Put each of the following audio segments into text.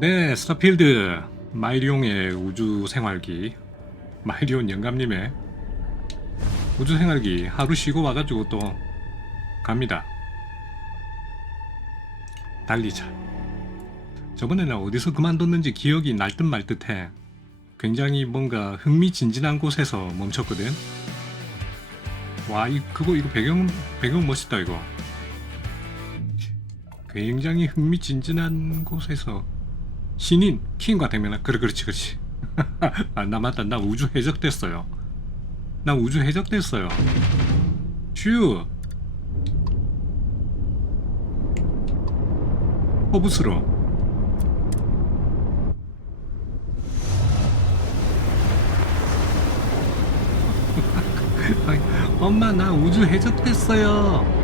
네, 스타필드 마이리온의 우주생활기, 마이리온 영감님의 우주생활기 하루 쉬고 와가지고 또 갑니다. 달리자. 저번에는 어디서 그만뒀는지 기억이 날 듯 말 듯해. 굉장히 뭔가 흥미진진한 곳에서 멈췄거든. 와, 이거 배경 멋있다 이거. 굉장히 흥미진진한 곳에서 신인 킹과 대면한. 그렇지. 아, 나 맞다. 나 우주 해적됐어요. 슈. 허브스러. 엄마, 나 우주 해적됐어요.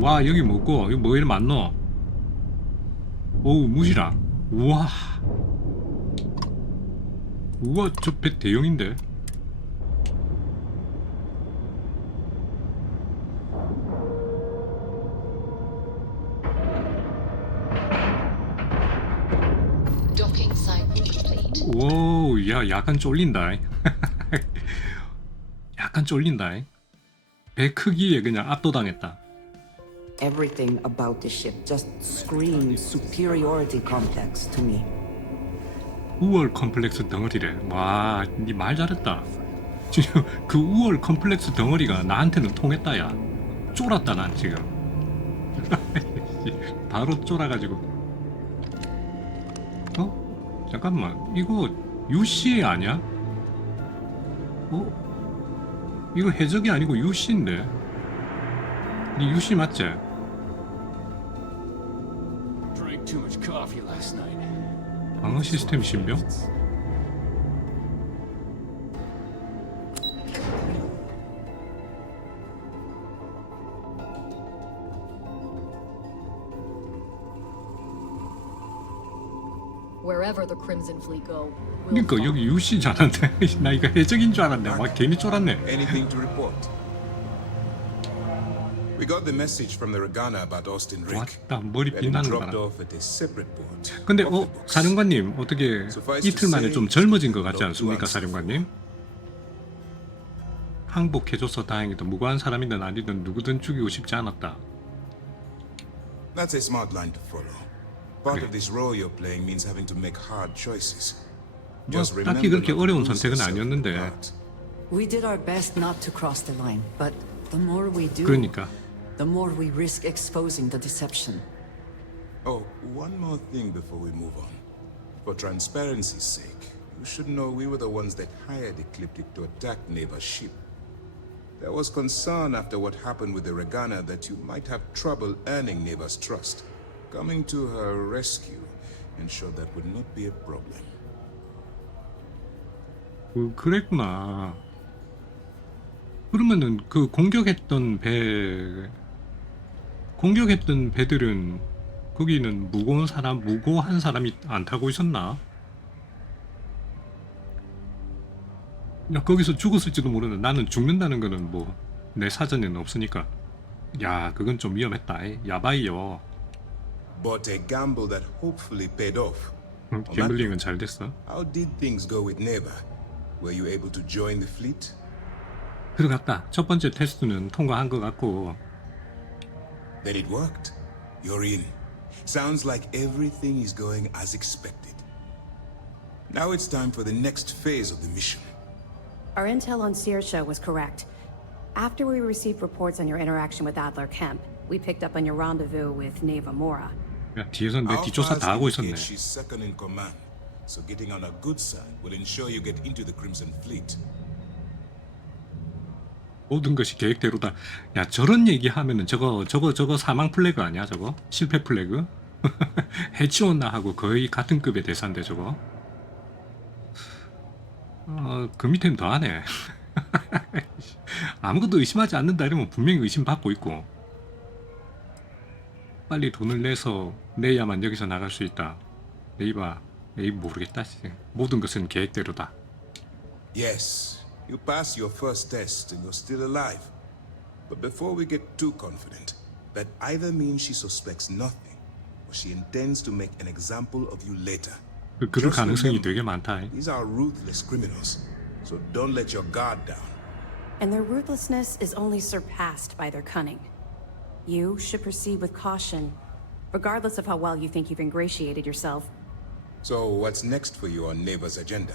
와, 여기 뭐고? 여기 뭐 이리 많노? 오우, 무시라. 우와, 저 배 대형인데. 오, 야, 약간 쫄린다. 배 크기에 그냥 압도당했다. Everything about the ship just screamed superiority complex to me. 우월 컴플렉스 덩어리래. 와, 니 말 잘했다. 지금 그 우월 컴플렉스 덩어리가 나한테는 통했다야. 쫄았다 난 지금. 바로 쫄아가지고. 잠깐만, 이거 UC 아니야? 이거 해적이 아니고 UC인데. 니 UC 맞지? 방어 시스템 신병? Wherever the Crimson Fleet go, 그러니까 여기 UC잖아인데. 나 이거 해적인 줄 알았네. 와, 괜히 쫄았네. Anything to report? We got the message from the Regana about Austin Rick. 왔다, 머리 We had him 빛나는 dropped 거라. off at a separate port. 근데 off the books. 사령관님 어떻게 이틀 만에 좀 젊어진 것 같지 않습니까, 사령관님? 항복해줘서 다행이다. 무고한 사람이든 아니든 누구든 죽이고 싶지 않았다. That's a smart line to follow. Part of this role you're playing means having to make hard choices. 뭐 Just remember 딱히 그렇게 not to 어려운 lose 선택은 yourself in 아니었는데. the part. We did our best not to cross the line, but the more we do, 그러니까 the more we risk exposing the deception. Oh, one more thing before we move on. For transparency's sake, you should know we were the ones that hired Ecliptic to attack Neva's ship. There was concern after what happened with the Regana that you might have trouble earning Neva's trust. Coming to her rescue ensured that would not be a problem. 그랬구나. 그러면은 그 공격했던 배들은 거기는 무고한 사람이 안 타고 있었나? 야, 거기서 죽었을지도 모르는데 나는 죽는다는 거는 뭐 내 사전에는 없으니까. 야, 그건 좀 위험했다. 야바이요. But a gamble that hopefully paid off. 갬블링은 잘 됐어. How did things go with Neva? Were you able to join the fleet? 들어갔다. 첫 번째 테스트는 통과한 것 같고. Then it worked. You're in. Sounds like everything is going as expected. Now it's time for the next phase of the mission. Our intel on Saoirse was correct. After we received reports on your interaction with Adler Kemp, we picked up on your rendezvous with Neva Mora. 야, 뒤에서 내 뒷조사 다 하고 있었네. She's second in command, so getting on a good side will ensure you get into the Crimson Fleet. 모든 것이 계획대로다. 야, 저런 얘기하면은 저거 사망 플래그 아니야, 저거? 실패 플래그? 해치웠나 하고 거의 같은 급의 대사인데 저거. 그 밑에는 더 하네. 아무것도 의심하지 않는다 이러면 분명히 의심받고 있고. 빨리 돈을 내야만 여기서 나갈 수 있다. 에이 모르겠다. 모든 것은 계획대로다. Yes, you passed your first test and you're still alive. But before we get too confident, That either means she suspects nothing, or she intends to make an example of you later. 그럴 Just 가능성이 remember, 되게 많다. these are ruthless criminals, so don't let your guard down. And their ruthlessness is only surpassed by their cunning. You should proceed with caution, regardless of how well you think you've ingratiated yourself. So what's next for you on Neighbor's agenda?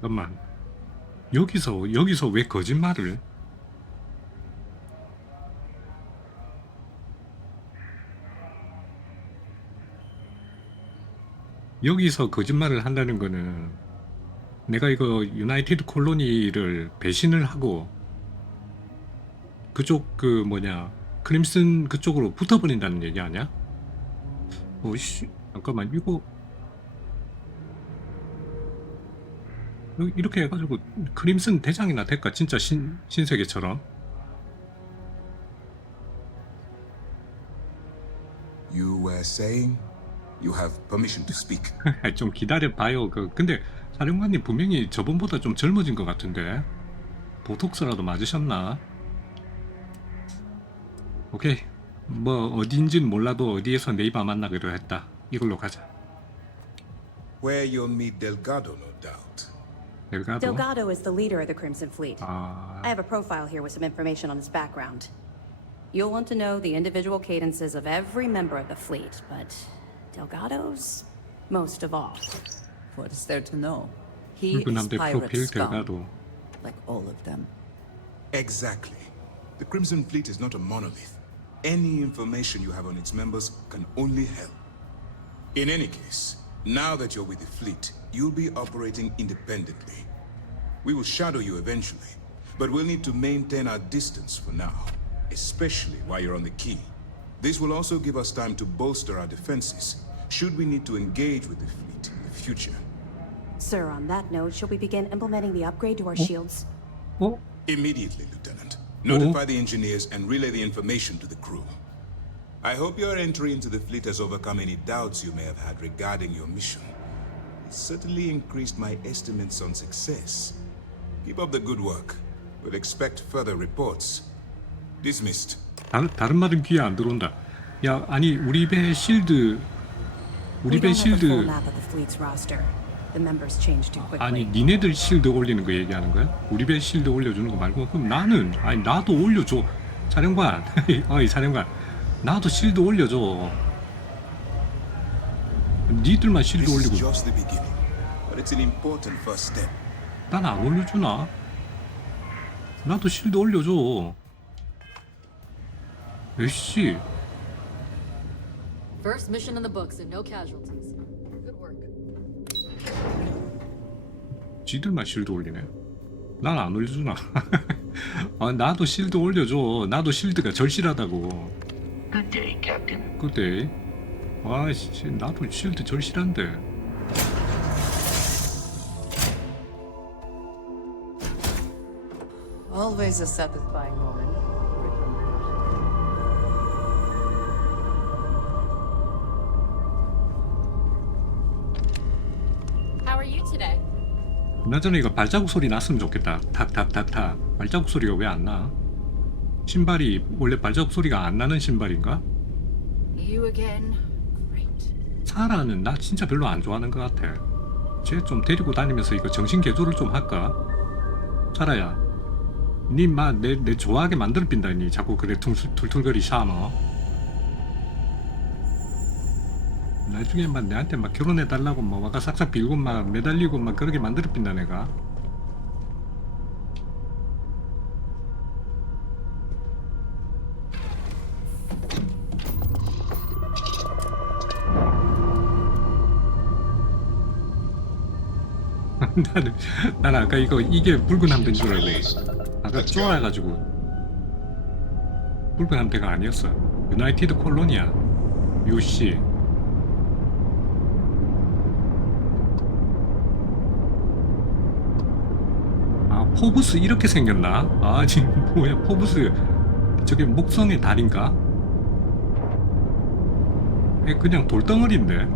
잠깐만. 여기서 왜 거짓말을? 여기서 거짓말을 한다는 거는 내가 이거 유나이티드 콜로니를 배신을 하고 그쪽 그 뭐냐 크림슨 그쪽으로 붙어버린다는 얘기 아니야? 어이씨 잠깐만 이거 이렇게 해가지고 크림슨 대장이나 될까 진짜 신세계처럼. You were saying? You have permission to speak. 좀 기다려봐요. 근데 사령관님 분명히 저번보다 좀 젊어진 것 같은데 보톡스라도 맞으셨나? 오케이 뭐 어딘진 몰라도 어디에서 네이버 만나기로 했다. 이걸로 가자. Where you'll meet Delgado, no doubt. 델가도? Delgado is the leader of the Crimson Fleet. 아, I have a profile here with some information on his background. You'll want to know the individual cadences of every member of the fleet, but Delgado's most of all. What is there to know? He is 불근함대 pirate 프로필 scum, 델가도. like all of them. Exactly. The Crimson Fleet is not a monolith. Any information you have on its members can only help. In any case, now that you're with the fleet, you'll be operating independently. We will shadow you eventually, but we'll need to maintain our distance for now, especially while you're on the key. This will also give us time to bolster our defenses, should we need to engage with the fleet in the future. Sir, on that note, shall we begin implementing the upgrade to our shields? 어? Immediately, Lieutenant. Notify the engineers and relay the information to the crew. I hope your entry into the fleet has overcome any doubts you may have had regarding your mission. It certainly increased my estimates on success. Keep up the good work. We'll expect further reports. Dismissed. 다른 말은 귀에 안 들어온다. 야 아니 우리 배 실드 We don't have a full map of the fleet's roster. The members change too quickly. 아니 니네들 실드 올리는 거 얘기하는 거야? 우리 배 실드 올려주는 거 말고 그럼 나는 아니 나도 올려줘 사령관. 어이 사령관 나도 실드 올려줘. 니들만 실드 This is 올리고 just the beginning, but it's an important first step. 난 안 올려주나? 나도 실드 올려줘. 에이씨 First mission in the books and no casualties. Good work. 지들만 실드 올리네. 난 안 올려주나? 아, 나도 실드 올려줘. 나도 실드가 절실하다고. Good day, Captain. 그때 아씨 나도 실드 절실한데. Always a satisfying moment. How are you today? 나전에 이거 발자국 소리 났으면 좋겠다. 탁탁탁탁. 발자국 소리가 왜 안 나? 신발이 원래 발자국 소리가 안 나는 신발인가? You again? Great. 사라는 나 진짜 별로 안 좋아하는 것 같아. 쟤 좀 데리고 다니면서 이거 정신 개조를 좀 할까? 사라야, 내 좋아하게 만들어 빈다니 자꾸 그래 툴툴거리 샤머. 나중에 막 내한테 막 결혼해 달라고 막 와가 싹싹 빌고 막 매달리고 막 그렇게 만들어 빈다 내가. 나는 아까 이게 붉은 함대인 줄 알고 아까 쫄아가지고 붉은 함대가 아니었어. 유나이티드 콜로니야. UC. 아 포브스 이렇게 생겼나? 아 지금 뭐야 포브스 저게 목성의 달인가? 그냥 돌덩어리인데.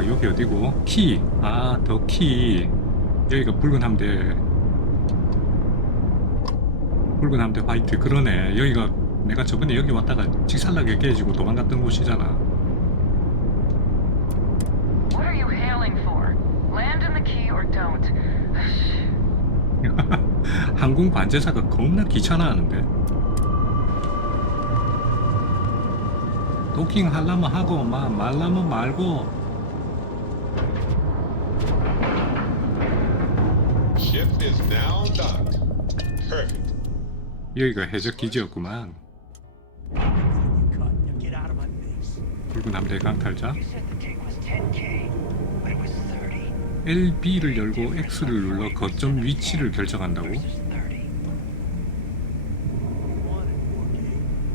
자, 여기 어디고? 키. 아, 더 키. 여기가 붉은 함대. 붉은 함대 화이트. 그러네. 여기가 내가 저번에 여기 왔다가 직살나게 깨지고 도망갔던 곳이잖아. What are you hailing for? Land in the key or don't. 항공 관제사가 겁나 귀찮아하는데. 도킹 하려면 하고 말라면 말고. Ship is now docked. Perfect. 여기가 해적 기지였구만. 붉은 함대 강탈자. You said the take was 10K, but it was 30. LB를 열고 X를 눌러 거점 위치를 결정한다고. This is 30.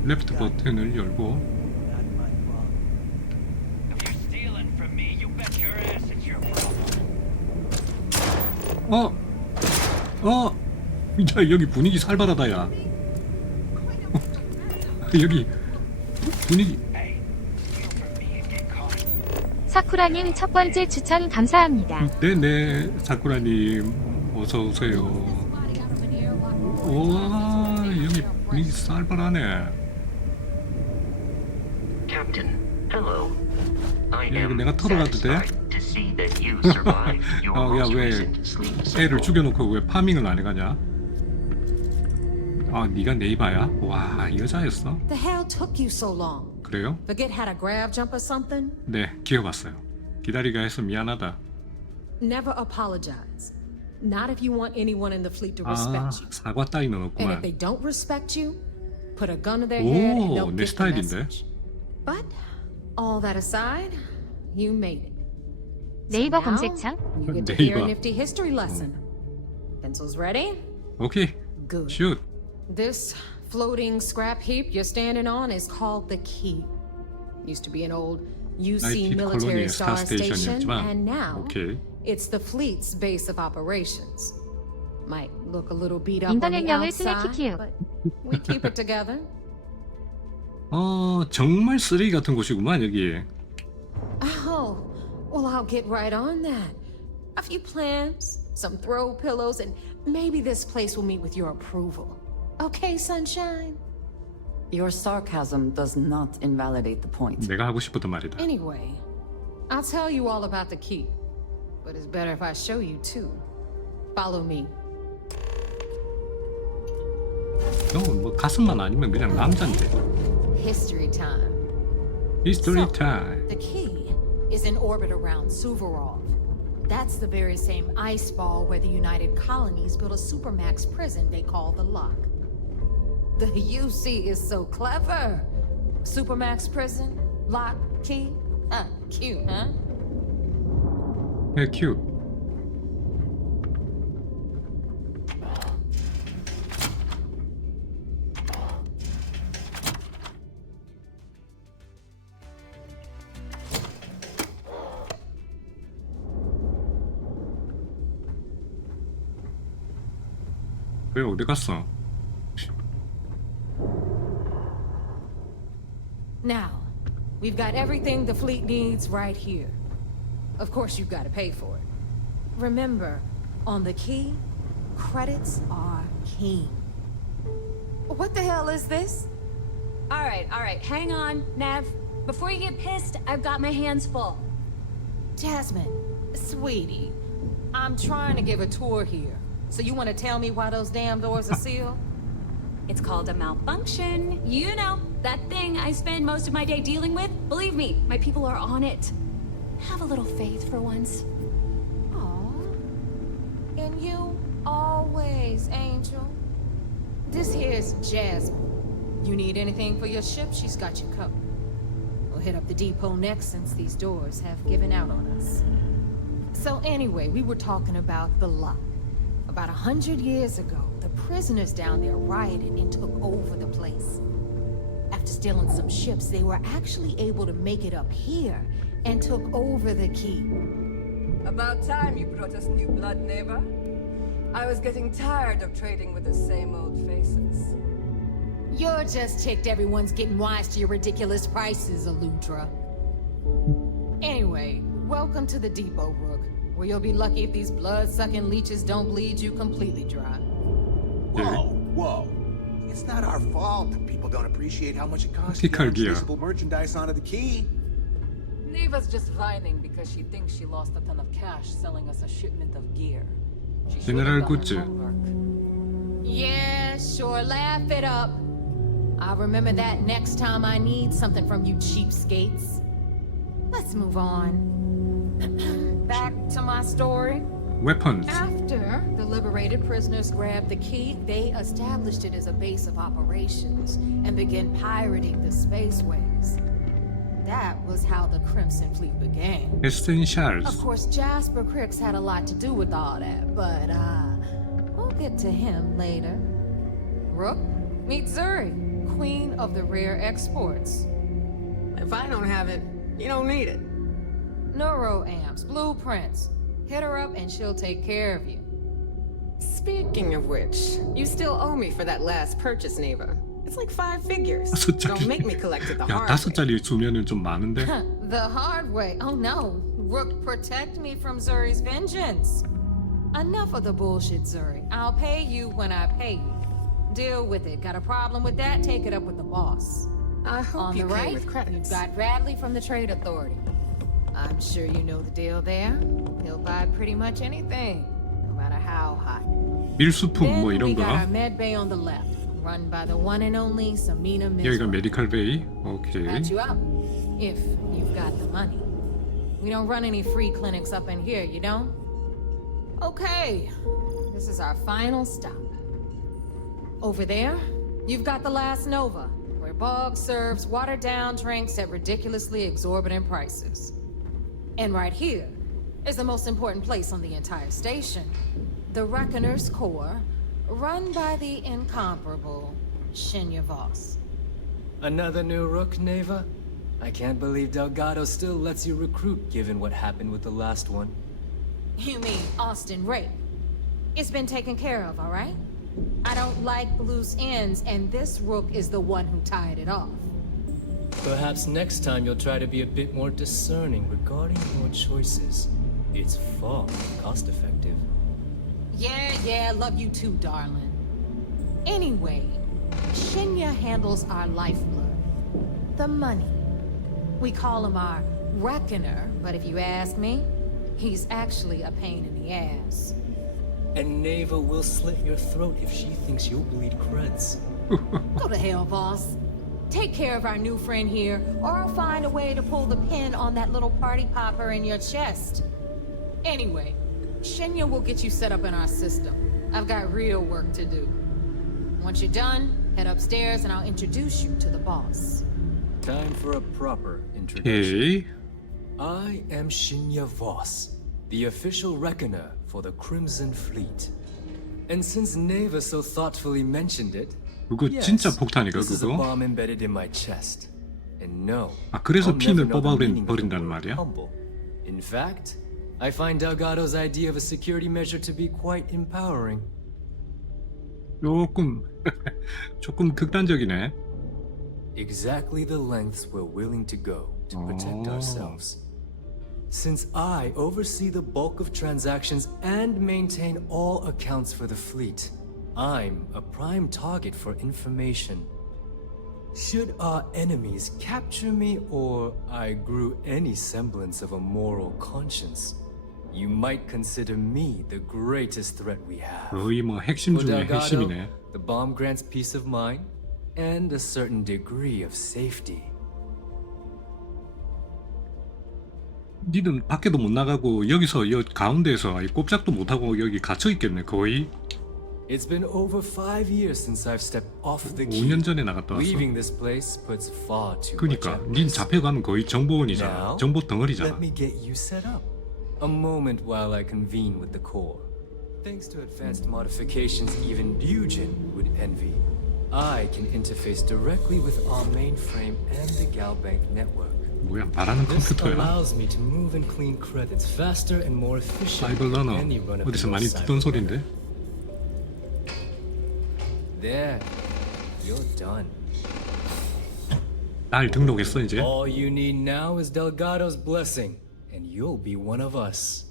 레프트 버튼을 열고. If you're stealing from me, you bet your ass it's your problem. 야, 여기 분위기 살벌하다, 야. 여기 분위기. Hey, steal from me and get caught. 사쿠라님 첫 번째 추천 감사합니다. 네네, 사쿠라님 어서 오세요. 우와, 여기 분위기 살벌하네. Captain, hello. I 야, 이거 am 내가 털어가도 돼? satisfied to see that you survived your 야, most 왜 recent sleep 애를 cycle. 죽여놓고 왜 파밍을 안 해가냐? 아, 네가 네이바야? 와, 여자였어? The hell took you so long? 그래요? Forget how to grab jump or something? 네, 기어봤어요. 기다리게 해서 미안하다. Never apologize. Not if you want anyone in the fleet to 아, respect you. 사과 따위는 And if 없구만. they don't respect you, put a gun to their head and they'll 오, 내 get the 스타일인데? message. But all that aside, you made it. 네이버 Now, 검색창. you get to hear a 네이버. nifty history lesson. Pencils ready? 오케이, Good. 슛. This floating scrap heap you're standing on is called the Key. Used to be an old UC 나이트 military 콜로니의 스타 star station, 스테이션이었지만, and now 오케이. it's the fleet's base of operations. Might look a little beat up on the 인터넷명을 outside, 스네키키요. but we keep it together. 정말 쓰레기 같은 곳이구만, 여기. Oh, well, I'll get right on that. A few plans, some throw pillows, and maybe this place will meet with your approval. Okay, sunshine? Your sarcasm does not invalidate the point. 내가 하고 싶었던 말이다. Anyway, I'll tell you all about the key. But it's better if I show you too. Follow me. 뭐 가슴만 아니면 그냥 남잔데. History time. History So, time. The key is in orbit around Suvorov. That's the very same ice ball where the United Colonies built a supermax prison they call the Lock. The UC is so clever. Supermax prison, lock, key. Cute, huh? 네, 큐. 왜 어디 갔어? Now, we've got everything the fleet needs right here. Of course, you've got to pay for it. Remember, on the key, credits are king. What the hell is this? All right, hang on, Nev. Before you get pissed, I've got my hands full. Jasmine, sweetie, I'm trying to give a tour here. So you want to tell me why those damn doors are sealed? It's called a malfunction. You know, that thing I spend most of my day dealing with. Believe me, my people are on it. Have a little faith for once. Aw. And you always, Angel. This here's Jasmine. You need anything for your ship, she's got you covered. We'll hit up the depot next since these doors have given out on us. So anyway, we were talking about the Lock. About 100 years ago, the prisoners down there rioted and took over the place. After stealing some ships, they were actually able to make it up here and took over the key. About time you brought us new blood, neighbor. I was getting tired of trading with the same old faces. You're just ticked everyone's getting wise to your ridiculous prices, Aludra. Anyway, Welcome to the depot, Rook, where you'll be lucky if these blood-sucking leeches don't bleed you completely dry. Whoa, whoa. It's not our fault that people don't appreciate how much it costs to Tactical get gear. invisible merchandise onto the key. Neva's just whining because she thinks she lost a ton of cash selling us a shipment of gear. She should General have done goods. her homework. Yeah, sure, laugh it up. I'll remember that next time I need something from you cheapskates. Let's move on. Back to my story. Weapons. After the liberated prisoners grabbed the key, they established it as a base of operations and began pirating the spaceways. That was how the Crimson Fleet began. Essentials. Of course, Jasper Cricks had a lot to do with all that, but we'll get to him later. Rook, meet Zuri, queen of the rare exports. If I don't have it, you don't need it. Neuroamps, blueprints. Hit her up and she'll take care of you. Speaking of which, you still owe me for that last purchase, Neva. It's like 5 figures. 5짜리. Don't make me collect it the 야, hard way. 5짜리 주면은 좀 많은데? The hard way. Oh no. Rook, protect me from Zuri's vengeance. Enough of the bullshit, Zuri. I'll pay you when I pay you. Deal with it. Got a problem with that? Take it up with the boss. I hope On you the pay right, with credits. you've got Bradley from the Trade Authority. I'm sure you know the deal there. He'll buy pretty much anything, no matter how hot. 밀수품 Then 뭐 we 이런 got 거. our med bay on the left, run by the one and only Samina 여기가 Misra. 메디컬 베이. 오케이. Patch you up, if you've got the money. We don't run any free clinics up in here, you don't? Okay, this is our final stop. Over there, you've got the last Nova, where Bog serves watered-down drinks at ridiculously exorbitant prices. And right here is the most important place on the entire station, the Reckoner's Core, run by the incomparable Shinya Voss. Another new Rook, Neva? I can't believe Delgado still lets you recruit given what happened with the last one. You mean Austin Rape? It's been taken care of, all right? I don't like loose ends, and this Rook is the one who tied it off. Perhaps next time you'll try to be a bit more discerning regarding your choices. It's far more cost-effective. Yeah, love you too, darling. Anyway, Shinya handles our lifeblood, the money. We call him our Reckoner, but if you ask me, he's actually a pain in the ass. And Neva will slit your throat if she thinks you'll bleed creds. Go to hell, boss. Take care of our new friend here, or I'll find a way to pull the pin on that little party popper in your chest. Anyway, Shinya will get you set up in our system. I've got real work to do. Once you're done, head upstairs and I'll introduce you to the boss. Time for a proper introduction. 오케이. I am Shinya Voss, the official reckoner for the Crimson Fleet. And since Neva so thoughtfully mentioned it, 그거 yes, 진짜 폭탄이가 this is a 그거? bomb embedded in my chest. And no, 아 그래서 I'll 핀을 never know the meaning of the 뽑아버린단 word 말이야? humble. In fact, I find Delgado's idea of a security measure to be quite empowering. 조금 조금 극단적이네. Exactly the lengths we're willing to go to protect ourselves. Since I oversee the bulk of transactions and maintain all accounts for the fleet, I'm a prime target for information. Should our enemies capture me or I grew any semblance of a moral conscience, you might consider me the greatest threat we have. 거의 뭐 핵심 For 중에 Delgado, 핵심이네. the bomb grants peace of mind and a certain degree of safety. 니는 밖에도 못 나가고 여기서 여 가운데에서 꼼짝도 못 하고 여기 갇혀 있겠네 거의. It's been over 5 years since I've stepped off the key. 5년 전에 나갔다 왔어. Leaving this place puts far too much 그러니까 at 닌 risk. 잡혀가면 거의 정보원이잖아. Now, 정보 덩어리잖아. let me get you set up. A moment while I convene with the core. Thanks to advanced modifications even Bugin would envy, I can interface directly with our mainframe and the Galbank network. 뭐야 말하는 This 컴퓨터야. allows me to move and clean credits faster and more efficient 사이버 than 러너 any run of 어디서 많이 the 듣던 소린데. There, you're done. 날 등록했어 이제. All you need now is Delgado's blessing, and you'll be one of us.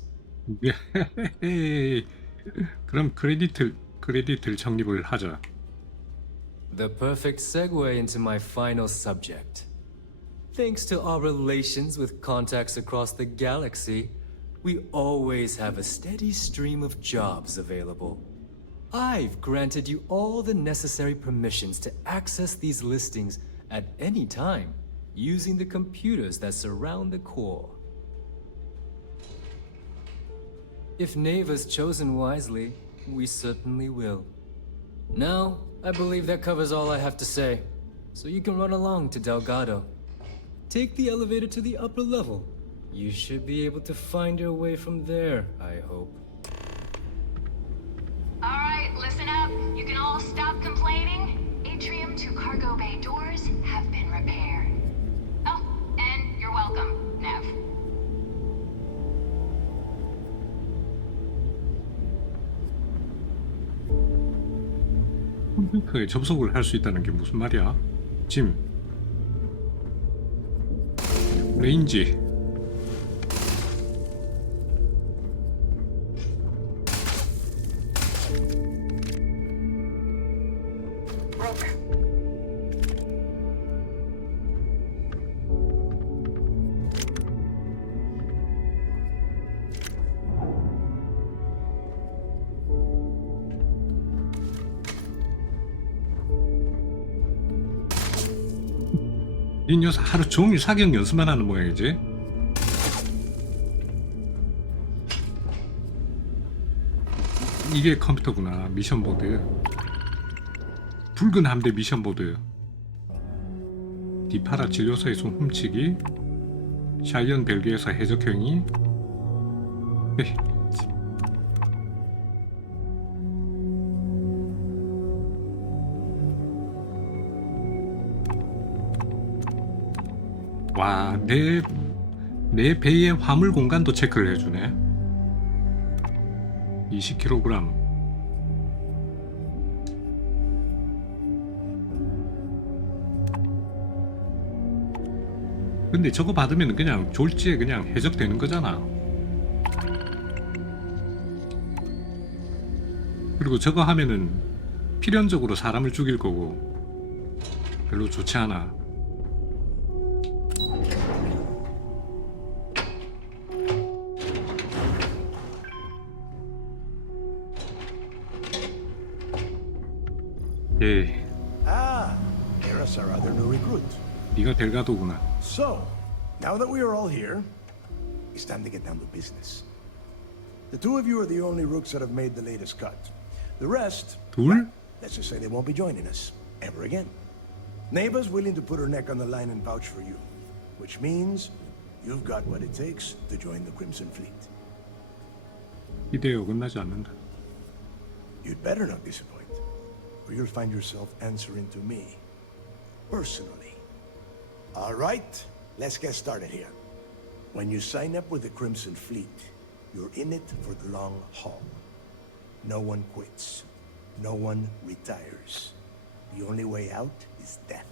그럼 크레딧을 적립을 하자. The perfect segue into my final subject. Thanks to our relations with contacts across the galaxy, we always have a steady stream of jobs available. I've granted you all the necessary permissions to access these listings at any time, using the computers that surround the core. If Neva's chosen wisely, we certainly will. Now, I believe that covers all I have to say, so you can run along to Delgado. Take the elevator to the upper level. You should be able to find your way from there, I hope. Alright, listen up. You can all stop complaining. Atrium to cargo bay doors have been repaired. Oh, and you're welcome, Nev. 컴퓨터에 접속을 할 수 있다는 게 무슨 말이야? 짐, 레인지. 이 녀석 하루 종일 사격 연습만 하는 모양이지? 이게 컴퓨터구나. 미션보드. 붉은 함대 미션보드. 디파라 진료소에서 훔치기. 샤이언 벨기에서 해적행위. 와, 내 배의 화물 공간도 체크를 해주네. 20kg. 근데 저거 받으면 그냥 졸지에 그냥 해적되는 거잖아. 그리고 저거 하면은 필연적으로 사람을 죽일 거고 별로 좋지 않아. 예. Ah, here's our other new recruit. 네가 델가도구나. So, now that we are all here, it's time to get down to business. The two of you are the only rooks that have made the latest cut. The rest, 둘? let's just say they won't be joining us ever again. Neva's willing to put her neck on the line and vouch for you, which means you've got what it takes to join the Crimson Fleet. 기대에 어긋나지 않는다. You'd better not disappoint, or you'll find yourself answering to me, personally. All right, let's get started here. When you sign up with the Crimson Fleet, you're in it for the long haul. No one quits. No one retires. The only way out is death.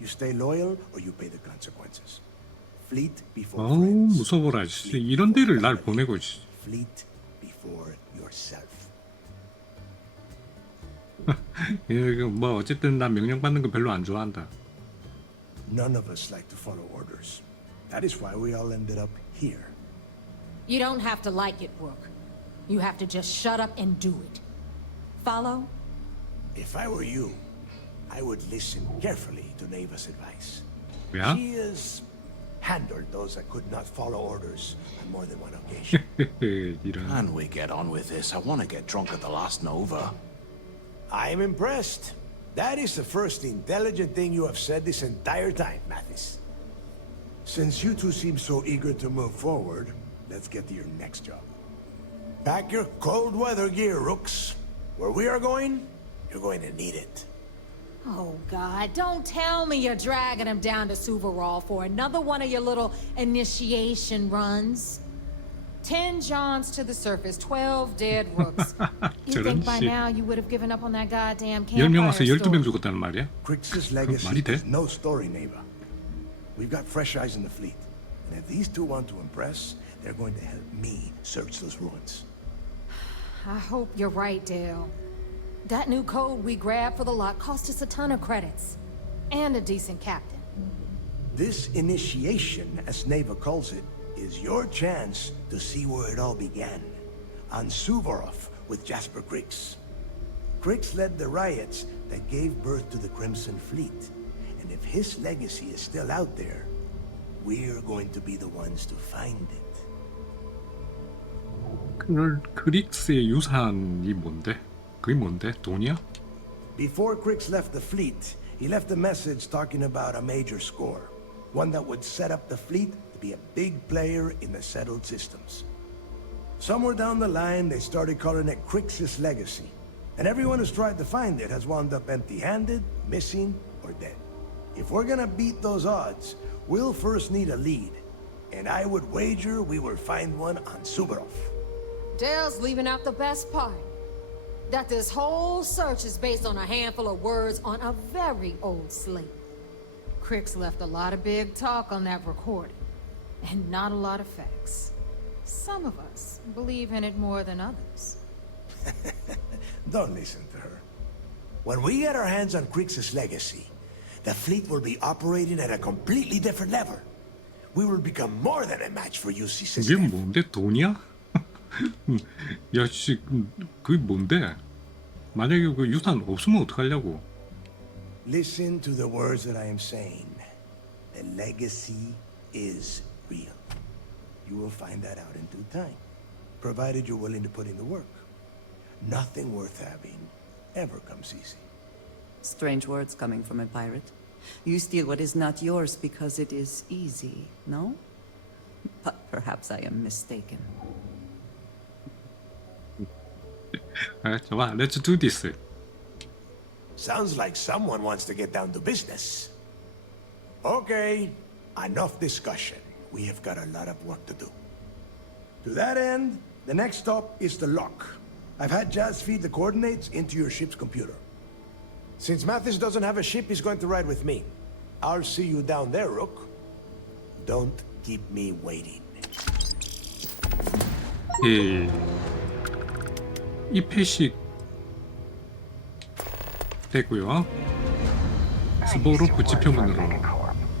You stay loyal or you pay the consequences. Fleet before 어우, friends. 무서워라. 이런 데를 날 보내고. Fleet before yourself. 뭐 어쨌든 난 명령받는 거 별로 안 좋아한다. None of us like to follow orders. That is why we all ended up here. You don't have to like it, Rook. You have to just shut up and do it. Follow? If I were you, I would listen carefully to Neva's advice. Yeah? She has handled those that could not follow orders on more than one occasion. Can we get on with this? I want to get drunk at the last Nova. I'm impressed. That is the first intelligent thing you have said this entire time, Mathis. Since you two seem so eager to move forward, let's get to your next job. Pack your cold weather gear, Rooks. Where we are going, you're going to need it. Oh, God, don't tell me you're dragging him down to Suvarol for another one of your little initiation runs. 10 Johns to the surface, 12 dead Rooks. You think by now you would have given up on that goddamn campfire 10명 와서 12명 story? 죽었다는 말이야? Crix's 그 legacy 말이 돼? is no story, Neva. We've got fresh eyes in the fleet. And if these two want to impress, they're going to help me search those ruins. I hope you're right, Dale. That new code we grabbed for the lock cost us a ton of credits. And a decent captain. This initiation, as Neva calls it, is your chance to see where it all began. On Suvorov with Jasper Krix. Krix led the riots that gave birth to the Crimson Fleet. And if his legacy is still out there, we're going to be the ones to find it. 크릭스의 유산이 뭔데? 그게 뭔데? 돈이야? Before Krix left the fleet, he left a message talking about a major score. One that would set up the fleet to be a big player in the settled systems. Somewhere down the line, they started calling it Krix's legacy. And everyone who's tried to find it has wound up empty-handed, missing, or dead. If we're gonna beat those odds, we'll first need a lead. And I would wager we will find one on Suvorov. Dale's leaving out the best part. That this whole search is based on a handful of words on a very old slate. Krix left a lot of big talk on that recording, and not a lot of facts. Some of us believe in it more than others. Don't listen to her. When we get our hands on Krix's legacy, the fleet will be operating at a completely different level. We will become more than a match for UC 이게 system. 뭔데? 돈이야? 야, 씨, 그게 뭔데? 만약에 그 유산 없으면 어떡하려고? Listen to the words that I am saying. The legacy is real. You will find that out in due time, provided you're willing to put in the work. Nothing worth having ever comes easy. Strange words coming from a pirate. You steal what is not yours because it is easy, no? But perhaps I am mistaken. 좋아, let's do this. Sounds like someone wants to get down to business. Okay, enough discussion. We have got a lot of work to do. To that end, the next stop is the lock. I've had Jazz feed the coordinates into your ship's computer. Since Mathis doesn't have a ship, he's going to ride with me. I'll see you down there, Rook. Don't keep me waiting. 예. 이 패식 됐고요. 스보로프 지표문으로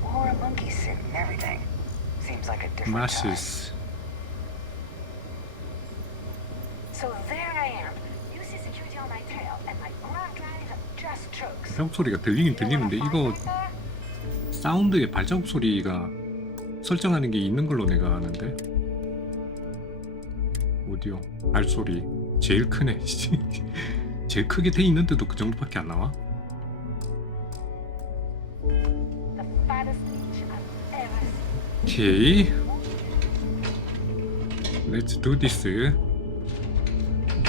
Wore a monkey suit and everything. Seems like a different time. 마시스. So there I am. UC security on my tail, and my grab drive just chokes. 발자국 소리가 들리긴 들리는데 이거 사운드에 발자국 소리가 설정하는 게 있는 걸로 내가 아는데. 오디오 발소리 제일 크네. 제일 크게 돼 있는데도 그 정도밖에 안 나와? The fattest beach I've ever seen. 오케이. Let's do this.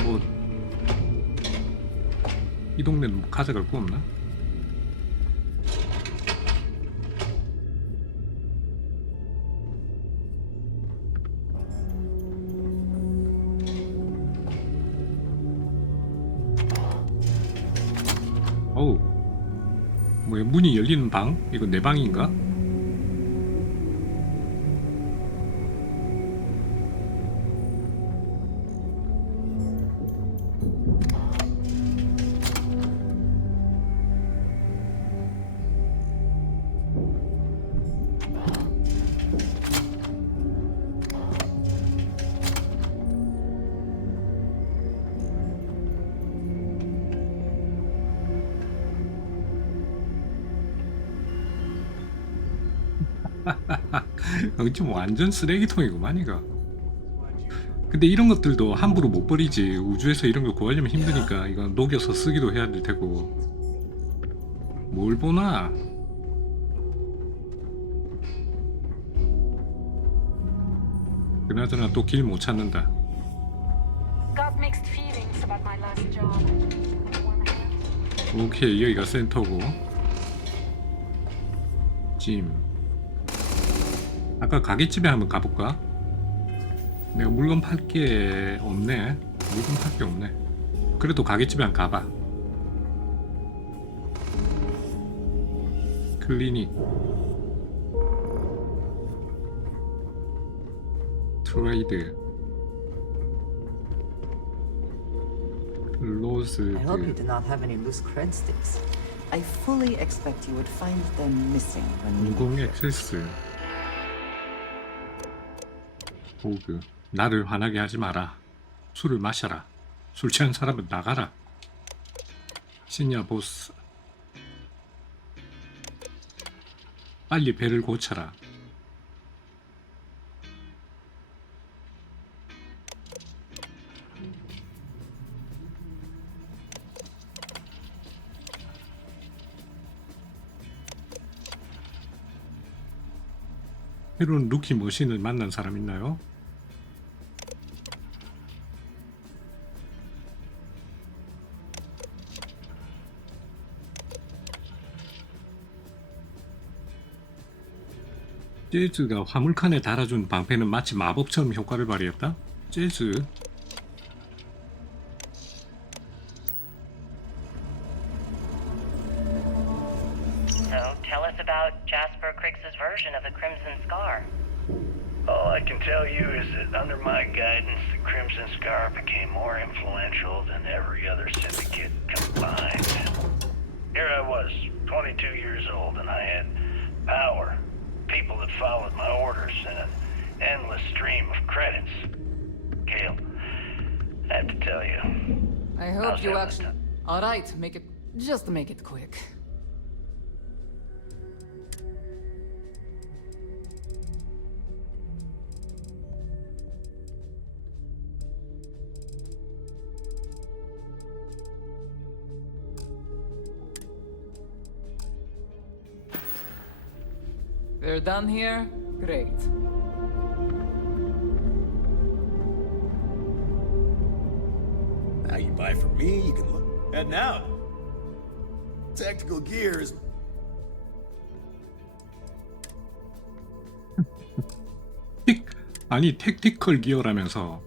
뭐 이 동네는 뭐 가져갈 거 없나? 어우, 뭐야, 문이 열리는 방? 이거 내 방인가? 좀 완전 쓰레기통이구만 이거. 근데 이런 것들도 함부로 못 버리지. 우주에서 이런 거 구하려면 힘드니까 이거 녹여서 쓰기도 해야 될 테고. 뭘 보나? 그나저나 또 길 못 찾는다. Got mixed feelings about my last job. On the one hand, 오케이, 여기가 센터고. 짐. 아까 가게집에 한번 가볼까? 내가 물건 팔 게 없네. 물건 팔 게 없네. 그래도 가게집에 한번 가봐. 클리닉. 트레이드 로즈 I hope you do not have any loose cred sticks. I fully expect you would find them missing when we 인공 leave. 액세스 보그 나를 화나게 하지 마라. 술을 마셔라. 술 취한 사람은 나가라. 시니어 보스 빨리 배를 고쳐라. 새로운 루키 머신을 만난 사람 있나요? 재즈가 화물칸에 달아준 방패는 마치 마법처럼 효과를 발휘했다? 재즈? So, tell us about Jasper Cricks's version of the Crimson Scar. All I can tell you is that under my guidance, the Crimson Scar became more influential than every other syndicate combined. Here I was, 22 years old, and I had power, people that followed my orders, and an endless stream of credits. Kale, I have to tell you. I hope you actually... Alright, just make it quick. We're done here? Great. Now you buy from me, you can look. And now, tactical gears. 아니 택티컬 기어라면서.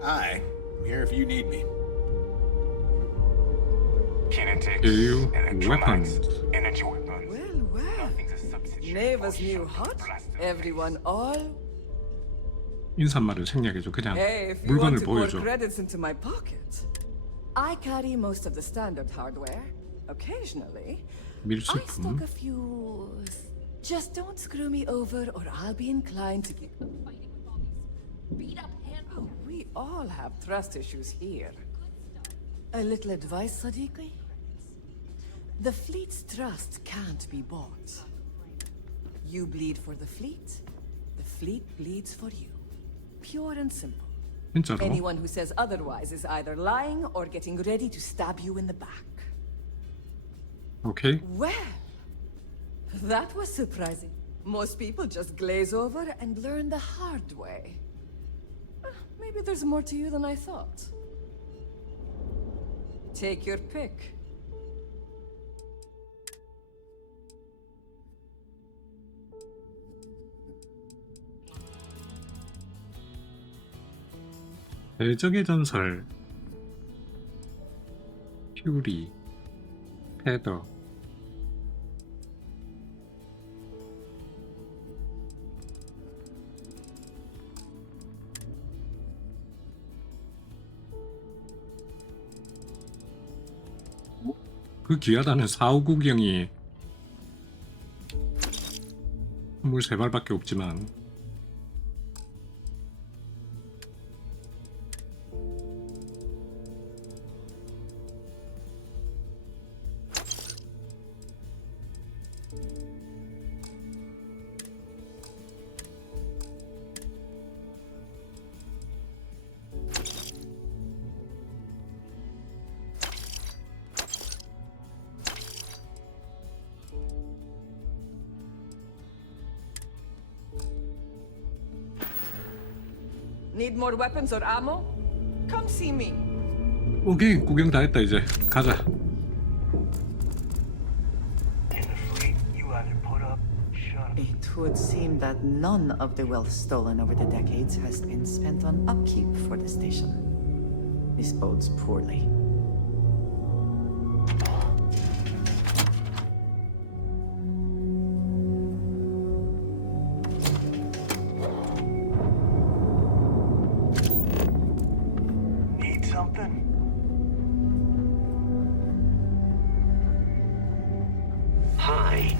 I'm here if you need me. AU weapons. Energy weapons. Well. Neva's new hot. Everyone all. 인사말을 생략해줘. 그냥 Hey, if you want 물건을 to pour 보여줘. credits into my pocket, I carry most of the standard hardware. Occasionally, I stock 밀수품. a few. Just don't screw me over, or I'll be inclined to keep fighting with all these beat up hands. Oh, we all have trust issues here. A little advice, Sadiqi? The fleet's trust can't be bought. You bleed for the fleet bleeds for you. Pure and simple. 진짜로? Anyone who says otherwise is either lying or getting ready to stab you in the back. 오케이. Well, that was surprising. Most people just glaze over and learn the hard way. Maybe there's more to you than I thought. Take your pick. 대적의 전설 퓨리 패더 그 귀하다는 459경이 23발밖에 없지만 Need more weapons or ammo? Come see me. 오케이 구경 다 했다. 이제 가자. would seem that none of the wealth stolen over the decades has been spent on upkeep for the station. This bodes poorly. Need something? Hi.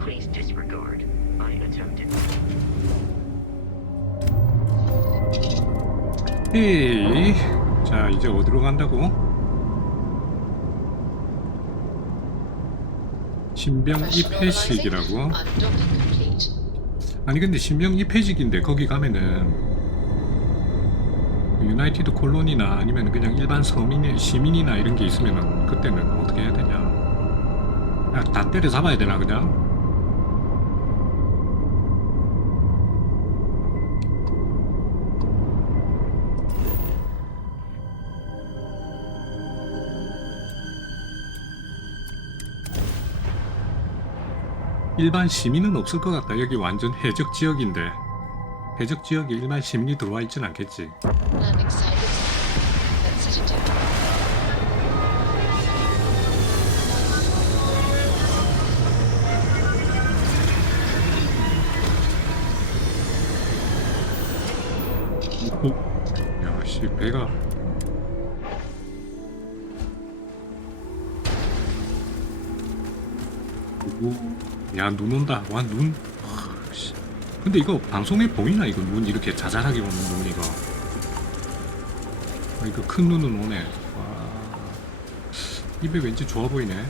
Please disregard. I attempted. 에이, 자 이제 어디로 간다고? 신병 입회식이라고? 아니 근데 신병 입회식인데 거기 가면은 유나이티드 콜로니나 아니면 그냥 일반 시민이나 이런 게 있으면은 그때는 어떻게 해야 되냐? 야, 다 때려 잡아야 되나 그냥? 일반 시민은 없을 것 같다. 여기 완전 해적 지역인데 해적 지역에 일반 시민이 들어와 있진 않겠지. 야씨 배가 야 눈 온다. 와 눈. 근데 이거 방송에 보이나 이거 눈 이렇게 자잘하게 오는 눈 이거. 이거 큰 눈은 오네. 와 입에 왠지 좋아 보이네.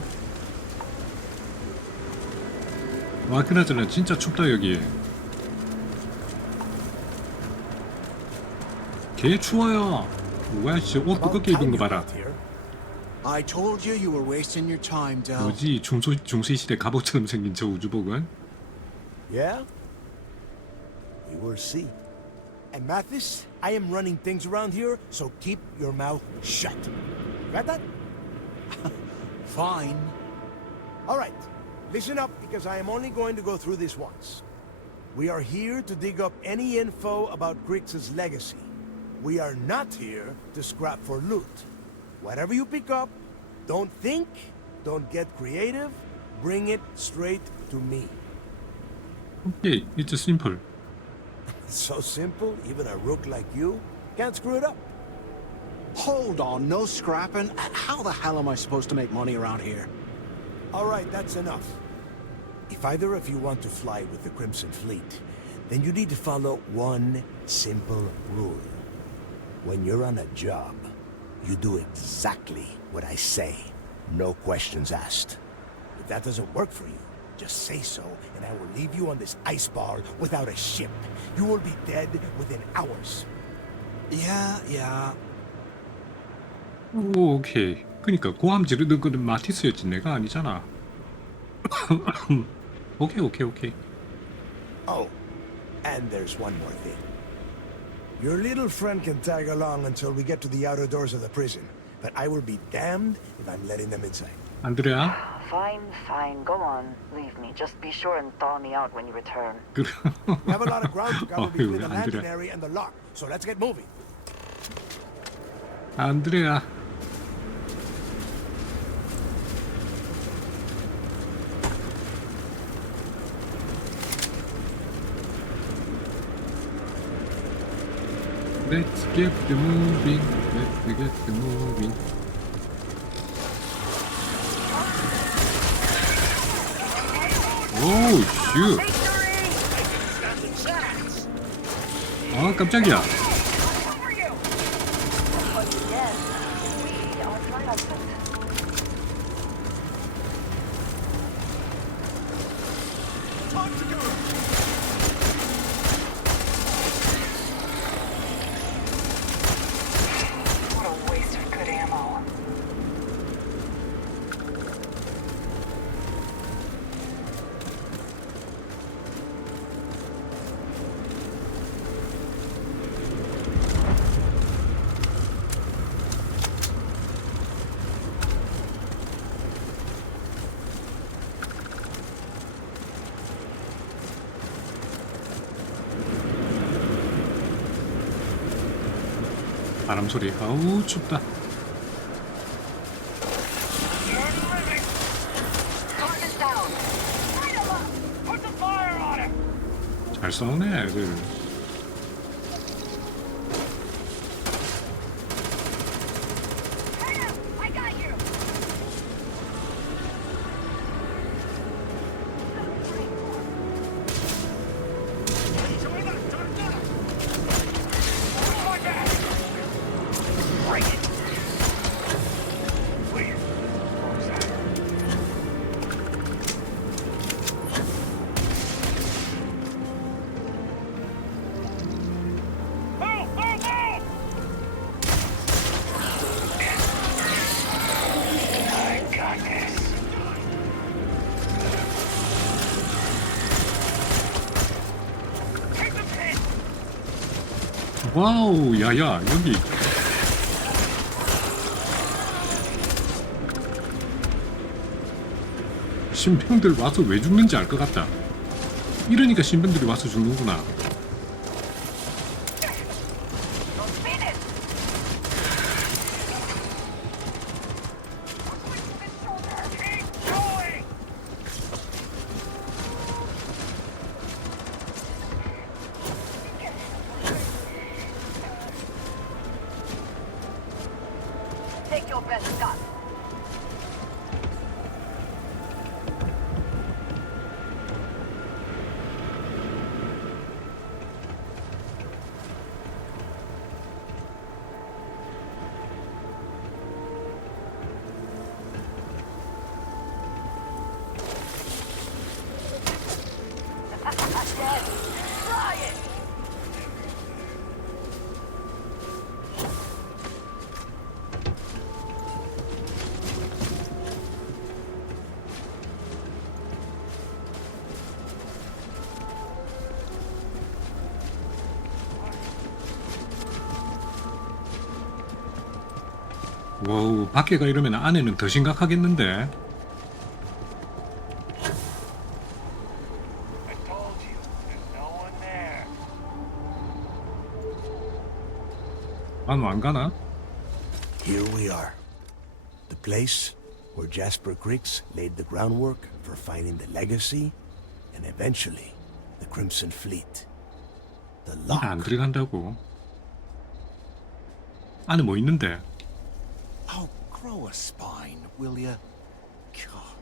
와 그나저나 진짜 춥다 여기. 개 추워요. 뭐야 진짜 옷 두껍게 입은 거 봐라. I told you you were wasting your time, Del. 뭐지 중세시대 갑옷처럼 생긴 저 우주복은? Yeah? We will see. And Mathis, I am running things around here, so keep your mouth shut. Got that? Fine. Alright, listen up because I am only going to go through this once. We are here to dig up any info about Grix's legacy. We are not here to scrap for loot. Whatever you pick up, don't think, don't get creative, bring it straight to me. Okay, it's simple. So simple, even a rook like you can't screw it up. Hold on, no scrapping. How the hell am I supposed to make money around here? Alright, that's enough. If either of you want to fly with the Crimson Fleet, then you need to follow one simple rule. When you're on a job, you do exactly what I say. No questions asked. If that doesn't work for you, just say so, and I will leave you on this ice bar without a ship. You will be dead within hours. Yeah. 오, 오케이. 그니까 고함 지르는 거는 마티스였지 내가 아니잖아. 오케이. Oh, and there's one more thing. Your little friend can tag along until we get to the outer doors of the prison, but I will be damned if I'm letting them inside. 안드레아? Fine, go on. Leave me. Just be sure and thaw me out when you return. We have a lot of ground to cover between the landing 안드레아. area and the lock, so let's get moving. 안드레아. Let's get the moving. Let's get the moving. 오우 슈. 아 깜짝이야. 바람 소리. 아우 춥다. 잘 싸우네 애들. 와우, 야야, 여기. 신병들 와서 왜 죽는지 알 것 같다. 이러니까 신병들이 와서 죽는구나. 와우, 밖에가 이러면 안에는 더 심각하겠는데. 안 가나? Here we are. The place where Jasper Creeks laid the groundwork for finding the legacy and eventually the Crimson Fleet. The lock. 안 들어간다고. 안에 뭐 있는데? Oh, grow a spine, will ya? God.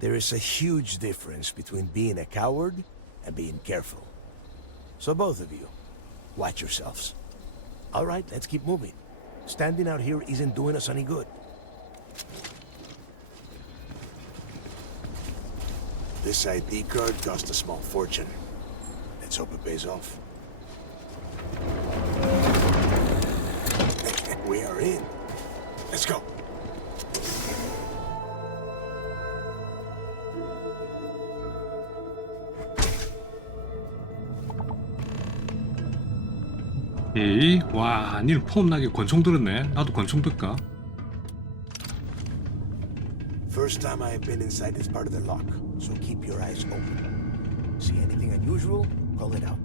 There is a huge difference between being a coward and being careful. So both of you, watch yourselves. All right, let's keep moving. Standing out here isn't doing us any good. This ID card cost a small fortune. Let's hope it pays off. We are in. Let's go. 에이, 와, 니는 폼나게 권총 들었네. 나도 권총 들까? First time I've been inside this part of the lock, so keep your eyes open. See anything unusual, call it out.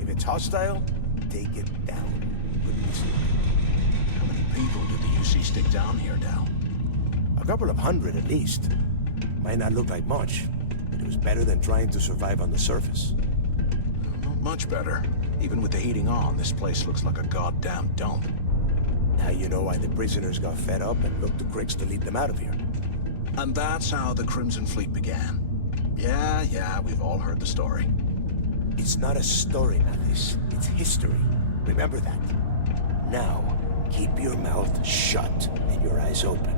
If it's hostile, take it down. How many people did the UC stick down here, Dal? A couple of hundred at least. Might not look like much, but it was better than trying to survive on the surface. Not much better. Even with the heating on, this place looks like a goddamn dump. Now you know why the prisoners got fed up and looked to Cricks to lead them out of here. And that's how the Crimson Fleet began. Yeah, we've all heard the story. It's not a story, Mathis. It's history. Remember that. Now, keep your mouth shut and your eyes open.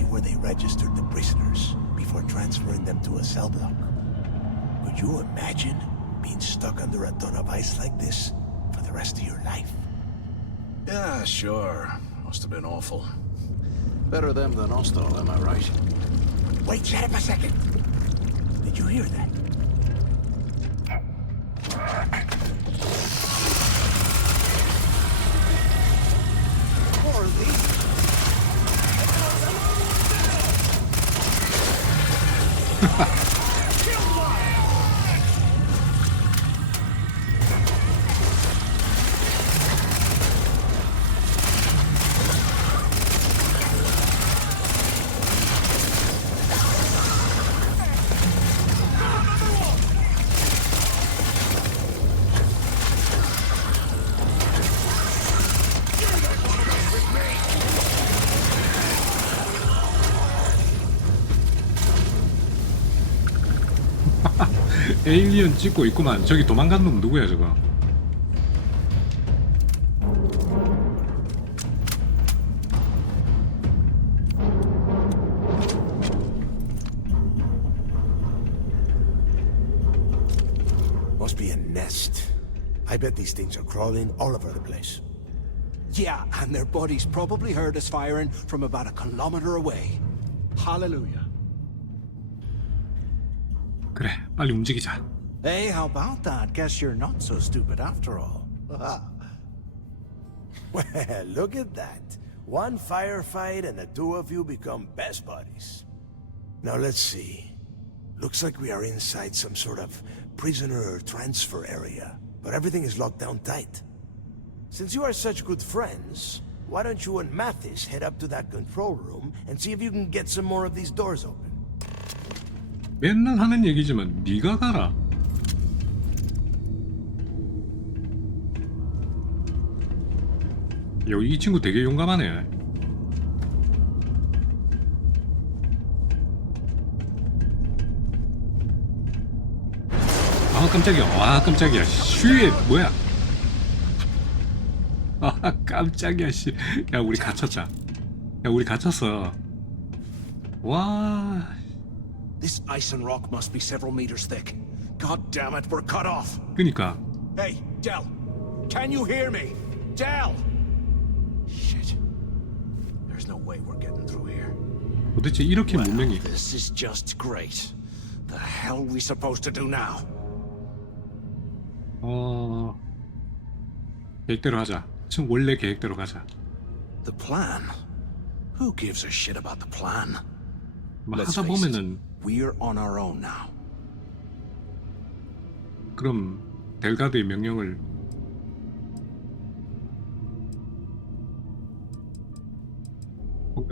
be where they registered the prisoners before transferring them to a cell block. Could you imagine being stuck under a ton of ice like this for the rest of your life? Yeah, sure. Must have been awful. Better them than us, though, am I right? Wait, shut up a second. Did you hear that? 에일리언 찍고 있구만. 저기 도망간 놈 누구야 저거? Must be a nest. I bet these things are crawling all over the place. Yeah, and their buddies probably heard us firing from about a kilometer away. Hallelujah. 그래, 빨리 움직이자. Hey, how about that? Guess you're not so stupid after all. Well, look at that. One firefight and the two of you become best buddies. Now let's see. Looks like we are inside some sort of prisoner transfer area, but everything is locked down tight. Since you are such good friends, why don't you and Mathis head up to that control room and see if you can get some more of these doors open? 맨날 하는 얘기지만 네가 가라. 이 친구 되게 용감하네. 아 깜짝이야. 와 깜짝이야. 슈에 뭐야? 아 깜짝이야 씨. 야 우리 갇혔자. 야 우리 갇혔어. 와. This ice and rock must be several meters thick. God damn it, we're cut off. 그니까. Hey, Del. Can you hear me? Del! Shit. There's no way we're getting through here. 도대체 이렇게 문명이. This is just great. The hell are we supposed to do now? 계획대로 하자. 지금 원래 계획대로 가자. The plan? Who gives a shit about the plan? 하다 보면은 We're on our own now. 그럼 델가드의 명령을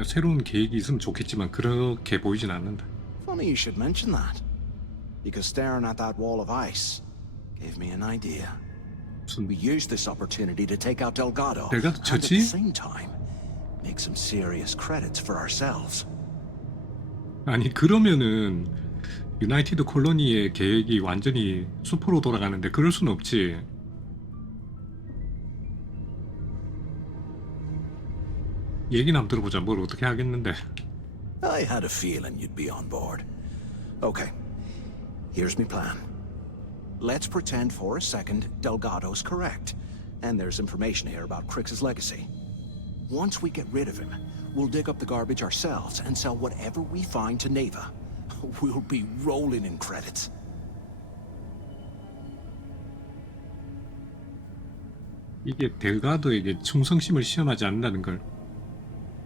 새로운 계획이 있으면 좋겠지만 그렇게 보이진 않는다. Funny you should mention that. Because staring at that wall of ice gave me an idea. We used this opportunity to take out Delgado and at the same time make some serious credits for ourselves. 아니 그러면은 유나이티드 콜로니의 계획이 완전히 수포로 돌아가는데 그럴 순 없지. 얘기나 한번 들어보자. 뭘 어떻게 하겠는데. I had a feeling you'd be on board. Okay, here's my plan. Let's pretend for a second Delgado's correct, and there's information here about Crix's legacy. Once we get rid of him, we'll dig up the garbage ourselves and sell whatever we find to Neva. We'll be rolling in credits. 이게 델가도에게 충성심을 시험하지 않는다는 걸.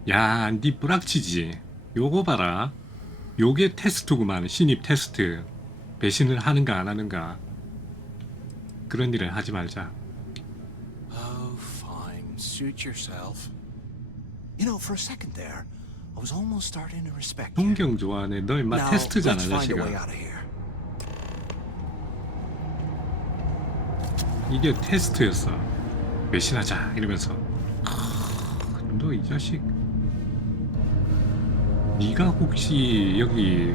야, 니 뿌락치지. 요거 봐라. 요게 테스트구만. 신입 테스트. 배신을 하는가 안 하는가. 그런 일을 하지 말자. Oh, fine. Suit yourself. You know, for a second there, I was almost starting to respect you. 존경 좋아하네. 너 인마 테스트잖아, 자식아. 이게 테스트였어. 배신하자 이러면서. 너 이 자식. 네가 혹시 여기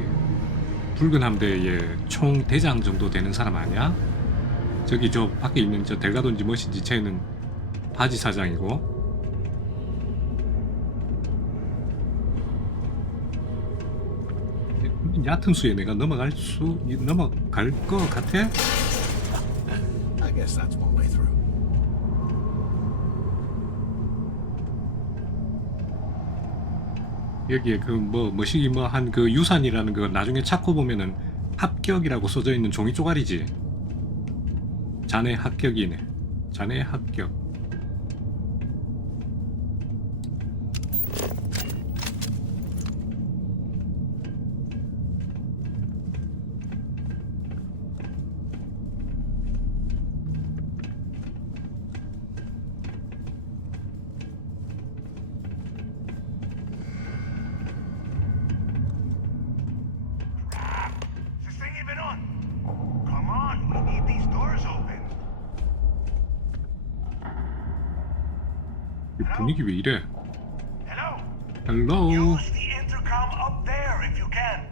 붉은 함대의 총 대장 정도 되는 사람 아니야? 저기 저 밖에 있는 저 델가도인지 무엇인지 쟤는 바지 사장이고. 얕은 수에 내가 넘어갈 것 같아? I guess that's one way through. 여기에 그 뭐시기 한 그 유산이라는 거 나중에 찾고 보면은 합격이라고 써져 있는 종이 쪼가리지. 자네 합격이네. 자네 합격. 이 분위기 왜 이래? Hello. Use the intercom up there if you can.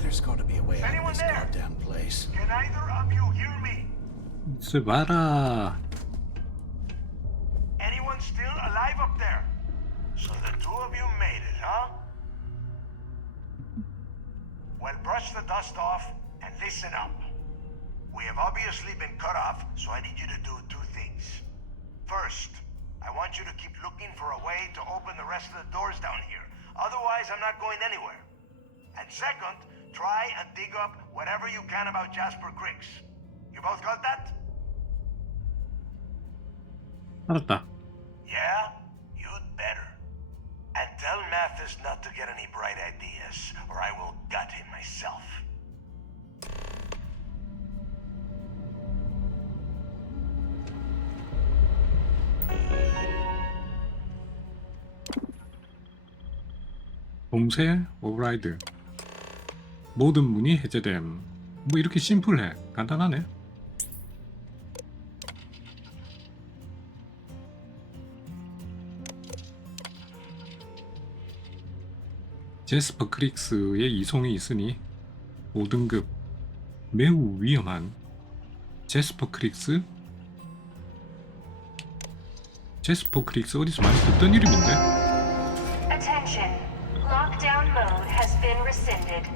There's got to be a way out of this goddamn place. Can either of you hear me? 있어봐라. Anyone still alive up there? So the two of you made it, huh? Well, brush the dust off and listen up. We have obviously been cut off, so I need you to do two things. First, I want you to keep looking for a way to open the rest of the doors down here. Otherwise, I'm not going anywhere. And second, try and dig up whatever you can about Jasper Cricks. You both got that? 알았다. Yeah? You'd better. And tell Mathis not to get any bright ideas, or I will gut him myself. 봉쇄 오버라이드. 모든 문이 해제됨. 뭐 이렇게 심플해. 간단하네. 제스퍼 크릭스에 이송이 있으니 5등급. 매우 위험한 제스퍼 크릭스. 제스퍼 크릭스 어디서 많이 듣던 이름인데? Attention. Lockdown mode has been rescinded.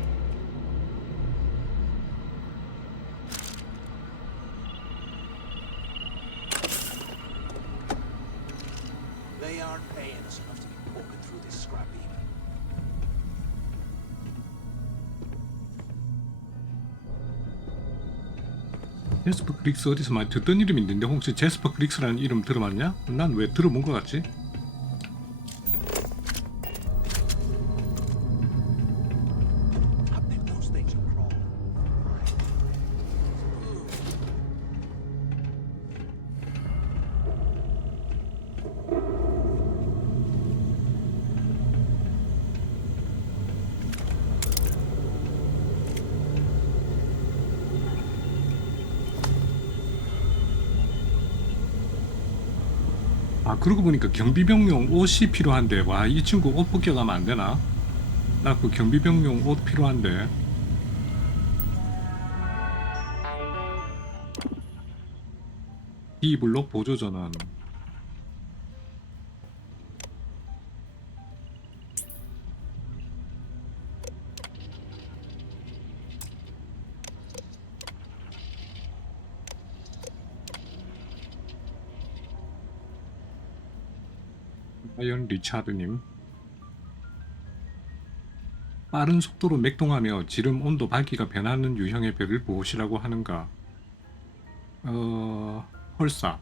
They aren't paying us enough to be poking through this scrap even. 제스퍼 크릭스 어디서 많이 듣던 이름인데 혹시 제스퍼 크릭스라는 이름 들어봤냐? 난 왜 들어본 것 같지? 아 그러고 보니까 경비병용 옷이 필요한데 와 이 친구 옷 벗겨가면 안 되나? 나 그 경비병용 옷 필요한데. D블록 보조전원. 과연 리차드님. 빠른 속도로 맥동하며 지름 온도 밝기가 변하는 유형의 별을 무엇이라고 하는가? 헐사.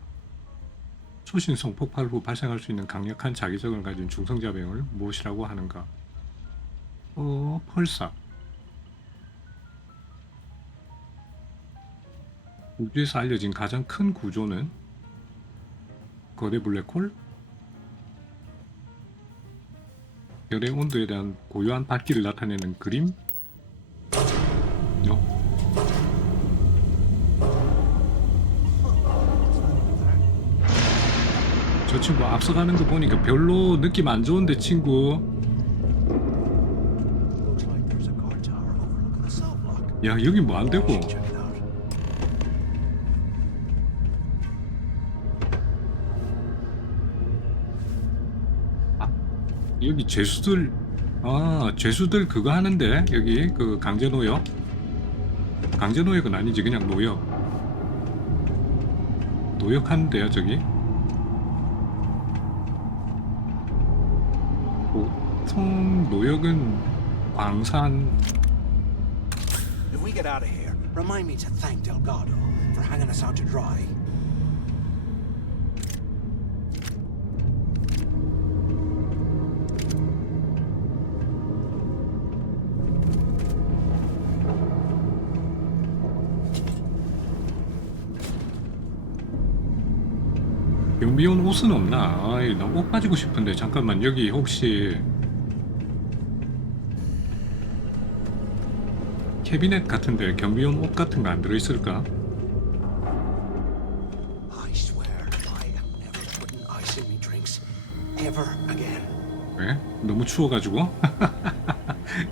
초신성 폭발 후 발생할 수 있는 강력한 자기적을 가진 중성자병을 무엇이라고 하는가? 펄사. 우주에서 알려진 가장 큰 구조는 거대 블랙홀? 별의 온도에 대한 고유한 밝기를 나타내는 그림? 저 친구 앞서가는 거 보니까 별로 느낌 안 좋은데 친구. 야 여기 뭐 안 되고. 여기 죄수들, 아 죄수들 그거 하는데 여기 그 강제노역? 강제노역은 아니지, 그냥 노역. 노역 하는데요 저기. 보통 노역은 광산. If we get out of here, remind me to thank Delgado for hanging us out to dry. 경비원 옷은 없나? 아이, 나 옷 가지고 싶은데. 잠깐만, 여기 혹시 캐비넷 같은데 경비원 옷 같은 거 안 들어있을까? I swear, I am never putting ice in me drinks ever again. 왜? 너무 추워가지고?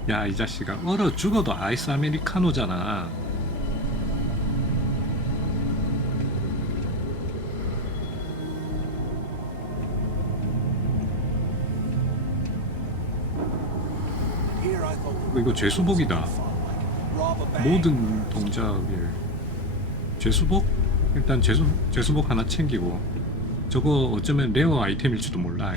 야, 이 자식아, 얼어 죽어도 아이스 아메리카노잖아. 이거 죄수복이다. 모든 동작에 죄수복? 일단 죄수복 하나 챙기고. 저거 어쩌면 레어 아이템일지도 몰라.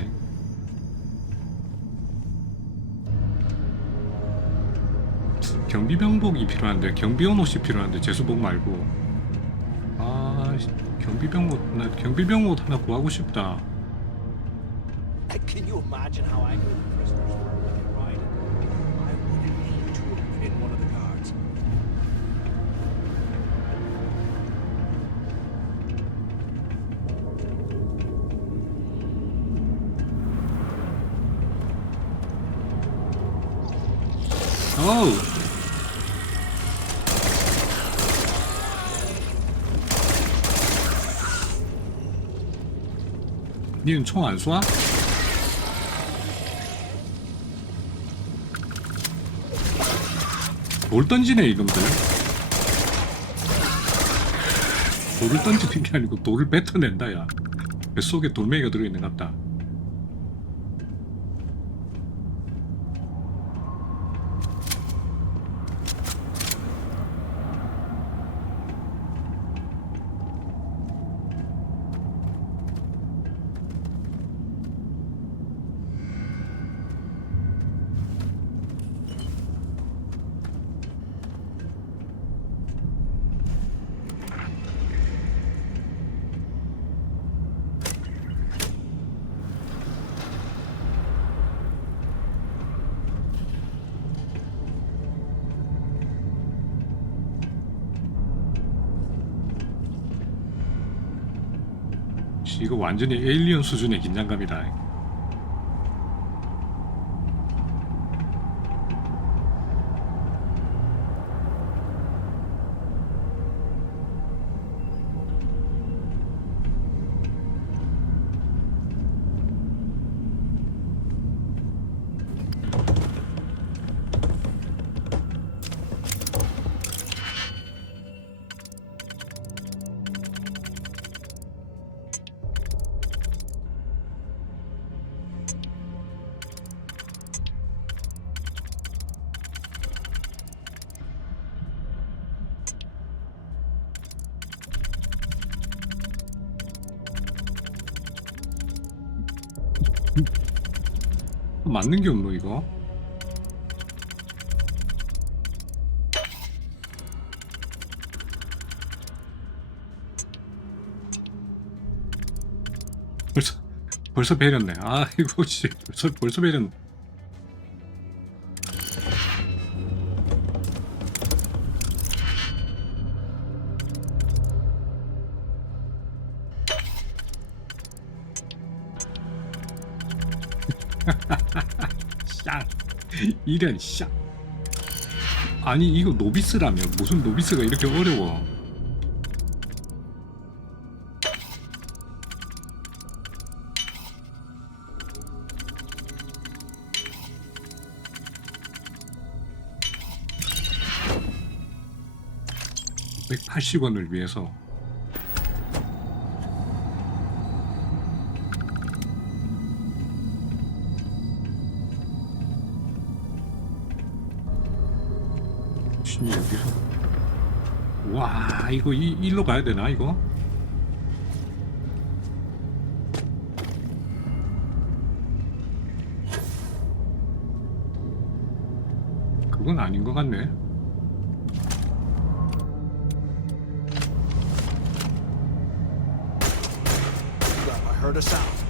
경비병복이 필요한데, 경비원 옷이 필요한데 죄수복 말고. 아, 경비병 옷, 나 경비병 옷 하나 구하고 싶다. Can you imagine how angry the prisoners were when they rioted? I wouldn't need to have been one of the guards. 어우! 니는 총 안 쏴? 돌 던지네 이놈들. 돌을 던지는 게 아니고 돌을 뱉어낸다. 야, 뱃속에 돌멩이가 들어있는 것 같다. 이거 완전히 에일리언 수준의 긴장감이다. 맞는 게 없노 이거? 벌써 배렸네. 아 이거 씨 벌써 배렸네. 쌍 이런 쌍. 아니 이거 노비스라며. 무슨 노비스가 이렇게 어려워. $180원을 위해서. 신이 여기서. 와, 이거 일로 가야 되나 이거? 그건 아닌 것 같네. I heard a sound.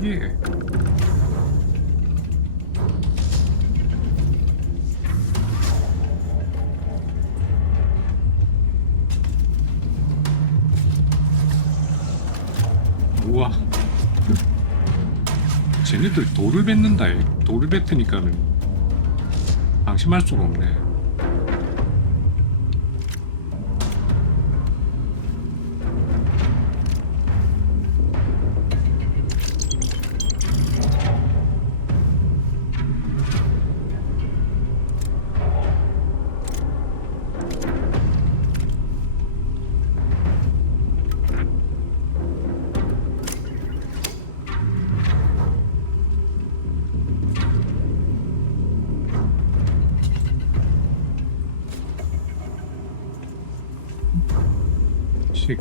예. 우와. 쟤네들 돌을 뱉는다. 돌을 뱉으니까는 방심할 수가 없네.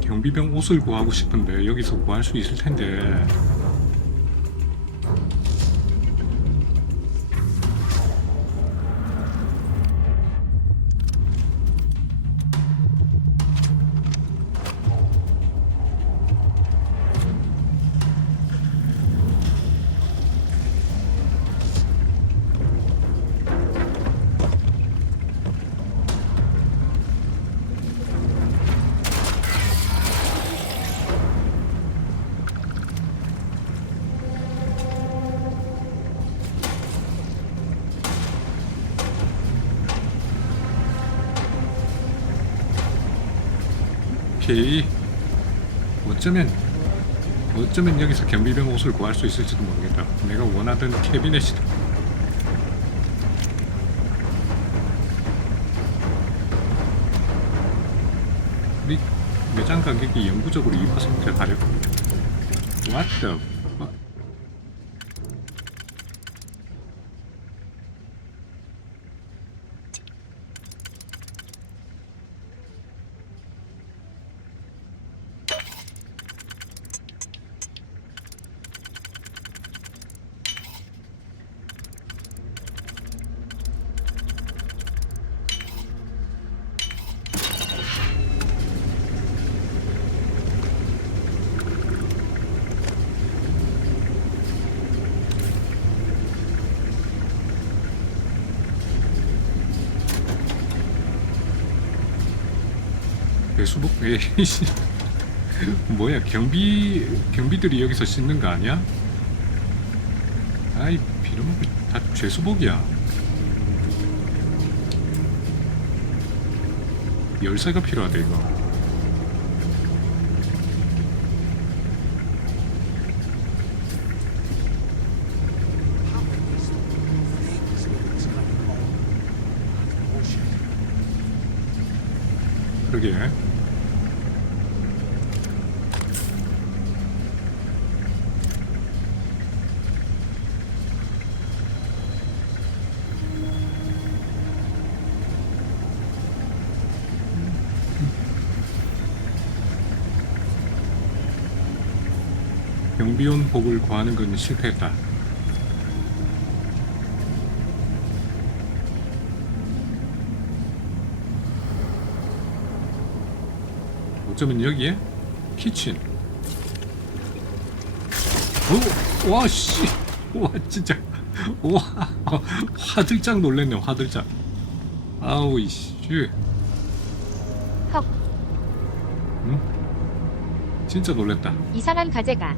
경비병 옷을 구하고 싶은데 여기서 구할 수 있을 텐데. 오케이. 어쩌면 여기서 경비병 옷을 구할 수 있을지도 모르겠다. 내가 원하던 캐비넷이다. 우리 매장 가격이 영구적으로 2% 가려. What the fuck? 배수복 에이씨. 뭐야, 경비들이 여기서 씻는 거 아니야? 아이, 빌어먹을 다 죄수복이야. 열쇠가 필요하대 이거. 그러게. 경비원 복을 구하는 건 실패했다. 어쩌면 여기에 키친. 오, 와 씨, 와 진짜 우와, 화들짝 놀랬네, 화들짝. 아우, 이씨. 헉. 응? 진짜 놀랬다. 이상한 가재가.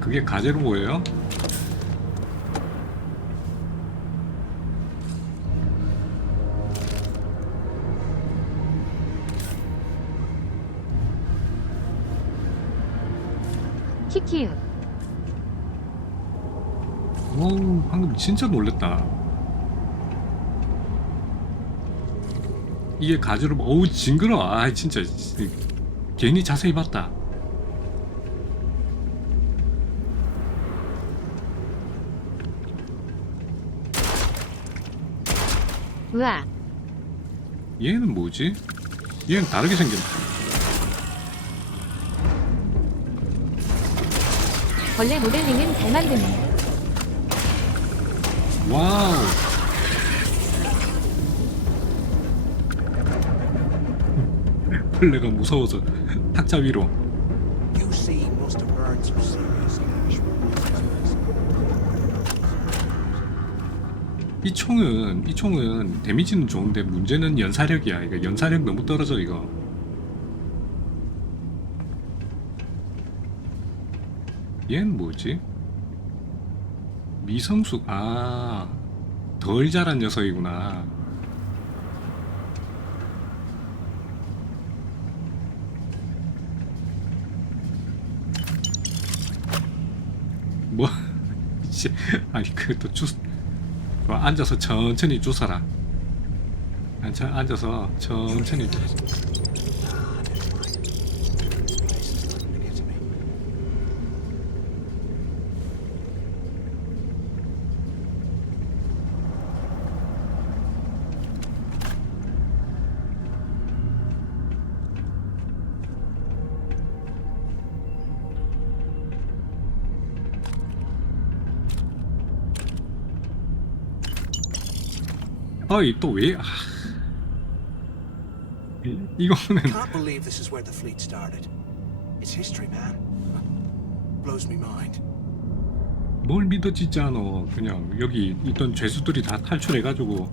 그게 가재로 보여요? 키키우. 오, 방금 진짜 놀랬다. 이게 가지로, 어우, 징그러워. 아, 진짜. 괜히 자세히 봤다. 으아. 얘는 뭐지? 얘는 다르게 생겼다. 벌레 모델링은 잘 만드네. 와우. 벌레가 무서워서 탁자 위로. You see, must have burned some serious cash. 이 총은 데미지는 좋은데 문제는 연사력이야. 이거 연사력 너무 떨어져 이거. 얘는 뭐지? 미성숙. 아, 덜 자란 녀석이구나. 뭐? 이제 아니 그것도 앉아서 천천히 주워라. 앉아서 천천히. 어이 또 왜? 이거는 Can't believe this is where the fleet started. It's history, man. Blows me mind. 뭘 믿어지지 않아. 그냥 여기 있던 죄수들이 다 탈출해가지고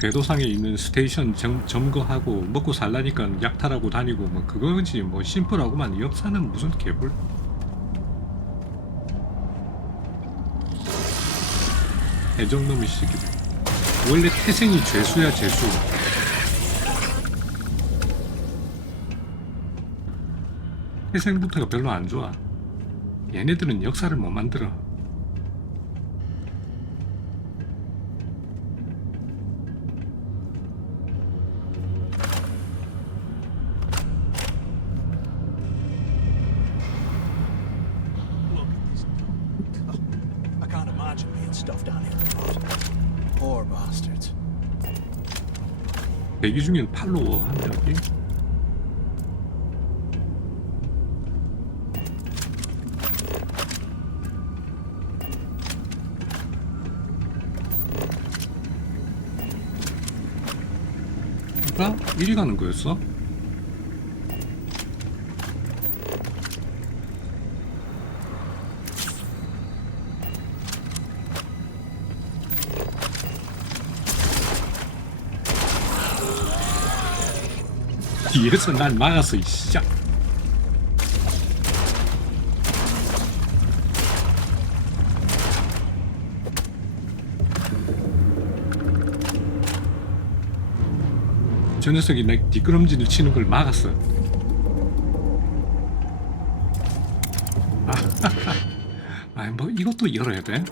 궤도상에 있는 스테이션 점거하고 먹고 살라니까 약탈하고 다니고 뭐 그거지. 뭐 심플하구만. 역사는 무슨 개불. 애정놈의 시기들. 원래 태생이 죄수야 죄수. 태생부터가 별로 안 좋아. 얘네들은 역사를 못 만들어. I can't imagine being stuffed down here. Poor bastards. 대기 중엔 팔로워 한 명이. 아? 이리 가는 거였어? 뒤에서 날 막았어, 이 씨야. 저 녀석이 내 뒷걸음질을 치는 걸 막았어. 아, 뭐 이것도 열어야 돼?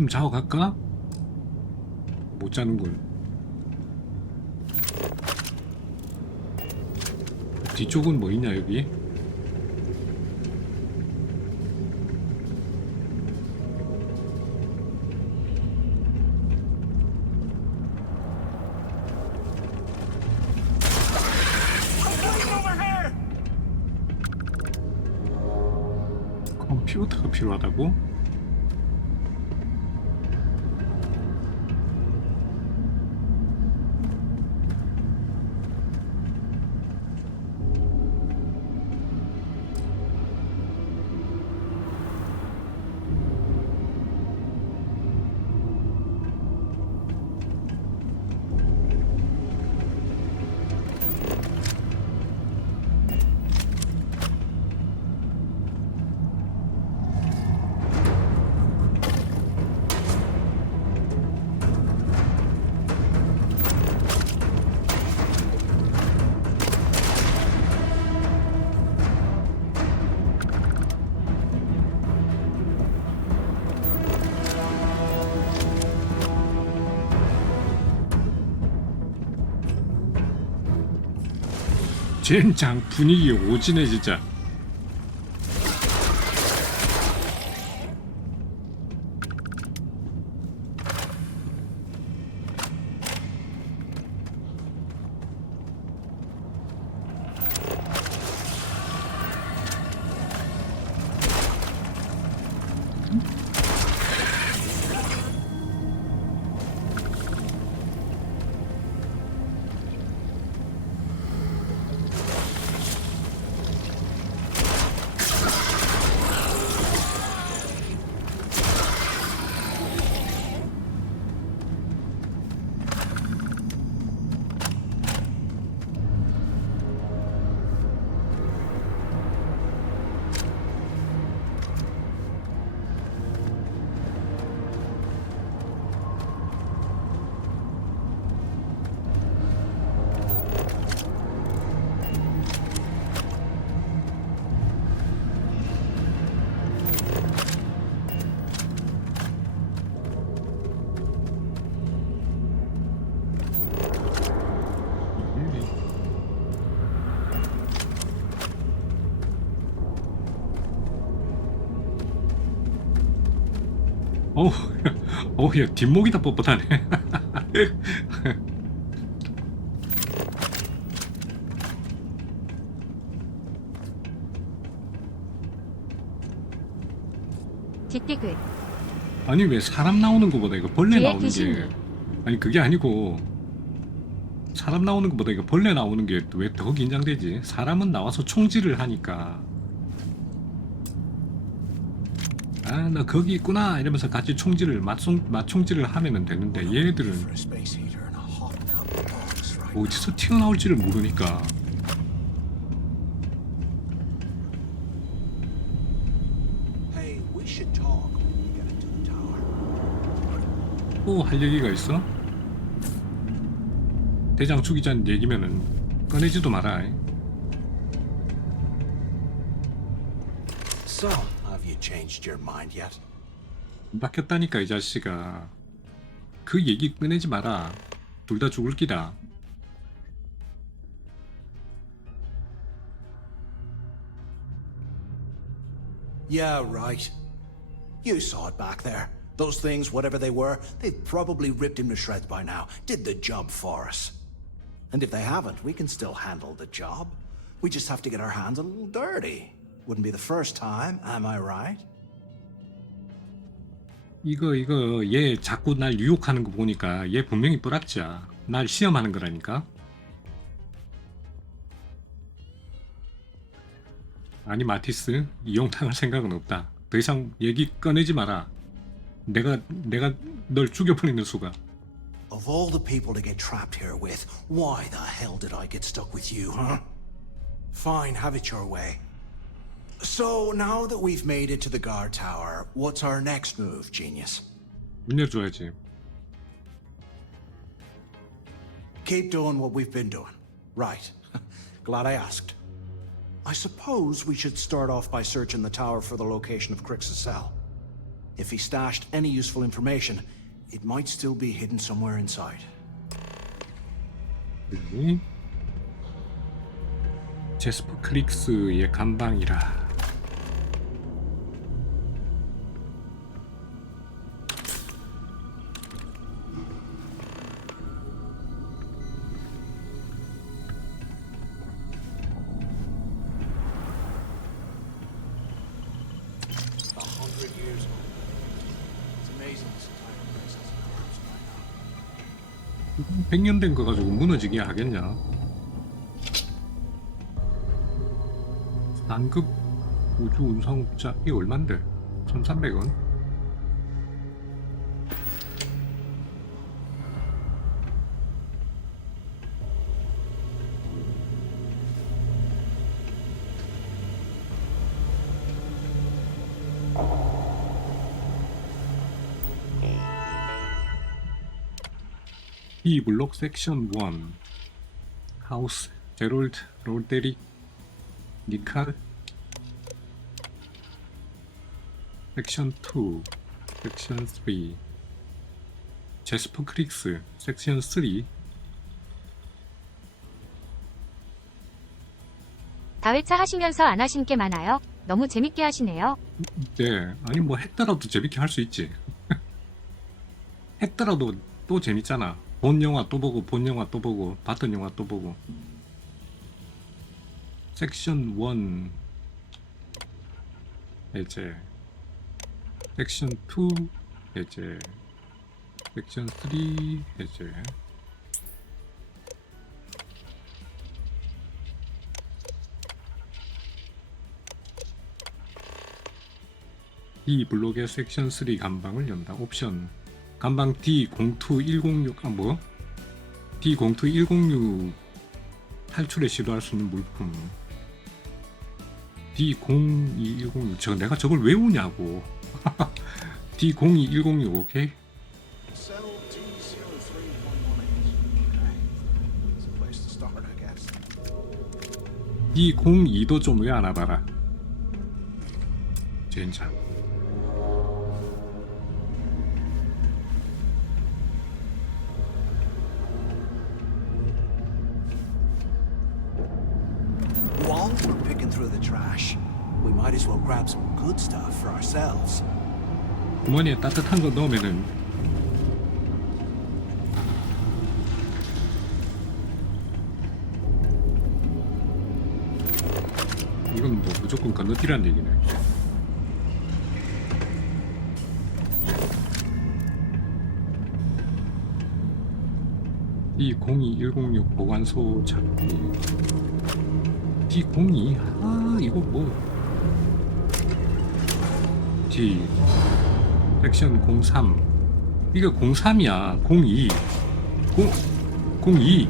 좀 자고 갈까? 못 자는걸. 뒤쪽은 뭐 있냐 여기? 컴퓨터가 필요하다고? 젠장 분위기 오지네 진짜. 야 뒷목이 다 뻣뻣하네. 재택을. 아니 왜 사람 나오는 거보다 이거 벌레 뒤에 나오는 귀신. 게 아니 그게 아니고 사람 나오는 것보다 이거 벌레 나오는 게 왜 더 긴장되지? 사람은 나와서 총질을 하니까 아 나 거기 있구나 이러면서 같이 총질을 맞총질을 하면은 되는데 얘들은 어디서 튀어나올지를 모르니까 또 할 얘기가 있어? 대장 죽이자는 얘기면은 꺼내지도 마라. So, have you changed your mind yet? 바뀌었다니까 이 자식아. 그 얘기 꺼내지 마라. 둘 다 죽을 기다. Yeah, right. You saw it back there. Those things, whatever they were, they've probably ripped him to shreds by now. Did the job for us. And if they haven't, we can still handle the job. We just have to get our hands a little dirty. Wouldn't be the first time, am I right? 이거 얘 자꾸 날 유혹하는 거 보니까 얘 분명히 뿌락지야. 날 시험하는 거라니까. 아니 마티스 이용당할 생각은 없다. 더 이상 얘기 꺼내지 마라. 내가 널 죽여버리는 수가. Of all the people to get trapped here with, why the hell did I get stuck with you, huh? Fine, have it your way. So, now that we've made it to the guard tower, what's our next move, genius? 문 열어줘야지. Keep doing what we've been doing. Right. Glad I asked. I suppose we should start off by searching the tower for the location of Crix's cell. If he stashed any useful information, it might still be hidden somewhere inside. 제스퍼 크릭스의 감방이라. Years old. It's amazing this entire place hasn't collapsed by now. 100년 된 거 가지고 무너지게 하겠냐? 단급 우주 운송자 이게 얼만데? 1,300원? 이 블록 섹션 1 하우스 제롤드 롤데릭 니칼 섹션 2 섹션 3 제스퍼 크릭스 섹션 3 다회차 하시면서 안 하신 게 많아요. 너무 재밌게 하시네요. 네, 아니 뭐 했더라도 재밌게 할 수 있지. 했더라도 또 재밌잖아. 본 영화 또 보고 본 영화 또 보고 봤던 영화 또 보고. 섹션 1 해제, 섹션 2 해제, 섹션 3 해제. 이 블록의 섹션 3 간방을 연다. 옵션 간방 D02106 뭐? D02106 탈출에 시도할 수 있는 물품. D02106 저 내가 저걸 외우냐고. D02106 오케이. D02도 좀 왜 안 와봐라. 젠장. While we're picking through the trash, we might as well grab some good stuff for ourselves. 주머니에 따뜻한 거 넣으면은 이건 뭐 무조건 건너뛰라는 얘기네. D02106 보관소 찾기. D02 아 이거 뭐 D 섹션 03 이거 03이야 02 02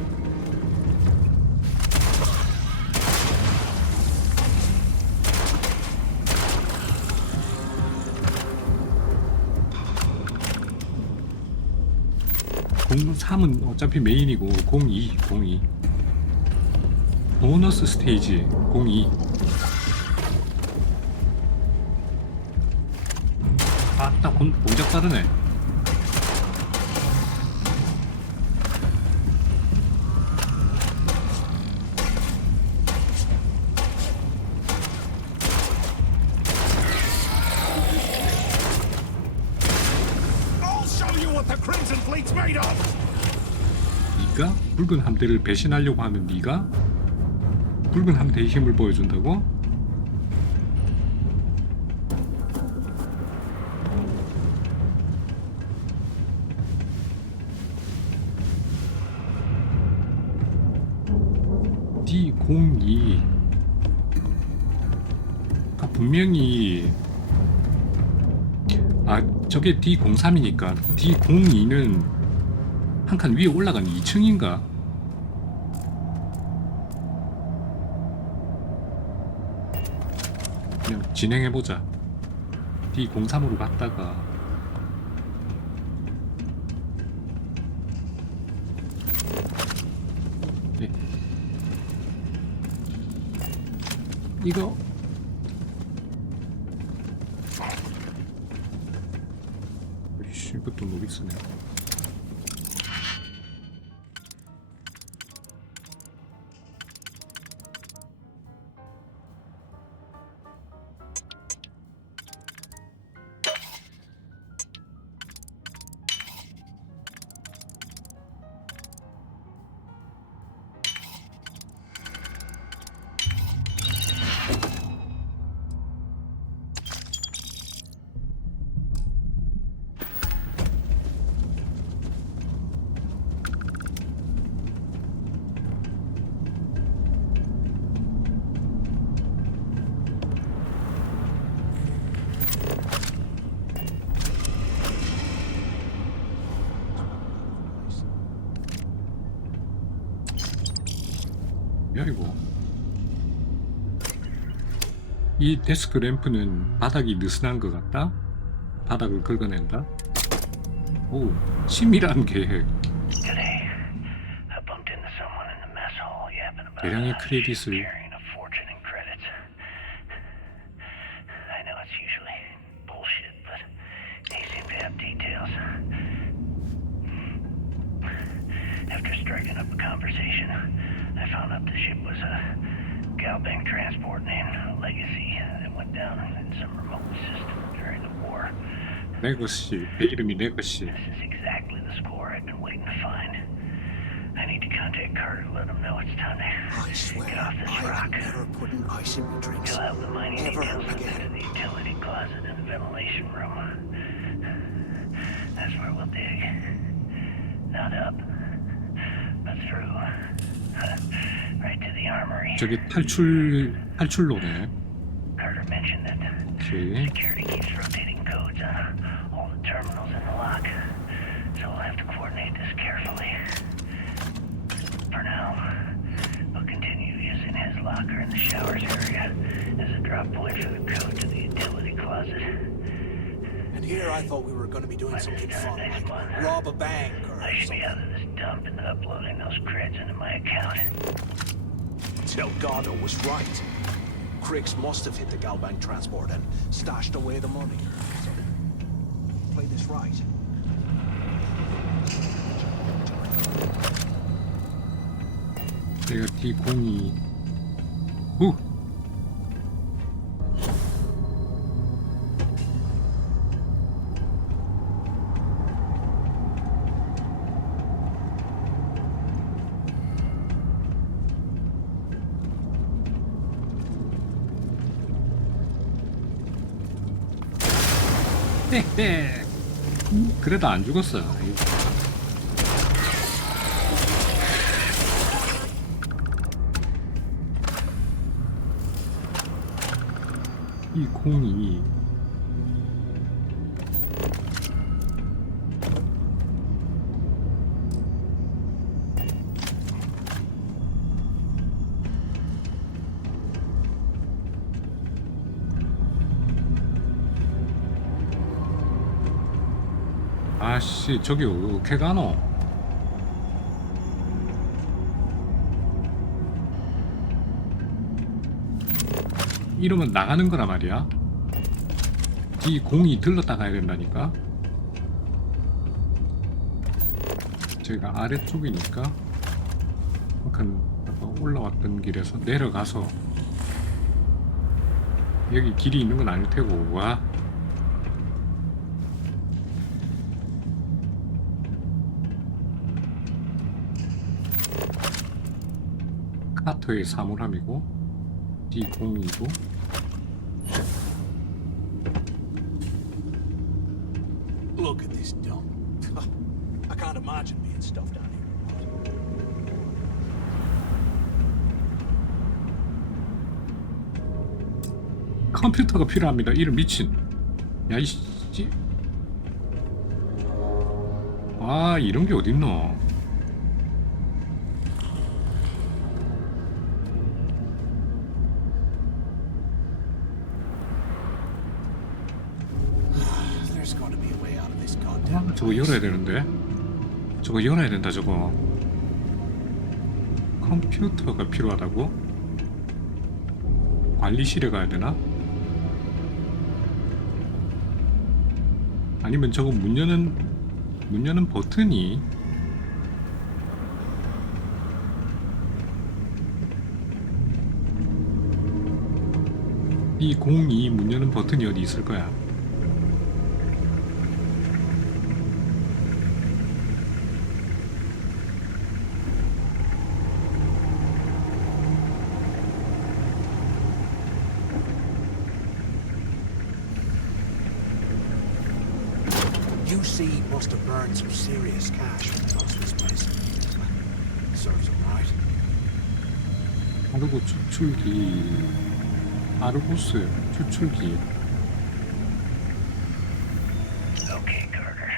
03은 어차피 메인이고 02 보너스 스테이지 02 아따 공작 빠르네. I'll show you what the Crimson Fleet's made of. 네가 붉은 함대를 배신하려고 하는 네가 붉은 함대의 힘을 보여준다고? D02 분명히 저게 D03이니까 D02는 한 칸 위에 올라간 2층인가? 그냥 진행해보자. D03으로 갔다가 네. 이거 이것도 노비스네. 야 이거 이 데스크 램프는 바닥이 느슨한 것 같다? 바닥을 긁어낸다? 오, 치밀한 계획. Today, I bumped into someone in the mess hall yapping about 대량의 크레딧을 carrying a fortune in credits. I know it's usually bullshit, but they seem to have details. After striking up a conversation, I found out the ship was a Galbank transport named Legacy that went down in some remote system during the war. 레거시, 배 이름이 레거시. This is exactly the score I've been waiting to find. I need to contact Carter to let him know it's time to get off this rock. Never put an ice in my drinks. He'll have the mining Ever details again. into the utility closet in the ventilation room. That's where we'll dig. Not up, but through. Right to the armory. 저기 탈출로네. Carter mentioned that 오케이. security keeps rotating codes on all the terminals in the lock, so we'll have to coordinate this carefully. For now, we'll continue using his locker in the showers area as a drop point for the code to the utility closet. And here I thought we were going to be doing something fun, like rob a bank or I should something. be out of this dump and uploading those creds into my account. Delgado was right. Criggs must have hit the Galbank transport and stashed away the money. So, play this right. 내가 D02 후! 헤헤. 그래도 안 죽었어. 이 공이 아씨 저기 어떻게 가노? 이러면 나가는 거란 말이야. 이 공이 들렀다 가야 된다니까. 저희가 아래쪽이니까 아까 올라왔던 길에서 내려가서 여기 길이 있는 건 아닐 테고. 와 카터의 사물함이고 D02고 Look at this dump. I can't imagine being stuffed down here. 컴퓨터가 필요합니다. 이런 미친. 야 이씨. 아 이런 게 어딨노? 저거 열어야 되는데. 저거 열어야 된다 저거. 컴퓨터가 필요하다고? 관리실에 가야 되나? 아니면 저거 문 여는 문 여는 버튼이 이 02 문 여는 버튼이 어디 있을 거야. UC must have burned some serious cash when they lost this place. Serves them right. 아르고 추출기, 아르고스 추출기. Okay, Carter.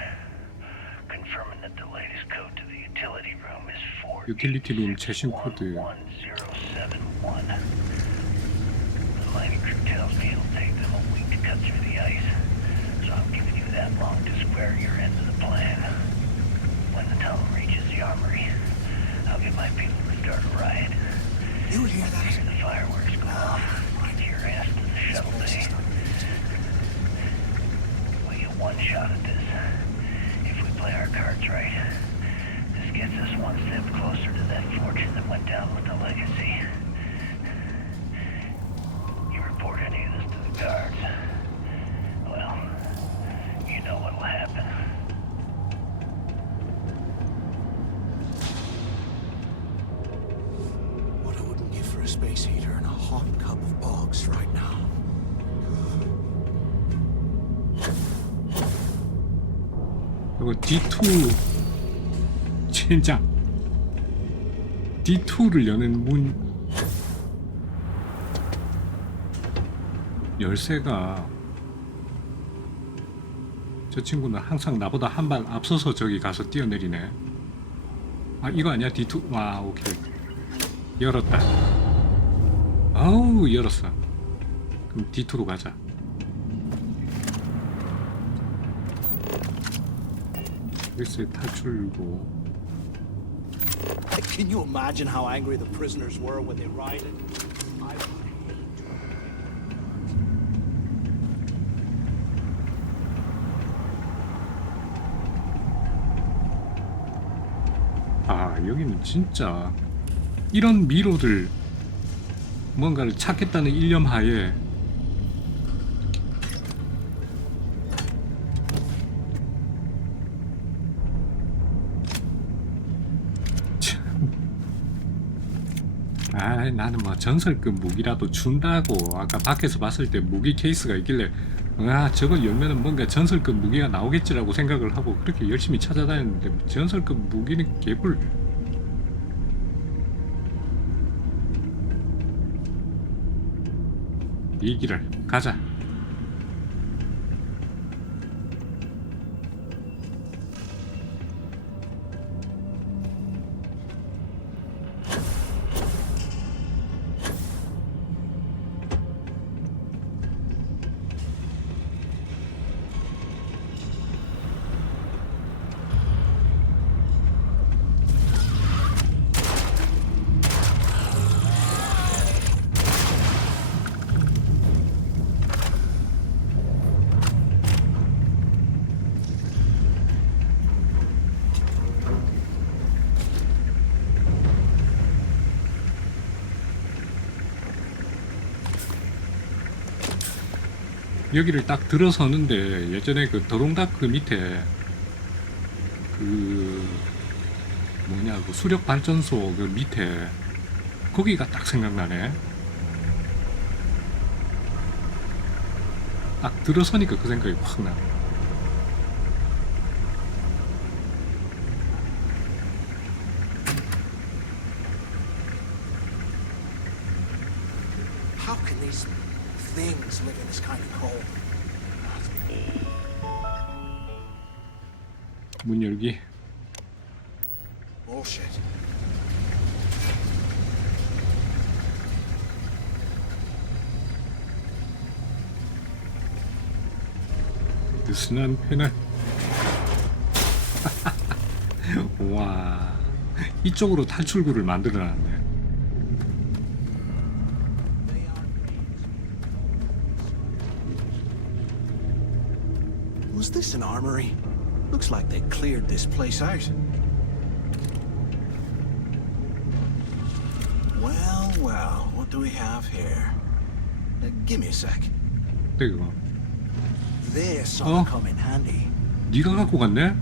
Confirming that the latest code to the utility room is 4. 유틸리티 룸 최신 코드. 1071. The mining crew tells me it'll take them a week to cut through the ice. So I'm giving you that long to square your end of the plan. When the tunnel reaches the armory, I'll get my people to start a riot. You hear that? Hear the fireworks go off. Get your ass to the shuttle bay. We get one shot at this. If we play our cards right, this gets us one step closer to that fortune that went down with the legacy. You report any of this to the guards, well, you know what'll happen. What I wouldn't give for a space heater and a hot cup of bogs right now. 그리고 D2 젠장. D2를 여는 문 열쇠가, 저 친구는 항상 나보다 한 발 앞서서 저기 가서 뛰어내리네. 아, 이거 아니야? D2. 와, 오케이. 열었다. 아우, 열었어. 그럼 D2로 가자. 그리스의 탈출구. Can you imagine how angry the prisoners were when they rioted? 아, 여기는 진짜 이런 미로들 뭔가를 찾겠다는 일념 하에 아, 나는 뭐 전설급 무기라도 준다고 아까 밖에서 봤을 때 무기 케이스가 있길래 아, 저걸 열면은 뭔가 전설급 무기가 나오겠지라고 생각을 하고 그렇게 열심히 찾아다녔는데 전설급 무기는 개불. 이 길을 가자. 여기를 딱 들어서는데 예전에 그 더롱다크 그 밑에 그 뭐냐 그 수력 발전소 그 밑에 거기가 딱 생각나네. 딱 들어서니까 그 생각이 확 나. How can these things live in this kind of cold? 문 열기. Bullshit. 느슨한 패널. 와, 이쪽으로 탈출구를 만들어놨네. Was this an armory? Looks like they cleared this place out. Well, well, what do we have here? Give me a sec. 이거. This ought to come in handy. 네가 갖고 갔네?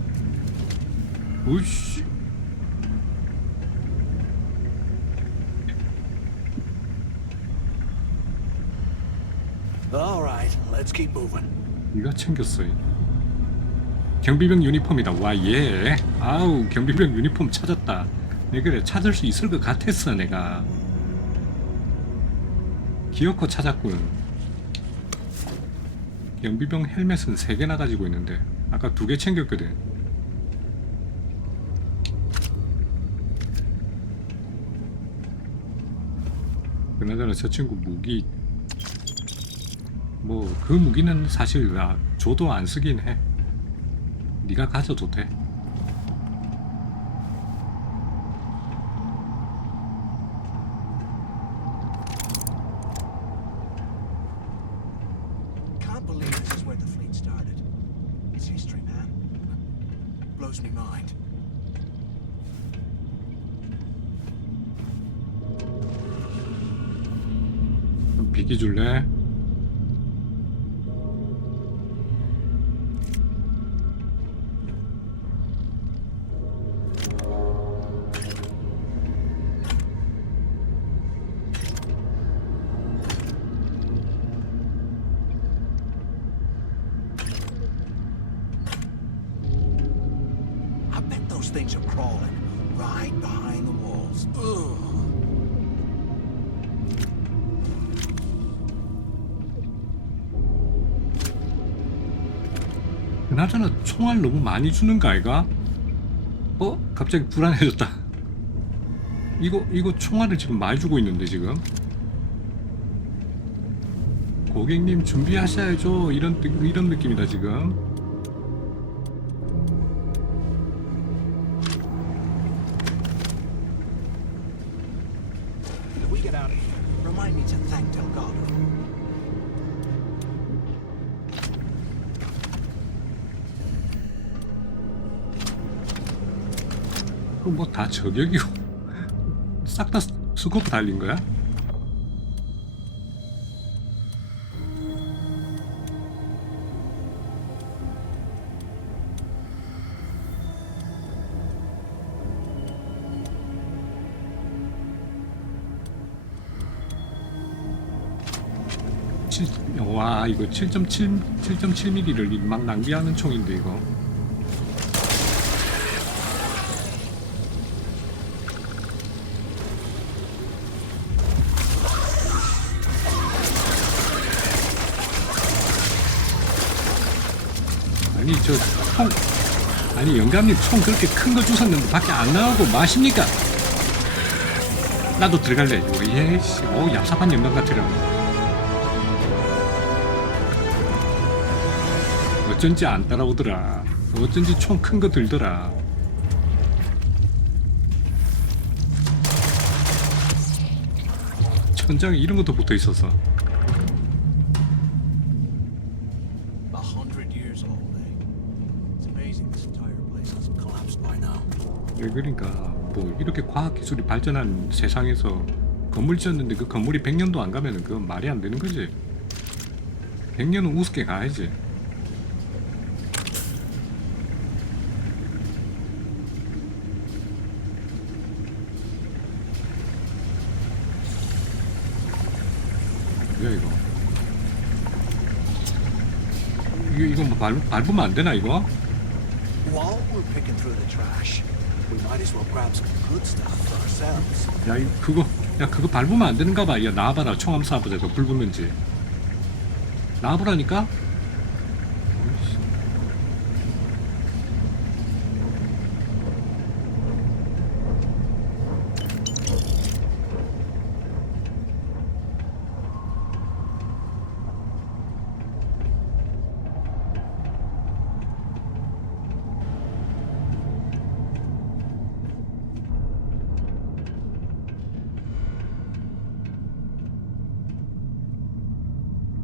우씨. All right, let's keep moving. 네가 챙겼어. 경비병 유니폼이다. 와, 예. 아우, 경비병 유니폼 찾았다. 내 그래 찾을 수 있을 것 같았어 내가. 기어코 찾았군. 경비병 헬멧은 3개나 가지고 있는데 아까 2개 챙겼거든. 그나저나 저 친구 무기 뭐 그 무기는 사실 나 줘도 안 쓰긴 해. 네가 가져도 돼. Can't believe this is where the fleet started. It's history, man. Blows me mind. 좀 비기 줄래? Things are crawling right behind the walls. Ugh. 그나저나 총알 너무 많이 주는 거 아이가? 갑자기 불안해졌다. 이거 총알을 지금 많이 주고 있는데 지금. 고객님 준비하셔야죠. 이런 느낌이다 지금. Get out of here. Remind me to thank Delgado. 그 뭐 다 저격이고 싹 다 스코프 달린 거야? 와, 이거 7.7mm를 막 낭비하는 총인데 이거. 아니 저 총, 아니 영감님 총 그렇게 큰 거 주셨는데 밖에 안 나오고 마십니까? 나도 들어갈래. 예씨, 오 얍삽한 영감 같으라고. 어쩐지 안 따라오더라. 어쩐지 총 큰 거 들더라. 천장에 이런 것도 붙어 있어서. 100 years old, eh? It's amazing this entire place hasn't collapsed by now. 그러니까 뭐 이렇게 과학 기술이 발전한 세상에서 건물 지었는데 그 건물이 100년도 안 가면은 그건 말이 안 되는 거지. 100년은 우습게 가야지. 뭐야 이거 뭐 밟으면 안 되나 이거? While we're picking through the trash, we might as well grab some good stuff for ourselves. 야 그거 밟으면 안 되는가 봐. 야 나와봐라. 총함 쏴보자. 너 불 붙는지. 나와보라니까?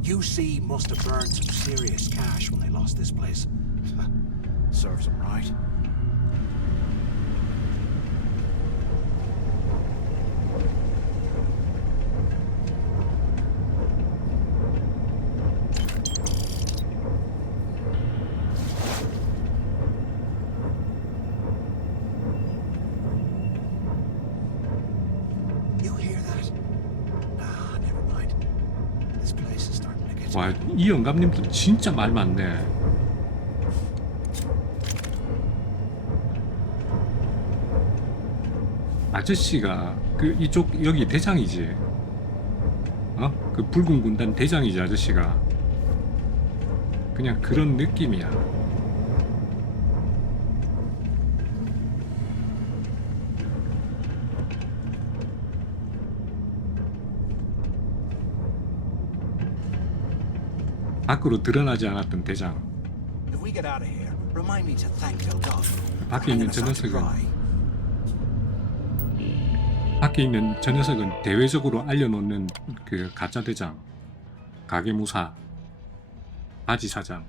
UC must have burned some serious cash when they lost this place. serves him right. You hear that? Ah, never mind. This place is starting to get. 와, 이 영감님도 진짜 말 많네. 아저씨가 그 이쪽 여기 대장이지. 어? 그 붉은 군단 대장이지 아저씨가. 그냥 그런 느낌이야. 밖으로 드러나지 않았던 대장. If we get out of here, remind me to thank Delgado. 밖에 있는 저 녀석은 대외적으로 알려놓는 그 가짜 대장, 가게무사, 바지 사장.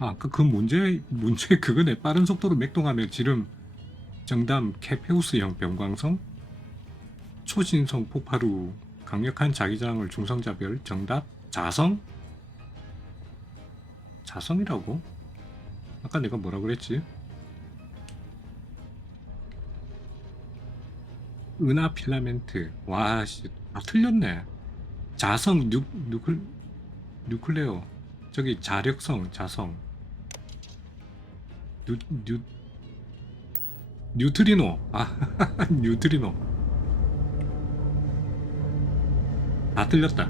아, 그 문제 그거네. 빠른 속도로 맥동하며 지름 정담 케페우스형 변광성, 초신성 폭발 후 강력한 자기장을 중성자별 정답 자성? 자성이라고? 아까 내가 뭐라 그랬지? 은하 필라멘트. 와씨, 다 틀렸네. 자성 뉴클레어. 저기 자력성 자성. 뉴트리노. 아, 뉴트리노. 다 틀렸다.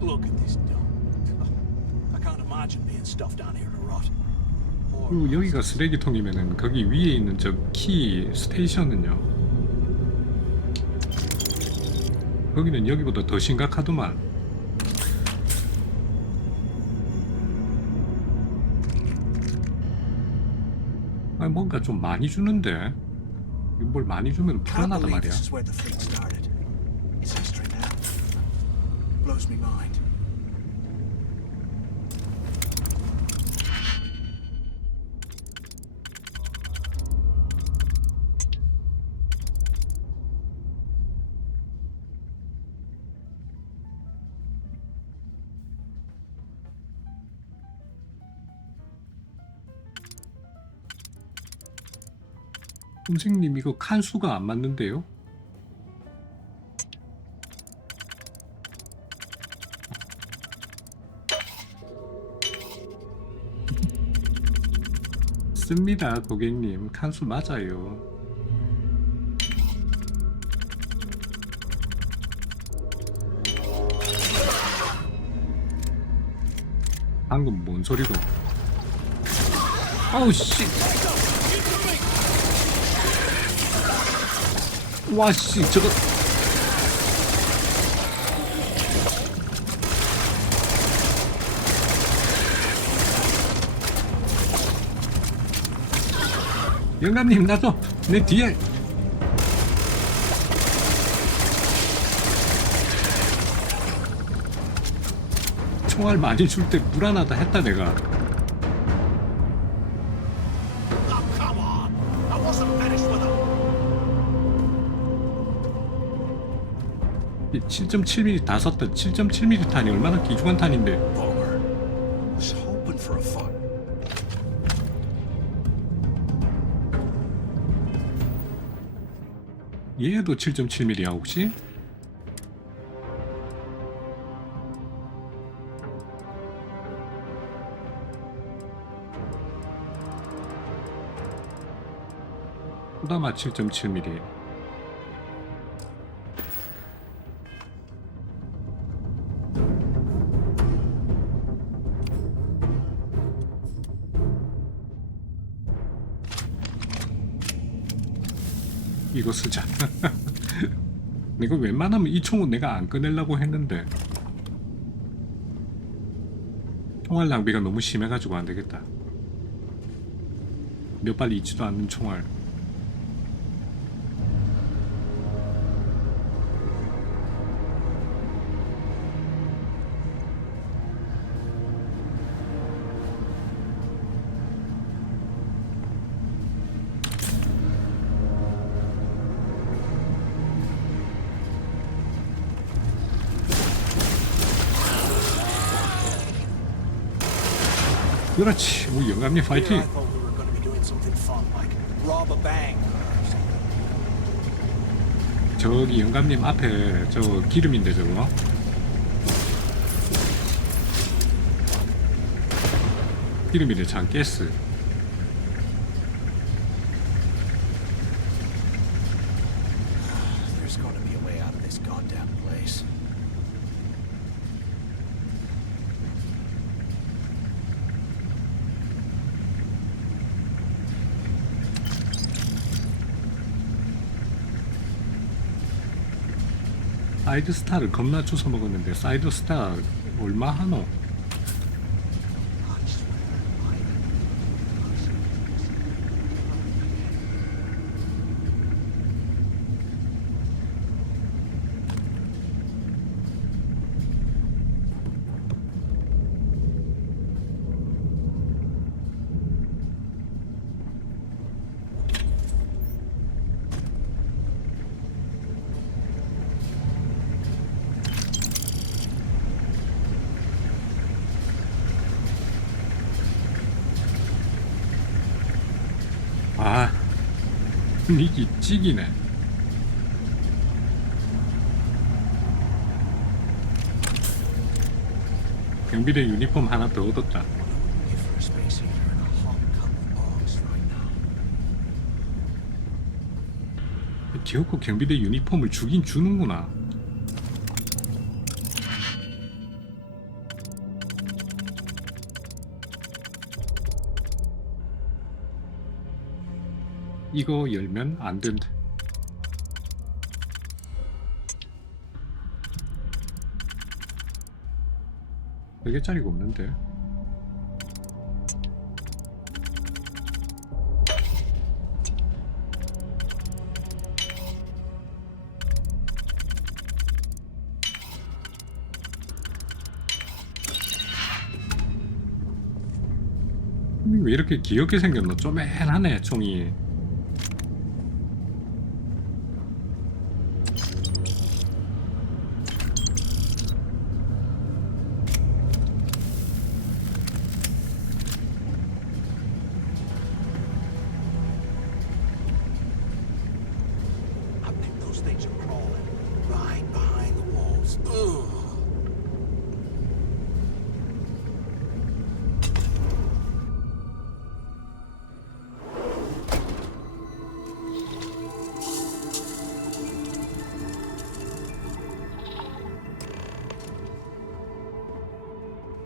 Look at this dump. I can't imagine being stuffed down here to rot. 그리고 여기가 쓰레기통이면은 거기 위에 있는 저 키 스테이션은요. 거기는 여기보다 더 심각하더만. 아니, 뭔가 좀 많이 주는데. 뭘 많이 주면 불안하단 말이야. This is where the fleet started. It's history now. Blows me mind. 선생님 이거 칸수가 안 맞는데요? 씁니다 고객님. 칸수 맞아요. 방금 뭔 소리고? 아우 씨. 와씨 저거 영감님 나도 내 뒤에 총알 많이 줄 때 불안하다 했다 내가. Oh, come on. I wasn't finished with them. 7.7mm 다 썼다. 7.7mm 탄이 얼마나 귀중한 탄인데. Was hoping for a fight. 얘도 7.7mm야 혹시? 후다마 7.7mm. 이거 쓰자. 이거 웬만하면 이 총은 내가 안 꺼내려고 했는데 총알 낭비가 너무 심해가지고 안 되겠다. 몇 발 있지도 않는 총알. 그렇지. 우리 영감님 파이팅. 저기 영감님 앞에 저 기름인데 저거. 기름이래. 장 가스. There's got to be a way out of this goddamn place. 사이드 스타를 겁나 주워 먹었는데 사이드 스타 얼마 하노? 아, 이게 찌기네. 경비대 유니폼 하나 더 얻었다. 귀엽고 경비대 유니폼을 주긴 주는구나. 이거 열면 안 된다. 몇 개짜리가 없는데. 왜 이렇게 귀엽게 생겼노? 쪼맨하네 총이.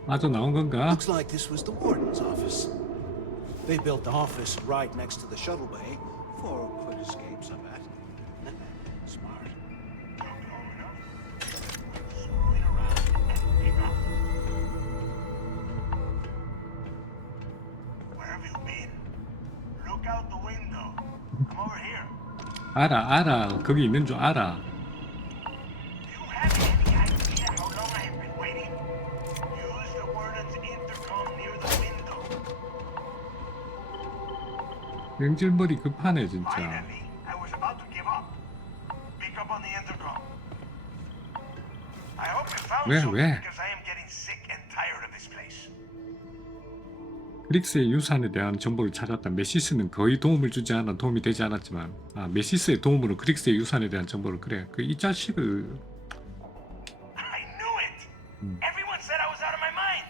아주 나온 건가? Looks like this was the warden's office. They built the office right next to the shuttle bay for quick escapes, I bet. Smart. Where have you been? Look out the window. I'm over here. 알아. 거기 있는 줄 알아. 명질머리 급하네 진짜. I was about to give up. Pick up on the intercom. I hope you found something because I am getting sick and tired of this place. 크릭스의 유산에 대한 정보를 찾았다. 메시스는 거의 도움이 되지 않았지만, 메시스의 도움으로 크릭스의 유산에 대한 정보를 그래. 그 이 자식을. I knew it. Everyone said I was out of my mind,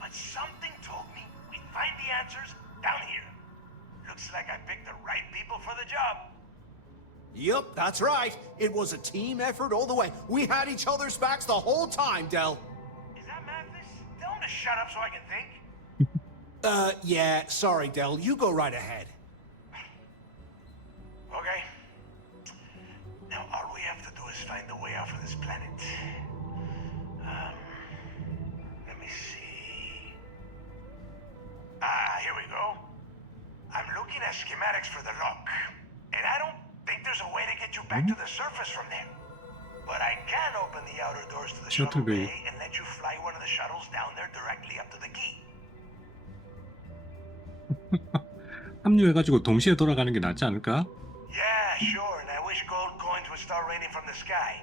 but something told me we'd find the answers down here. Looks like I picked the right people for the job. Yup, that's right. It was a team effort all the way. We had each other's backs the whole time, Del. Is that Mathis? Tell him to shut up so I can think. Yeah, sorry, Del. You go right ahead. Okay. schematics for the lock. And I don't think there's a way to get you back to the surface from there. But I can open the outer doors to the shuttle bay and let you fly one of the shuttles down there directly up to the key. 합류해가지고 동시에 돌아가는 게 낫지 않을까? Yeah, sure, and I wish gold coins would start raining from the sky.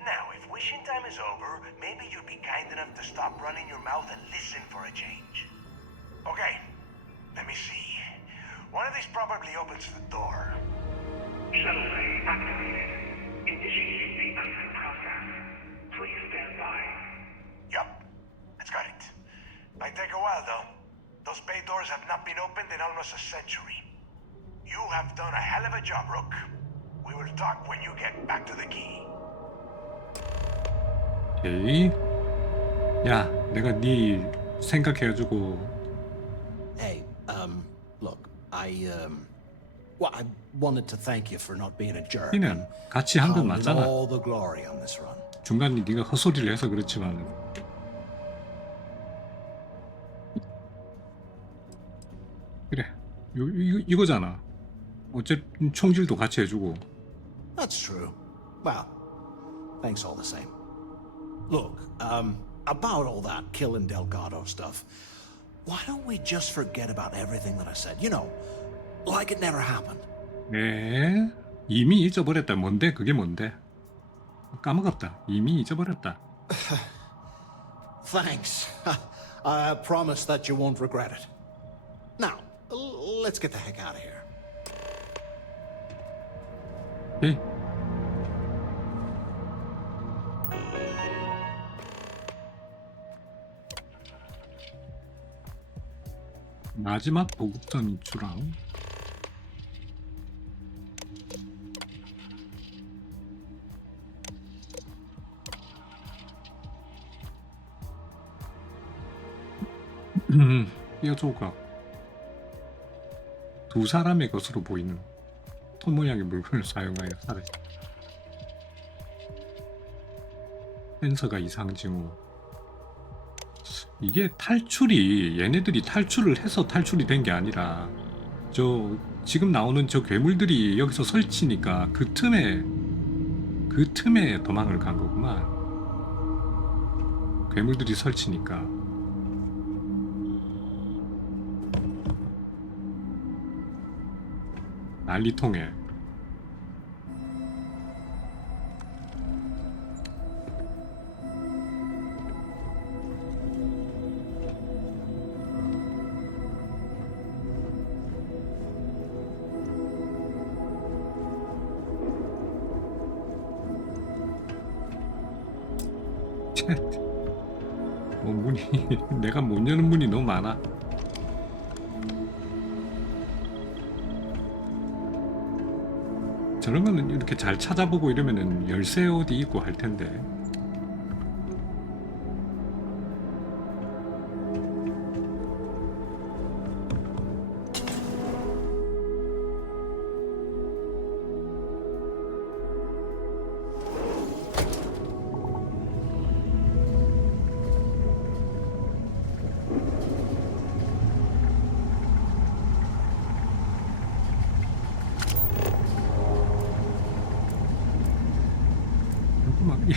Now, if wishing time is over, maybe you'd be kind enough to stop running your mouth and listen for a change. Okay, let me see. One of these probably opens the door. Shuttle bay activated. Initiating the exit process. Please stand by. Yup, that's got it. Might take a while, though. Those bay doors have not been opened in almost a century. You have done a hell of a job, Rook. We will talk when you get back to the key. 오케이. 야, 내가 네 생각해가지고. Hey, look, well, I wanted to thank you for not being a jerk. 니는 같이 한 건 Counted 맞잖아. all the glory on this run. 중간에 네가 헛소리를 해서 그렇지만. 그래, 이거잖아. 어쨌든 총질도 같이 해주고. That's true. Well, thanks all the same. Look, about all that killing Delgado stuff, why don't we just forget about everything that I said? You know, like it never happened. 네, 이미 잊어버렸다. 뭔데? 그게 뭔데? 까먹었다. 이미 잊어버렸다. Thanks. I promise that you won't regret it. Now, let's get the heck out of here. 네. 마지막 보급선 입출항. 뼈 조각. 두 사람의 것으로 보이는 손 모양의 물건을 사용하여 사라졌다. 센서가 이상 징후. 이게 탈출이 얘네들이 탈출을 해서 탈출이 된 게 아니라 저 지금 나오는 저 괴물들이 여기서 설치니까 그 틈에 도망을 간 거구만. 괴물들이 설치니까. 난리통에. 문이 내가 못 여는 문이 너무 많아. 저런 거는 이렇게 잘 찾아보고 이러면은 열쇠 어디 있고 할 텐데.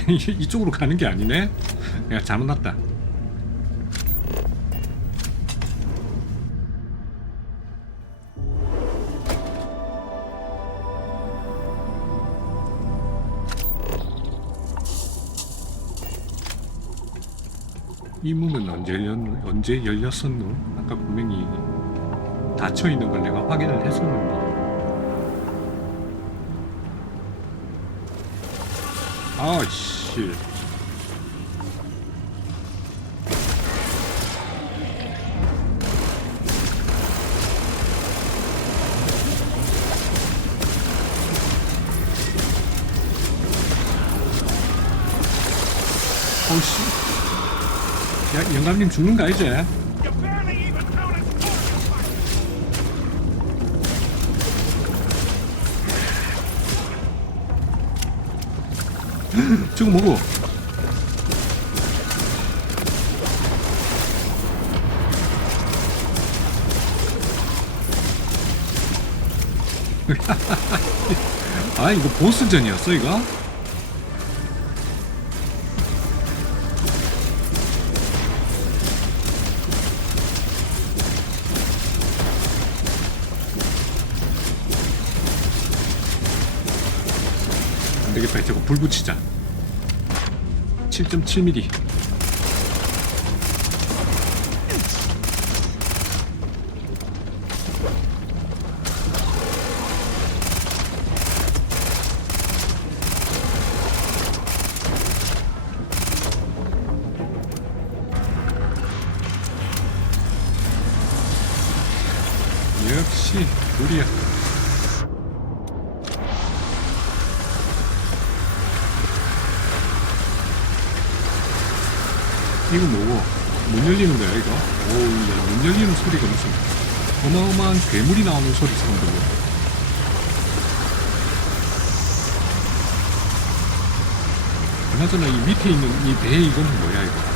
이쪽으로 가는 게 아니네? 내가 잘못 났다. 이 문은 언제 열렸었노? 아까 분명히 닫혀 있는 걸 내가 확인을 했었는데. 아씨. 어씨. 야, 영감님 죽는가 이제? 저거 뭐고? 아 이거 보스전이었어 이거? 안되겠다 저거 불 붙이자. 7.7mm 역시 불이야. 이거 뭐고? 문 열리는 거야 이거? 오우 야, 문 열리는 소리가 무슨 어마어마한 괴물이 나오는 소리처럼 들려. 그나저나 이 밑에 있는 이 배 이거는 뭐야 이거?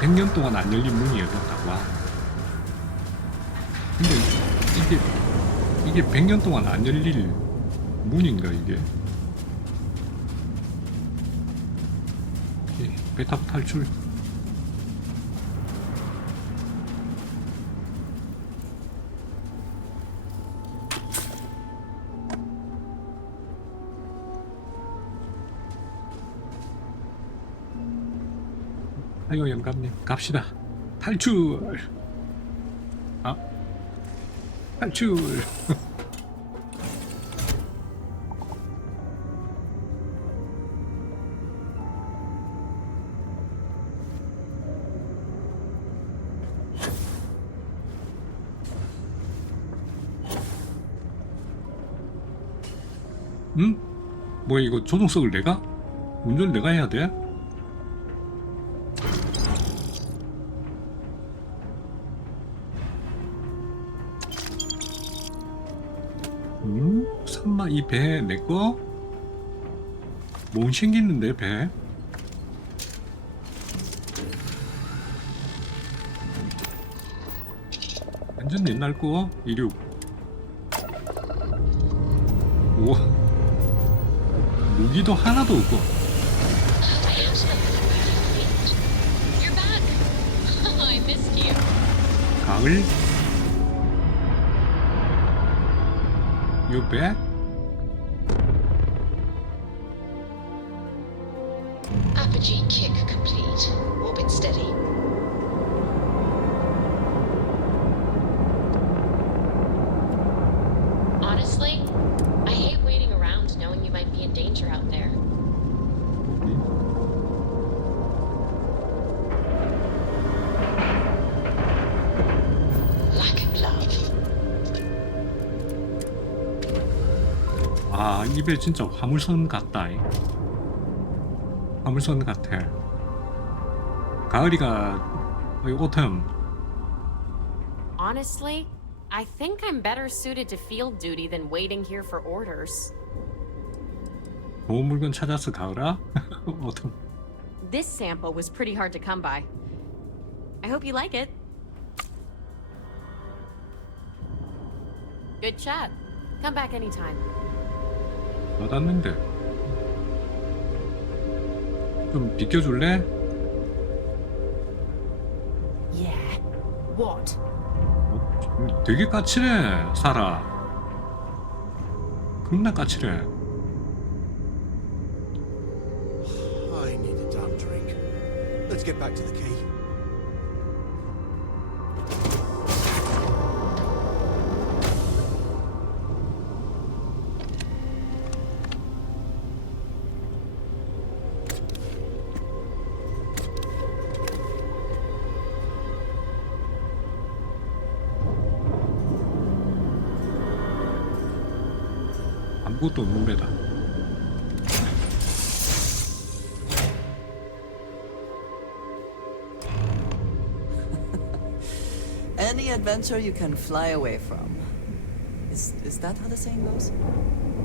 100년 동안 안 열린 문이었다고. 와. 근데 이게 100년 동안 안 열릴 문인가 이게? 배 타고 탈출. 아이고 영감님 갑시다. 탈출. 아 탈출. 응? 뭐야 이거 조종석을 내가? 운전을 내가 해야 돼? 설마 이 배 내꺼? 뭔 생기는데 배? 완전 옛날 거? 이륙. 우와 무기도 하나도 없고. 가을? You back? Apogee kick complete. Orbit steady. Honestly, I hate waiting around knowing you might be in danger out there. Lack of love. 아, 입에 진짜 화물선 같다. 화물선 같아. 가을이가 오텀. Honestly, I think I'm better suited to field duty than waiting here for orders. 좋은 물건 찾았어, 가을아? 오텀. This sample was pretty hard to come by. I hope you like it. Good chat. Come back anytime. 받았는데. 좀 비켜줄래? Yeah. What? 되게 까칠해, 사라. 겁나 까칠해. I need a damn drink. Let's get back to the key. 아무것도 없는 배다. Any adventure you can fly away from. Is that how the saying goes?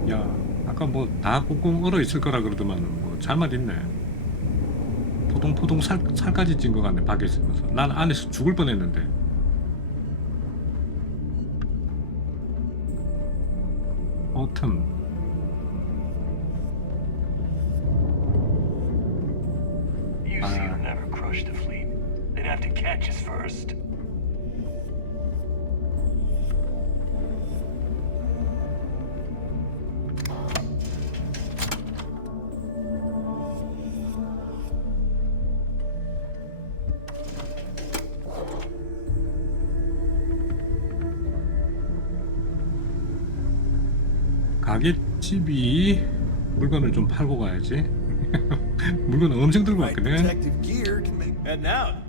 야, 아까 뭐 다 꽁꽁 얼어 있을 거라 그러더만 뭐 잘만 있네. 포동포동 살까지 찐 것 같네, 밖에 있으면서. 난 안에서 죽을 뻔했는데. 오텀. UC will never crush the fleet. They'd have to catch us first. 가게집이 물건을 좀 팔고 가야지. 물건을 엄청 들고 왔거든. Protective gear can make. And now,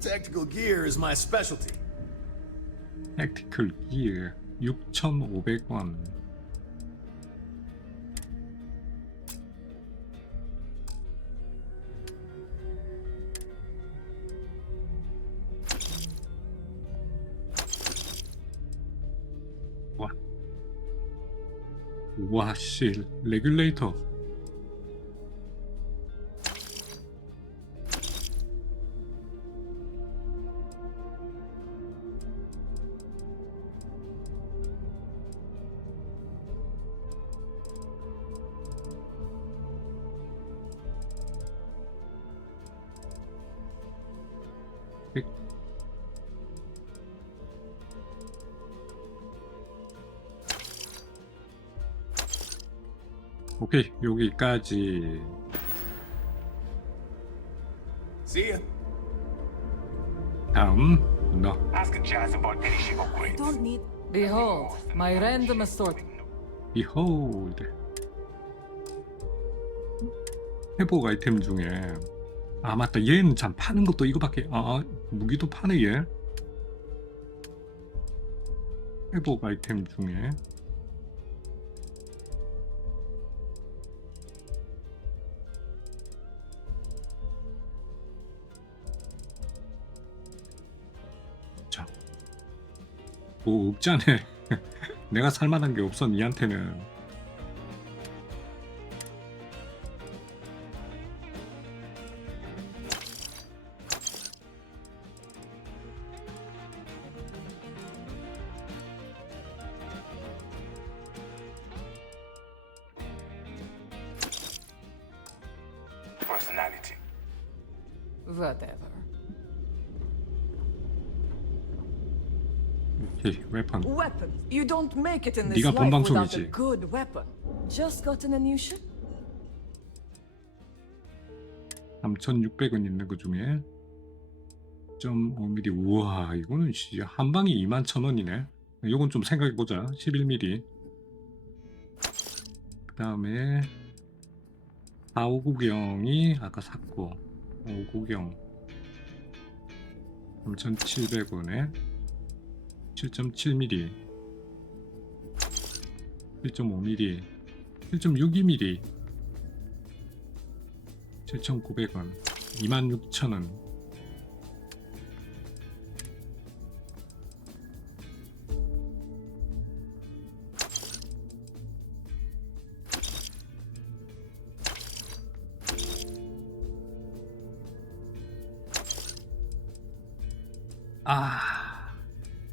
tactical gear is my specialty. 택티컬 기어 6,500원. 와. 와, 씨, 레귤레이터. 오케이, 여기까지. See ya. 다음 너. Ask Jazz about any ship upgrades. Don't need. Behold, my random assortment. Behold. 회복 아이템 중에 아 맞다, 얘는 참 파는 것도 이거밖에. 무기도 파네 얘. 회복 아이템 중에 자, 뭐 없잖아. 내가 살만한 게 없어 니한테는. Personality. Whatever. 오케이, 웨폰. Weapon. You don't make it in this 네가 본 life without 방송이지. a good weapon. Just gotten a new ship? 3,600원 있는 그 중에 1.5mm. 우와, 이거는 진짜 한 방에 21,000원이네. 이건 좀 생각해보자. 11mm. 그 다음에 459경이 아까 샀고, 559경 3,700원에 7.7mm, 1.5mm, 1.62mm, 7,900원, 26,000원.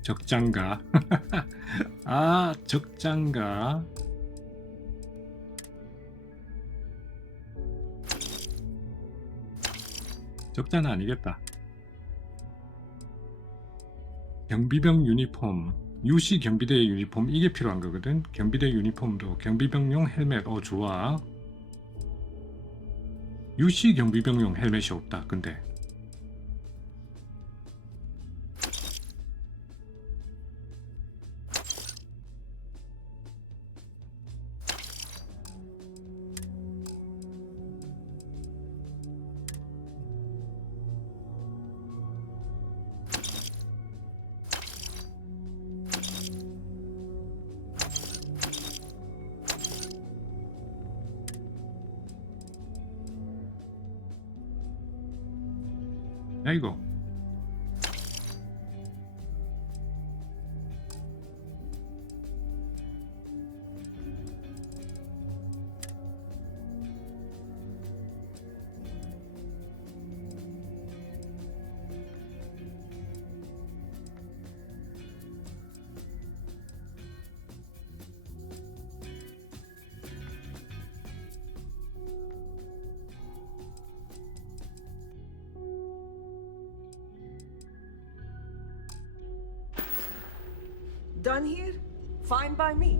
적장가. 적장가. 적자는 아니겠다. 경비병 유니폼, 유시 경비대 유니폼, 이게 필요한 거거든. 경비대 유니폼도 경비병용 헬멧. 좋아. 유시 경비병용 헬멧이 없다. 근데 야 이거 done here, fine by me.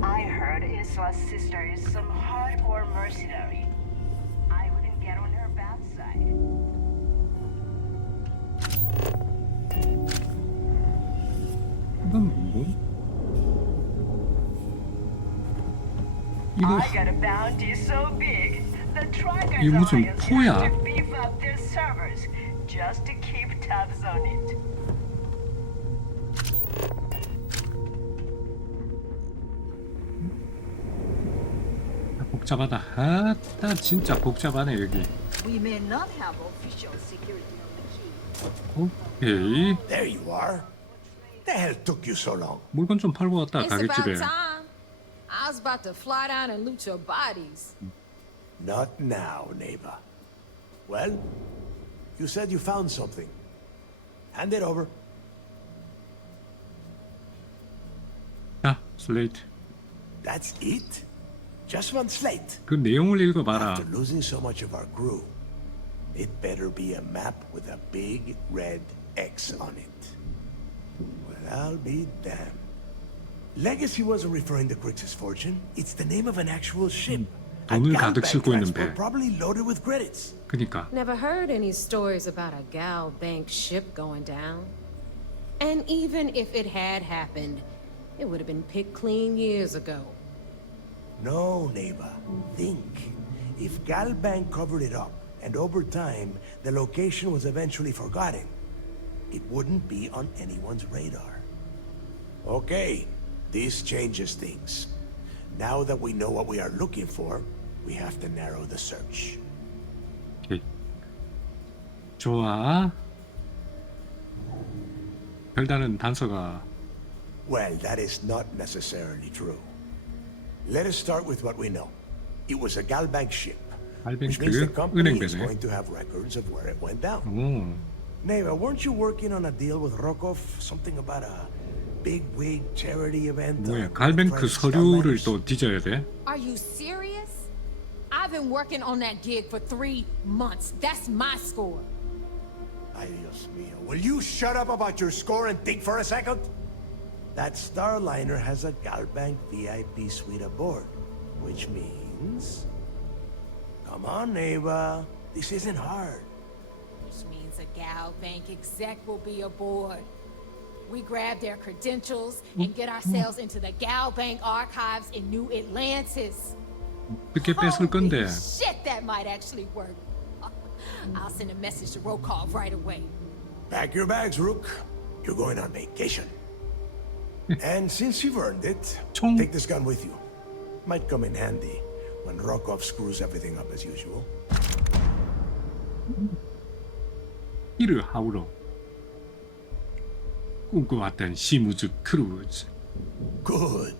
I heard Iswa's sister is some hardcore mercenary. I wouldn't get on her bad side. 이건 뭐? 이거 I got a bounty so big, the Trackers 이거 무슨 Alliance 포야? has to beef up their servers just to keep tabs on it. 복잡하다. 아따 진짜 복잡하네 여기. We may not have official security on the key. 오케이. There you are. The hell took you so long? 물건 좀 팔고 왔다 It's about 가게집에. time. I was about to fly down and loot your bodies. Not now, neighbor. Well, you said you found something. Hand it over. 자, 슬레이트. That's it? Just one slate? 그 내용을 읽어봐라. After losing so much of our crew, it better be a map with a big red X on it. Well, I'll be damned. Legacy wasn't referring to Crix's fortune. It's the name of an actual ship. 돈을 가득 싣고 있는 배. Probably loaded with credits. 그니까. Never heard any stories about a gal bank ship going down. And even if it had happened, it would have been picked clean years ago. No, neighbor. Think. If Gal Bank covered it up, and over time, the location was eventually forgotten, it wouldn't be on anyone's radar. Okay, this changes things. Now that we know what we are looking for, we have to narrow the search. 오케이. 좋아. 별다른 단서가. Well, that is not necessarily true. Let us start with what we know. It was a Gal Bank ship, which means the company is going to have records of where it went down. 오. Neighbor, weren't you working on a deal with Rokov? Something about a big wig charity event? 뭐야? 갈뱅크 서류를 또 뒤져야 돼? Are you serious? I've been working on that gig for 3 months. That's my score. Ay, Dios mío. Will you shut up about your score and think for a second? That Starliner has a Galbank VIP suite aboard, which means... Come on, neighbor. This isn't hard. Which means a gal bank exec will be aboard. We grab their credentials and get ourselves into the gal bank archives in New Atlantis. 어떻게 뺏을 건데? Shit, that might actually work. I'll send a message to Rokov right away. Pack your bags, Rook. You're going on vacation. And since you've earned it, take this gun with you. Might come in handy when Rokov screws everything up as usual. 이를 하우로 꿈꿔왔던 시무즈 크루즈. Good,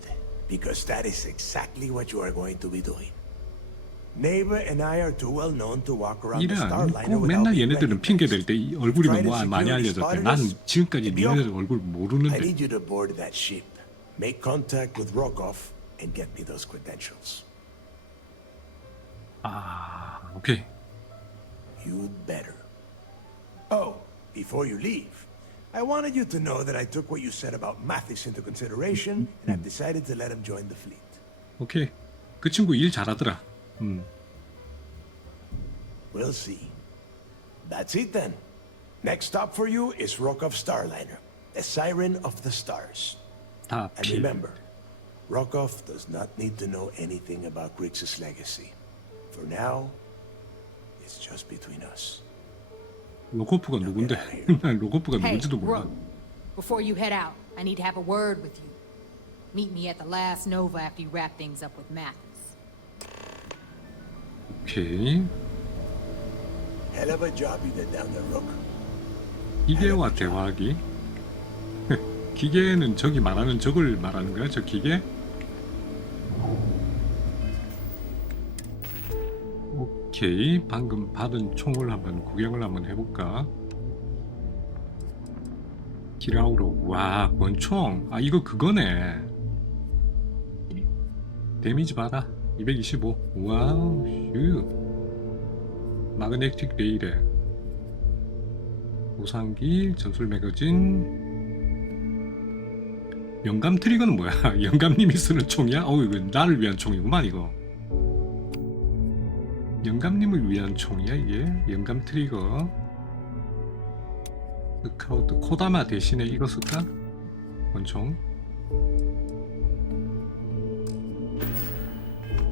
because that is exactly what you are going to be doing. Neighbor and I are too well known to walk around the 이래 Starliner 꼭 without 맨날 being 얘네들은 핑계 댈 때 얼굴이 너무 많이 알려졌대. 난 지금까지 니네들 얼굴 I 모르는데. need you to board that ship, make contact with Rokov, and get me those credentials. 아, 오케이. You'd better. Oh, before you leave, I wanted you to know that I took what you said about Mathis into consideration, and I've decided to let him join the fleet. 오케이. 그 친구 일 잘하더라. We'll see. That's it then. Next stop for you is Rokov Starliner, the siren of the stars. And remember, Rokov does not need to know anything about Grix's legacy. For now, it's just between us. 로코프가 누군데? 난 로코프가 Hey, 누군지도 몰라. Rook, before you head out, I need to have a word with you. Meet me at the last Nova after you wrap things up with Mathis. 오케이. Hell of a job you did down there, Rook. 기계와 대화하기. 기계는 저기 말하는 저걸 말하는 거야? 저 기계? 오케이. 방금 받은 총을 한번 구경을 한번 해볼까? 기라우로. 와, 권총. 아, 이거 그거네. 데미지 받아. 225. 와우, 슈. 마그네틱 레일에 보상기, 전술 매거진. 영감 트리거는 뭐야? 영감님이 쓰는 총이야? 어우, 이거 나를 위한 총이구만 이거. 영감님을 위한 총이야 이게? 영감 트리거. 스카우트 코다마 대신에 이거 쓸까? 권총.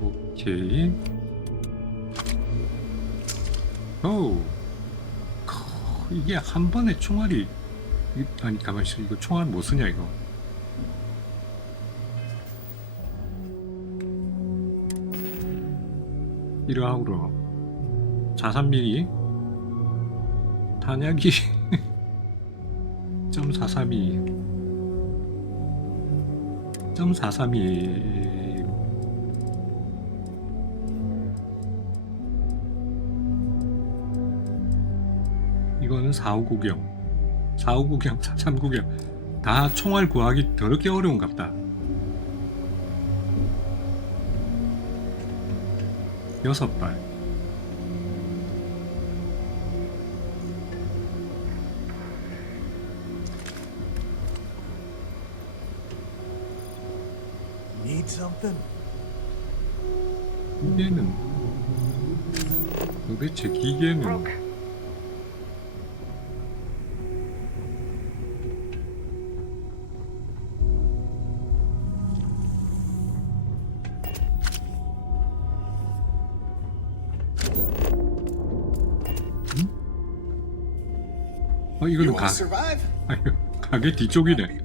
오케이. 오. 이게 한 번에 총알이, 아니 가만히 있어. 이거 총알 뭐 쓰냐 이거. 이러하우로 43mm 탄약이 .432 .432 이거는 459경 459경 439경 다 총알 구하기 더럽게 어려운갑다. 6발. Need something? 기계는 도대체 기계는 이거는 가게 뒤쪽이네.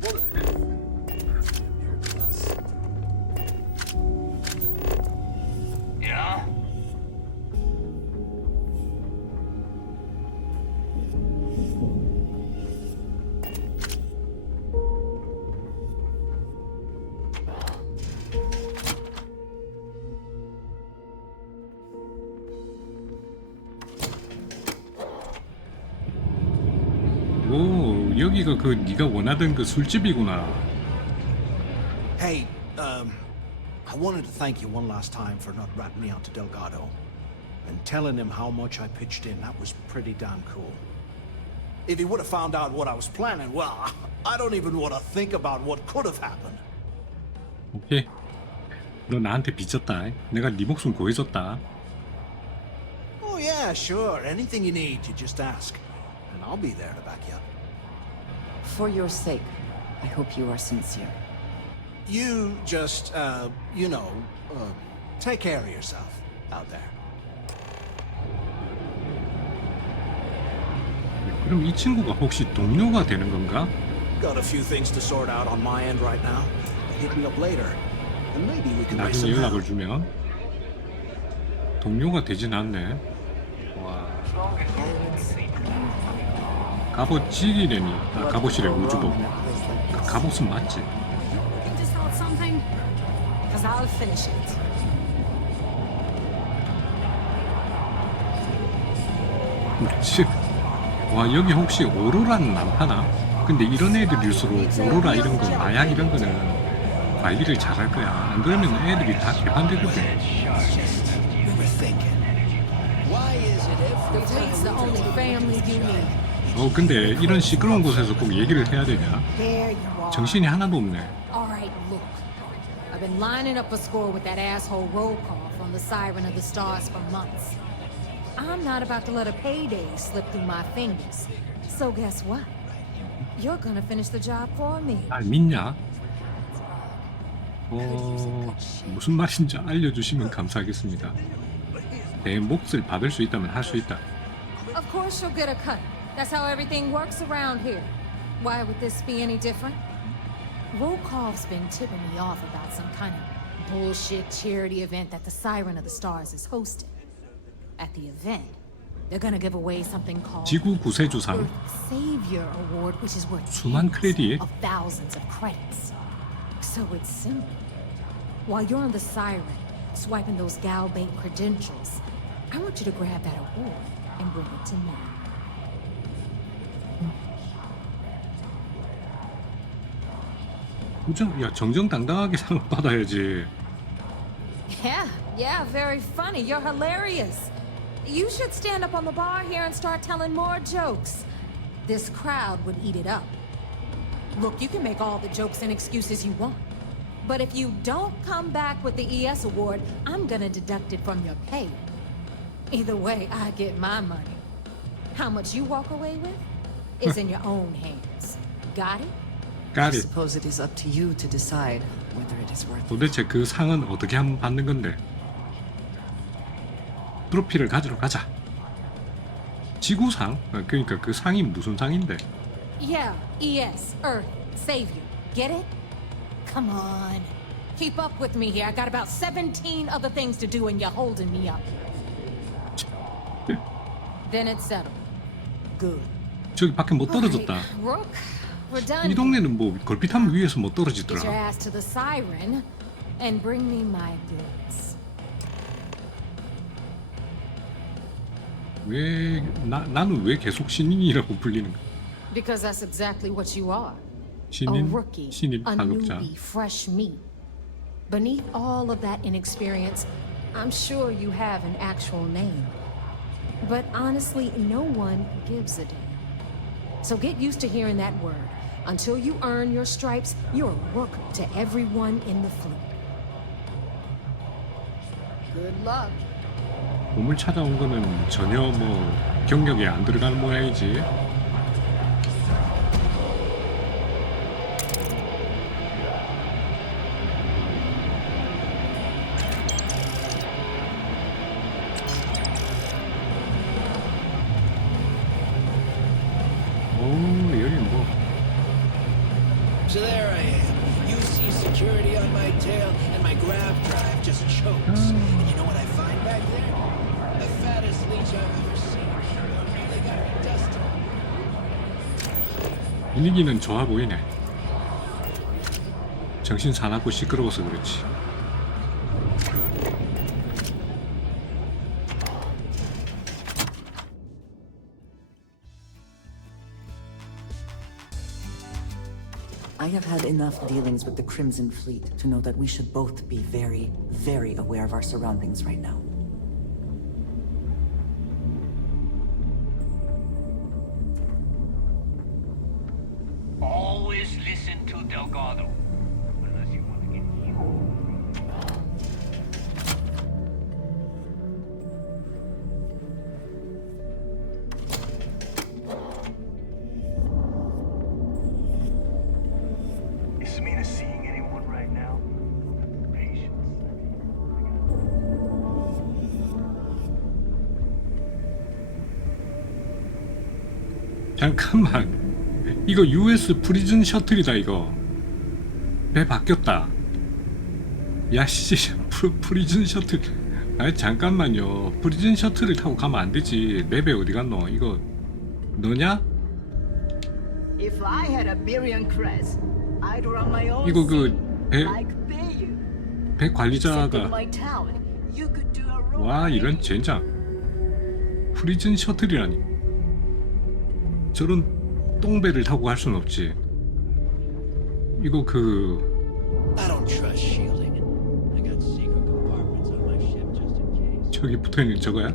오, 여기가 그 네가 원하던 그 술집이구나. Hey, I wanted to thank you one last time for not ratting me out to Delgado and telling him how much I pitched in. That was pretty damn cool. If he would have found out what I was planning, well, I don't even want to think about what could have happened. 오케이. 너 나한테 빚졌다. 내가 네 목숨 구해줬다. Oh yeah, sure. Anything you need, you just ask. And I'll be there to back you up. For your sake, I hope you are sincere. You just, you know, take care of yourself out there. 그럼 이 친구가 혹시 동료가 되는 건가? Got a few things to sort out on my end right now. Hit me up later, and maybe we can make 나중에 some 연락을 주면 동료가 되진 않네. 와. 갑옷지기래니. 아, 갑옷이래 우주복. 그 갑옷은 맞지? Cause I'll finish it. 그렇지. 와, 여기 혹시 오로라는 안 파나? 근데 이런 애들일수록 오로라 이런 거, 마약 이런 거는 관리를 잘할 거야. 안 그러면 애들이 다 개판되거든. The fleet's the only family you need. 근데 이런 시끄러운 곳에서 꼭 얘기를 해야 되냐? There you are. 정신이 하나도 없네. All right, look. I've been lining up a score with that asshole roll call from the Siren of the Stars for months. I'm not about to let a payday slip through my fingers. So guess what? You're gonna finish the job for me. 날 믿냐? 무슨 말인지 알려주시면 감사하겠습니다. 내 몫을 받을 수 있다면 할 수 있다. Of course you'll get a cut. That's how everything works around here. Why would this be any different? Volkov's been tipping me off about some kind of bullshit charity event that the Siren of the Stars is hosting. At the event, they're gonna give away something called 지구 구세주상. Earth Savior Award, which is worth 수만 크레딧. of thousands of credits. So it's simple. While you're on the Siren, swiping those gal-bait credentials, I want you to grab that award and bring it to me. 야, 정정당당하게 상받아야지. Yeah, very funny. You're hilarious. You should stand up on the bar here and start telling more jokes. This crowd would eat it up. Look, you can make all the jokes and excuses you want. But if you don't come back with the ES award, I'm gonna deduct it from your pay. Either way, I get my money. How much you walk away with is in your own hands. Got it? I suppose it is up to you to decide whether it is worth it. 도대체 그 상은 어떻게 하면 받는 건데? 트로피를 가지러 가자. 지구상? 그러니까 그 상이 무슨 상인데? Yeah, ES, Earth, Savior. Get it? Come on. Keep up with me here. I got about 17 other things to do and you're holding me up. Then it's settled. Good. 저기 밖에 못 떨어졌다. Rook, we're done. 이 동네는 뭐 걸핏하면 위에서 못 Get your 떨어지더라. ass to the siren and bring me my goods. 왜 나는 왜 계속 신인이라고 불리는 거야? Because that's exactly what you are. 신인, A rookie, 신인 a 파급자. newbie, fresh meat. Beneath all of that inexperience, I'm sure you have an actual name. But honestly, no one gives a damn. So get used to hearing that word. Until you earn your stripes, you're a rook to everyone in the fleet. Good luck. 보물 찾아온 거는 전혀 뭐 경력에 안 들어가는 모양이지. 여기 뭐. So there I am. You see security on my tail, and my grab drive just chokes. And you know what I find back there? The fattest leech I've ever seen. They got dust. 분위기는 좋아 보이네. 정신 사납고 시끄러워서 그렇지. I have had enough dealings with the Crimson Fleet to know that we should both be very, very aware of our surroundings right now. Always listen to Delgado. Unless you want to get evil. Is Samina seeing anyone right now? Patience. 잠깐만. 이거 US 프리즌 셔틀이다 이거. 배 바뀌었다. 야씨 프리즌 셔틀. 아니 잠깐만요. 프리즌 셔틀을 타고 가면 안 되지. 내 배 어디 갔노? 이거 너냐? If I had a billion crest, I'd run my own 이거 sea, 배 like Bayou. 배 Except in 관리자가 my town, you could do a rope 와 이런 젠장. 프리즌 셔틀이라니. 저런 똥배를 타고 갈 순 없지. 이거 I don't trust shielding. I got secret compartments on my ship just in case. 저기 붙어있는 저거야?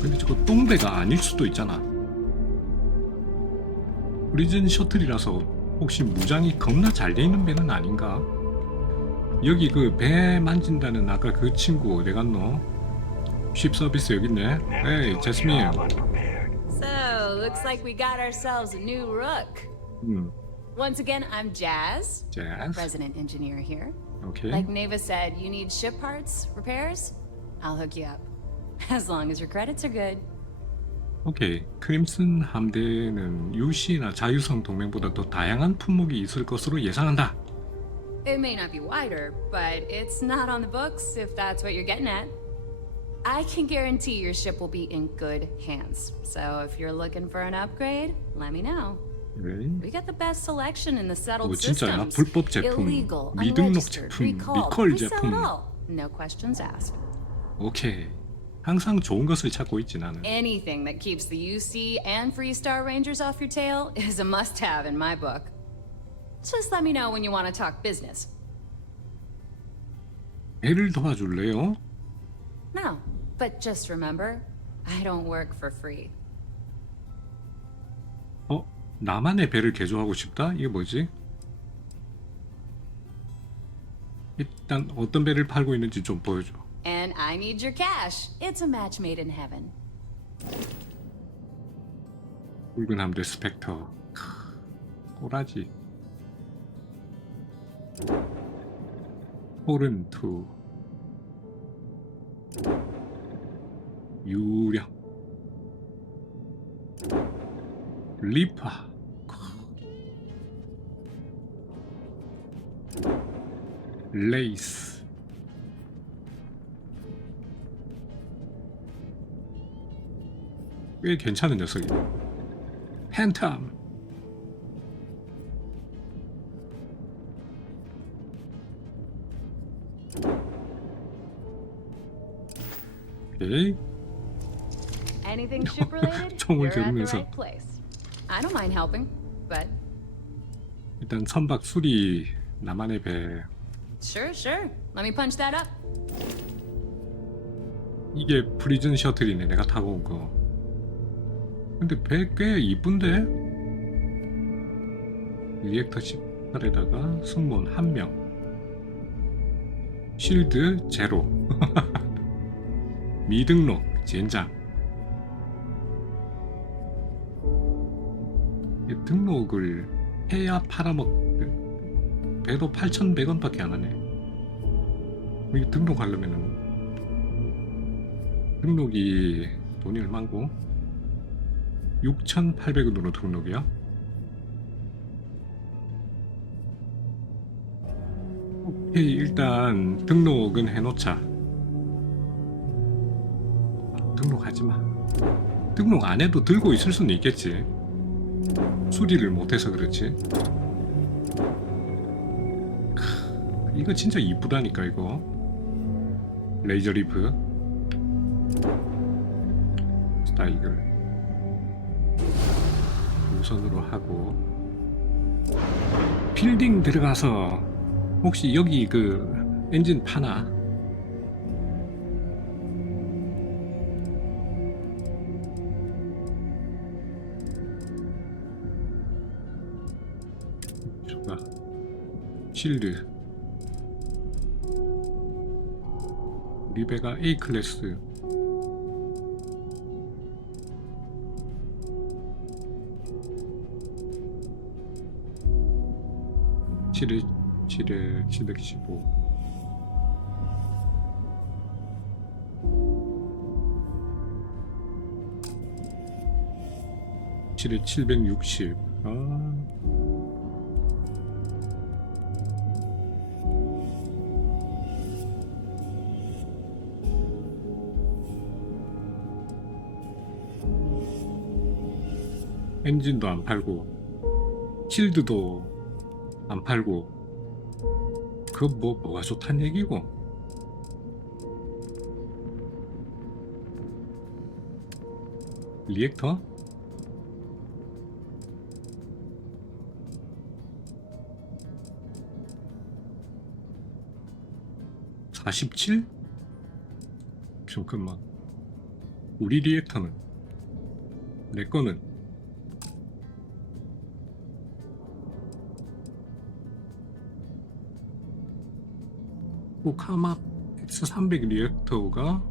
근데 저거 똥배가 아닐 수도 있잖아. 프리즌 셔틀이라서 혹시 무장이 겁나 잘 돼 있는 배는 아닌가? 여기 그 배 만진다는 아까 그 친구 어디 갔노? 쉽 서비스 여기 있네. 에이 제스민. So, looks like we got ourselves a new rook. Once again, I'm Jazz. Jazz. Resident engineer here. Okay. Like Neva said, you need ship parts, repairs? I'll hook you up. As long as your credits are good. 오케이. 크림슨 함대에는 UC나 자유성 동맹보다 더 다양한 품목이 있을 것으로 예상한다. It may not be wider, but it's not on the books if that's what you're getting at. I can guarantee your ship will be in good hands. So if you're looking for an upgrade, let me know. 네. We got the best selection in the settled 진짜야? systems. 불법 제품, Illegal, 미등록 unregistered, 제품, recalled. 리콜 We sell it 제품. all. No questions asked. 오케이. 항상 좋은 것을 찾고 있지 나는. Anything that keeps the UC and Freestar Rangers off your tail is a must-have in my book. Just let me know when you want to talk business. 배를 도와줄래요? No, but just remember, I don't work for free. 나만의 배를 개조하고 싶다? 이게 뭐지? 일단 어떤 배를 팔고 있는지 좀 보여줘. And I need your cash. It's a match made in heaven. 붉은 함대 스펙터. 꼬라지. 호른투. 유령. 리파. 레이스. 꽤 괜찮은 녀석이네. 팬텀. 오케이. Anything ship related? 총을 You're at the 겨누면서. right place. I don't mind helping, but 일단 선박 수리. 나만의 배. sure. Let me punch that up. 이게 프리즌 셔틀이네. 내가 타고 온 거. 근데 배 꽤 이쁜데? 리액터 18에다가 승무원 1명. 실드 제로. 미등록 젠장. 등록을 해야 팔아먹. 배도 8,100원밖에 안 하네. 이게 등록하려면은 등록이 돈이 얼마고? 6,800원으로 등록이야? 오케이, 일단 등록은 해놓자. 등록하지마. 등록 안 해도 들고 있을 수는 있겠지. 수리를 못해서 그렇지. 이거 진짜 이쁘다니까 이거. 레이저 리프. 스타이글. 우선으로 하고. 빌딩 들어가서 혹시 여기 그 엔진 파나? 추가. 실드. 우리 배가 A 클래스. 칠에 715. 칠에 760. 엔진도 안 팔고 실드도 안 팔고. 그 뭐가 좋단 얘기고. 리액터? (47) 잠깐만. 우리 리액터는 내 거는 코카마 X300 리액터가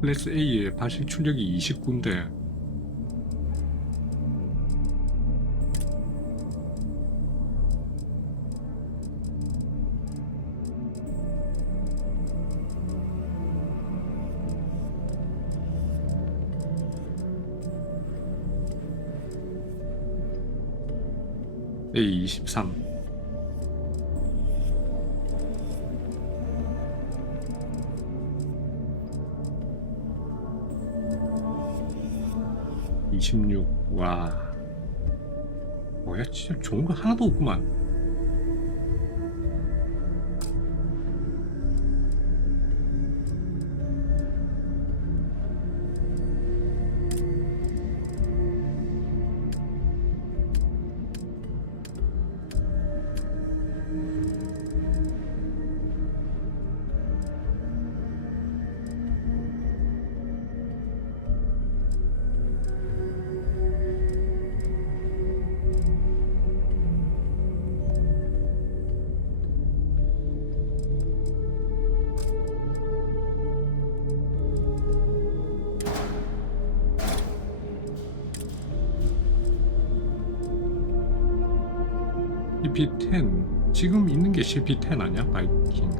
클래스 A의 발생 출력이 29인데 A23 26. 와 뭐야 진짜 좋은 거 하나도 없구만. CP10 지금 있는 게 CP10 아니야? 바이킹.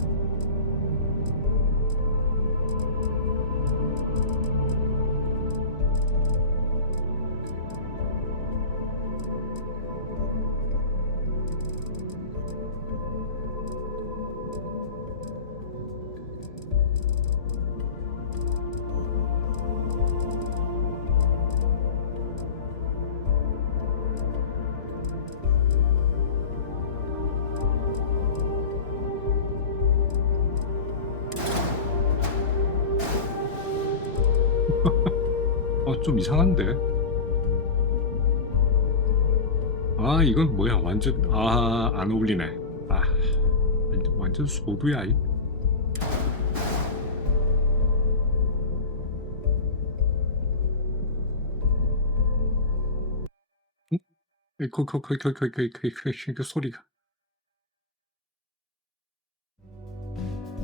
좀 이상한데? 아, 이건 뭐야? 완전 안 어울리네. 아, 완전 소두야. 그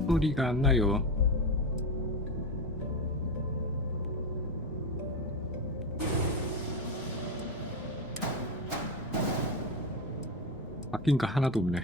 소리가 안 나요. 바뀐 거 하나도 없네.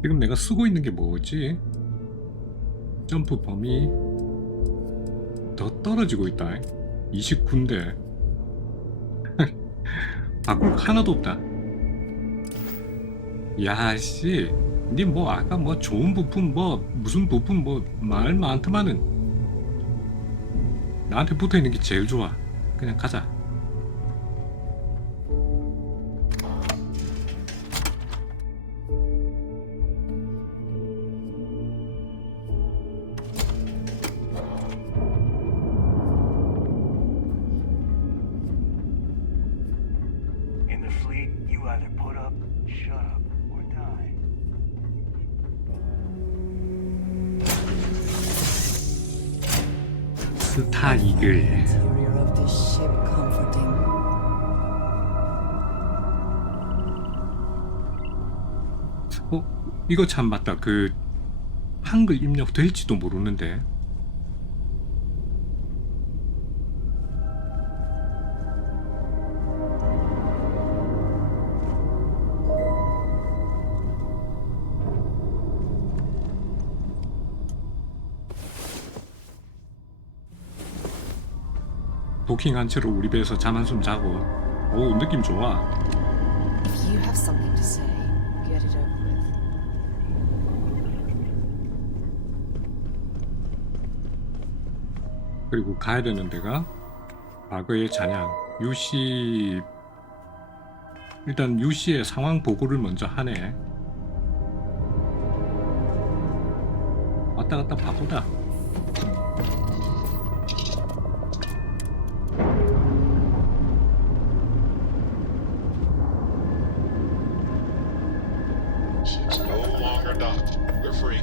지금 내가 쓰고 있는 게 뭐지? 점프 범위 더 떨어지고 있다. 29인데 바꿀 거 하나도 없다. 야씨, 니 뭐 아까 뭐 좋은 부품 뭐 무슨 부품 뭐 말 많더만은 나한테 붙어있는 게 제일 좋아. 그냥 가자. 스타이글. Interior of this ship comforting. 이거 참 맞다. 그 한글 입력 될지도 모르는데. 도킹한 채로 우리 배에서 잠 한숨 자고. 오, 느낌 좋아. If you have something to say, get it over with. 그리고 가야 되는 데가 과거의 잔향. 유씨, 일단 유씨의 상황 보고를 먼저 하네. 왔다 갔다 바보다. Ship's no longer docked. We're free.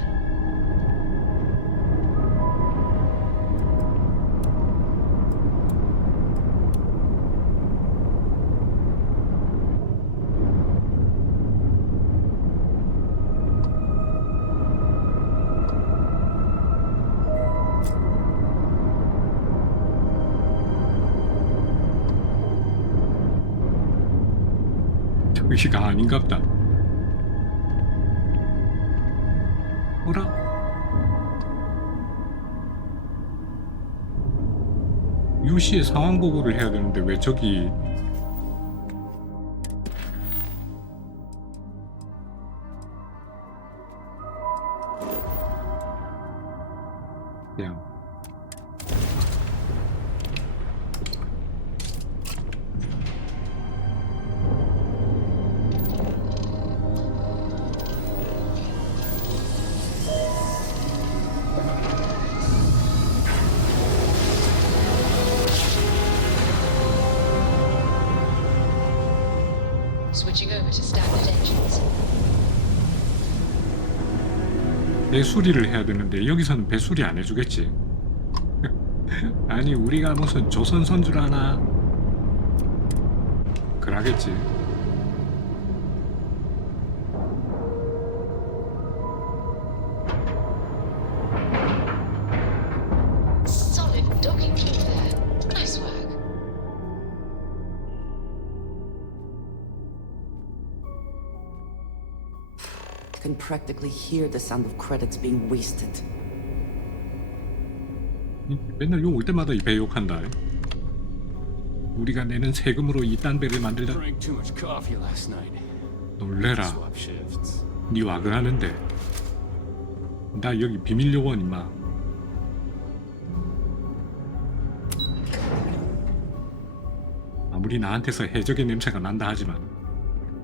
저기가 아닌갑다. 어라? 유씨의 상황 보고를 해야 되는데 왜 저기 그냥 Switching over to standard engines. 배수리를 해야 되는데 여기서는 배수리 안 해주겠지. 아니 우리가 무슨 조선선 줄 아나? 그러겠지. Solid docking key there. Nice work. You can practically hear the sound of credits being wasted. 맨날 욕 올 때마다 이 배 욕한다. 우리가 내는 세금으로 이딴 배를 만들다. Drank too much coffee last night. 놀래라. Swap shifts. 니 와그하는데. 나 여기 비밀 요원 임마. 아무리 나한테서 해적의 냄새가 난다 하지만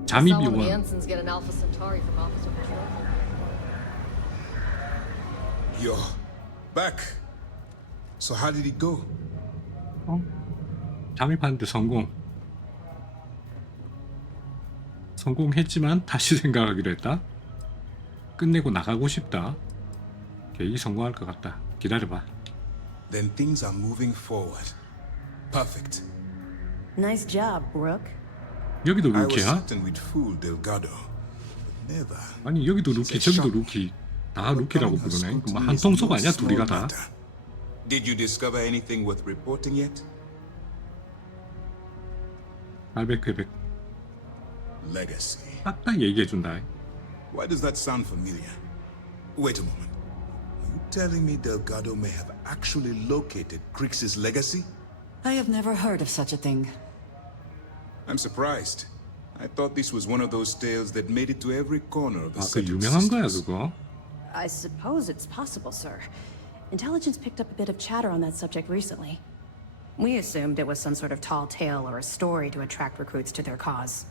잠입 Saw one of the 요원. ensigns get an Alpha Centauri from Officer Patrol. You're back. So how did it go? 잠입하는데 성공했지만 다시 생각하기로 했다. 끝내고 나가고 싶다. 계획이 성공할 것 같다. 기다려봐. Then things are moving forward. Perfect. Nice job, Brooke. 여기도 I was 루키야? certain we'd fool Delgado, but never. 아니 여기도 루키 저기도 루키. 다 루키라고 부르네. 뭐 한통속 아니야 둘이가 다. Did you discover anything worth reporting yet? 800 Legacy. 딱딱 얘기해준다. Why does that sound familiar? Wait a moment. Are you telling me Delgado may have actually located Crix's legacy? I have never heard of such a thing. I'm surprised. I thought this was one of those tales that made it to every corner of the 아, 그 settled 유명한 거야 systems. 그거. I suppose it's possible, sir. Intelligence picked up a bit of chatter on that subject recently. We assumed it was some sort of tall tale or a story to attract recruits to their cause.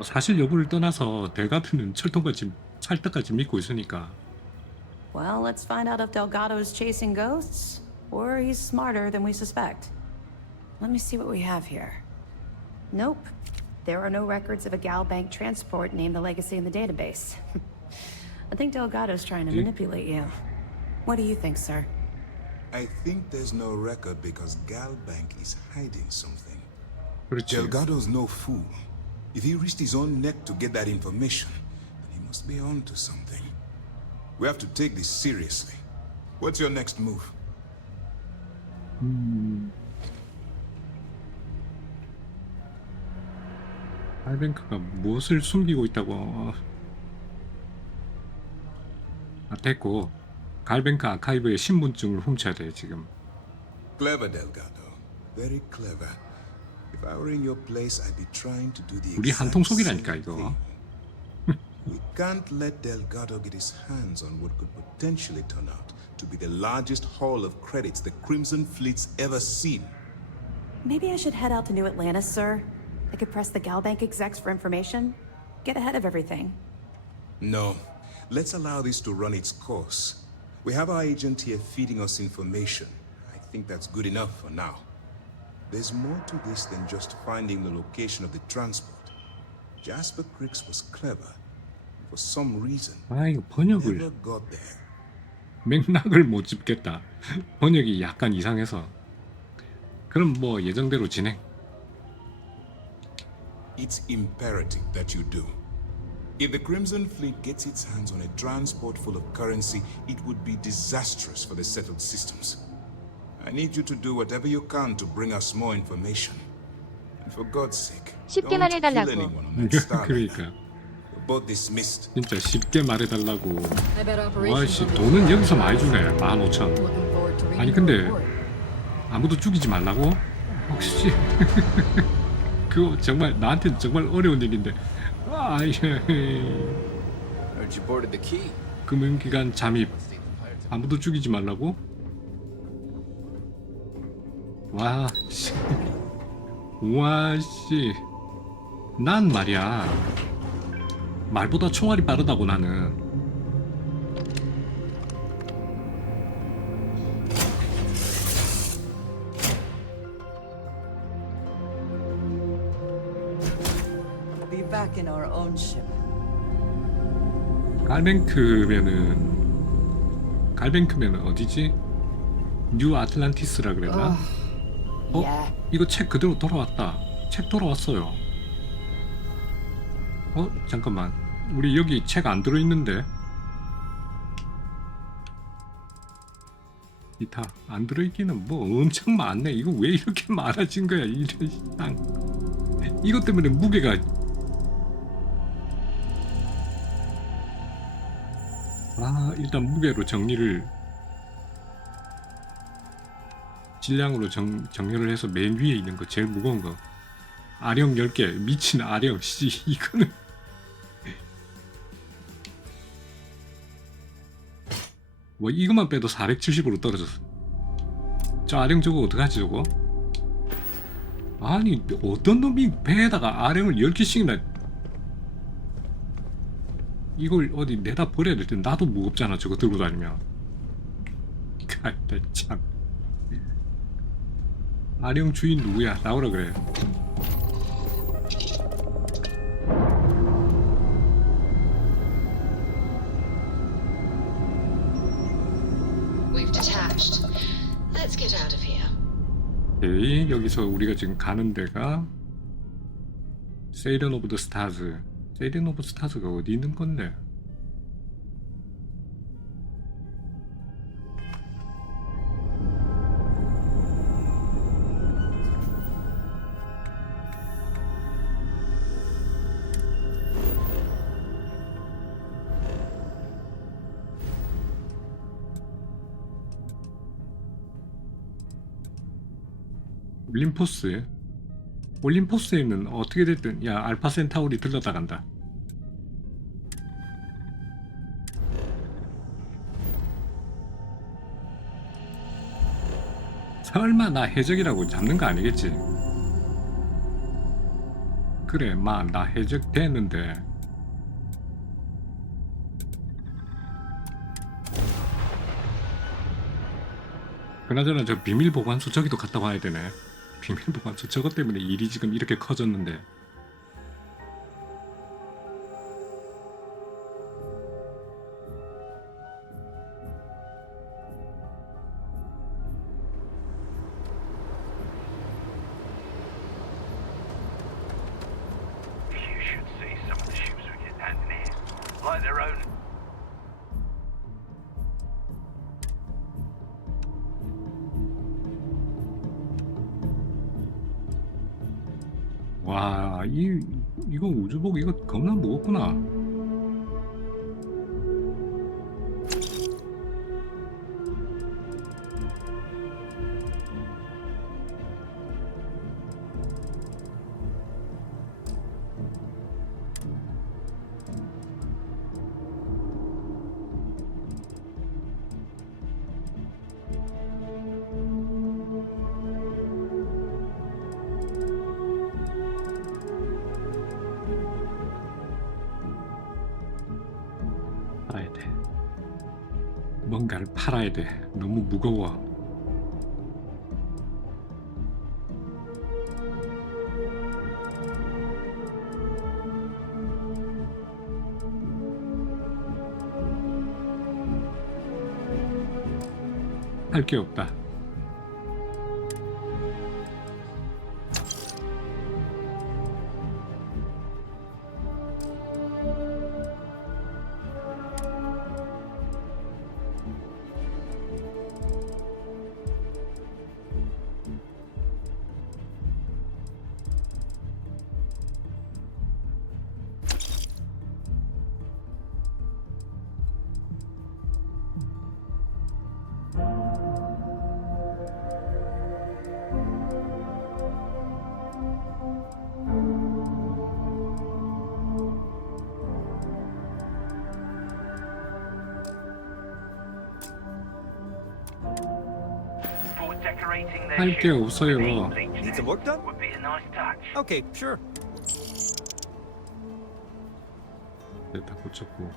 사실 여부를 떠나서 델가드는 철통같이 찰떡같이 믿고 있으니까. Well, let's find out if Delgado's chasing ghosts, or he's smarter than we suspect. Let me see what we have here. Nope. There are no records of a Gal Bank transport named the Legacy in the database. I think Delgado's trying to manipulate you. What do you think, sir? I think there's no record because Gal Bank is hiding something. 그렇지. Delgado's no fool. If he risked his own neck to get that information, then he must be on to something. We have to take this seriously. What's your next move? 알뱅크가 무엇을 숨기고 있다고. 아, 됐고. 갈뱅크 아카이브의 신분증을 훔쳐야 돼 지금. Clever, Delgado. Very clever. If I were in your place, I'd be trying to do the 우리 exact 한통속이라니까 same 이거. thing. We can't let Delgado get his hands on what could potentially turn out to be the largest haul of credits the Crimson Fleet's ever seen. Maybe I should head out to New Atlantis, sir. I could press the Gal Bank execs for information. Get ahead of everything. No. Let's allow this to run its course. We have our agent here feeding us information. I think that's good enough for now. There's more to this than just finding the location of the transport. Jasper Crix was clever. For some reason, 아 이거 번역을 never got there. 맥락을 못 짚겠다. 번역이 약간 이상해서. 그럼 뭐 예정대로 진행. It's imperative that you do. If the Crimson Fleet gets its hands on a transport full of currency, it would be disastrous for the settled systems. I need you to do whatever you can to bring us more information. And for God's sake, 쉽게 don't kill 말해달라고. anyone on that Starfield. 그러니까 We're both dismissed. 진짜 쉽게 말해달라고. I bet operations 와씨 on this 돈은 one 여기서 are 많이 주네. awesome. 15,000. Looking forward to read 아니 your 근데 report. 아무도 죽이지 말라고? 혹시 그거 정말 나한테는 정말 어려운 일인데. 아, 예. Heard you boarded the key. 금융기관 잠입. 아무도 죽이지 말라고? 와, 씨. 와, 씨. 난 말이야. 말보다 총알이 빠르다고 나는. Be back in our own ship. 갈뱅크면은 어디지? 뉴 아틀란티스라 그랬나? 이거 책 그대로 돌아왔다. 책 돌아왔어요. 잠깐만. 우리 여기 책 안 들어있는데? 기타 안 들어있기는 뭐 엄청 많네. 이거 왜 이렇게 많아진 거야? 이런 시장. 이것 때문에 무게가. 일단 무게로 정리를, 질량으로 정렬을 해서 맨 위에 있는 거 제일 무거운 거 아령 10개. 미친 아령. 씨, 이거는 뭐 이것만 빼도 470으로 떨어졌어. 저 아령 저거 어떡하지 저거? 아니 어떤 놈이 배에다가 아령을 10개씩이나. 이걸 어디 내다 버려야 될 때 나도 무겁잖아 저거 들고 다니면. 참. 아령 주인 누구야? 나오라 그래. We've detached. Let's get out of here. 오케이, 여기서 우리가 지금 가는 데가 세이런 오브 더 스타즈. 세이런 오브 스타즈가 어디 있는 건데? 올림포스. 올림포스에는 어떻게 됐든 야 알파 센타우리 들렀다 간다. 설마 나 해적이라고 잡는 거 아니겠지? 그래, 나 해적 됐는데. 그나저나 저 비밀 보관소 저기도 갔다 와야 되네. 비밀 보관소 저것 때문에 일이 지금 이렇게 커졌는데. You should see some of the ships we get landing here. Like their own. 와, 이거 우주복 이거 겁나 무겁구나. 팔아야 돼. 뭔가를 팔아야 돼. 너무 무거워. 할 게 없다. decorating their 할 게 ship 없어요. need some work done? Would be a nice touch. Okay, sure. 네, 다 고쳤고.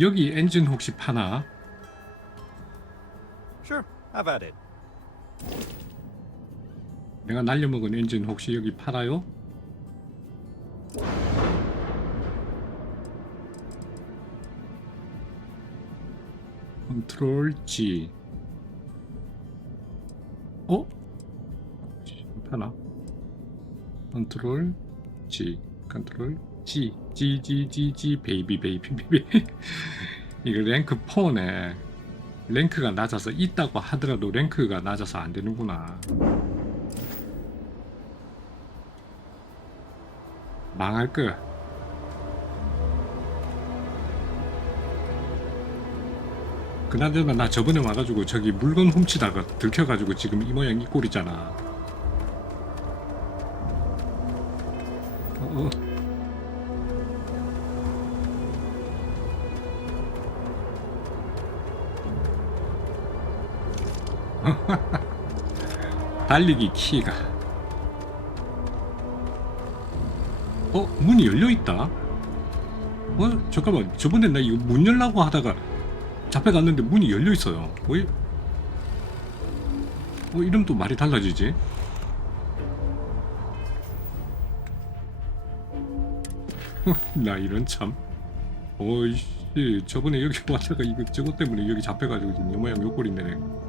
여기 엔진 혹시 파나? Sure, have at it. 내가 날려먹은 엔진 혹시 여기 팔아요? 컨트롤 G. 어? 파나? 컨트롤 G. 컨트롤 G. G 베이비 이거 랭크 4네. 랭크가 낮아서 있다고 하더라도 랭크가 낮아서 안 되는구나. 망할 거. 그나저나 나 저번에 와가지고 저기 물건 훔치다가 들켜가지고 지금 이 모양 이 꼴이잖아. 달리기 키가. 문이 열려있다? 잠깐만, 저번에 나 이거 문 열라고 하다가 잡혀갔는데 문이 열려있어요. 이러면 또 말이 달라지지? 나 이런 참. 어이씨, 저번에 여기 왔다가 이거 저것 때문에 여기 잡혀가지고 지금 이 모양 요 꼴인데.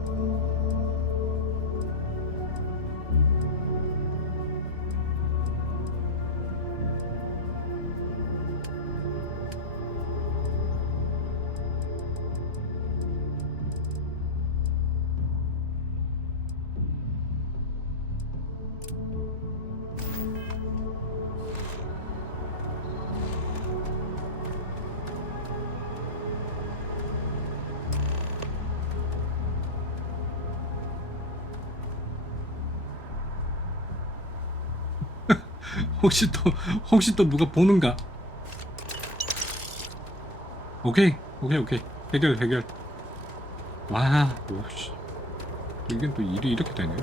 혹시 또 누가 보는가? 오케이. 해결. 와, 이게 또 일이 이렇게 되네.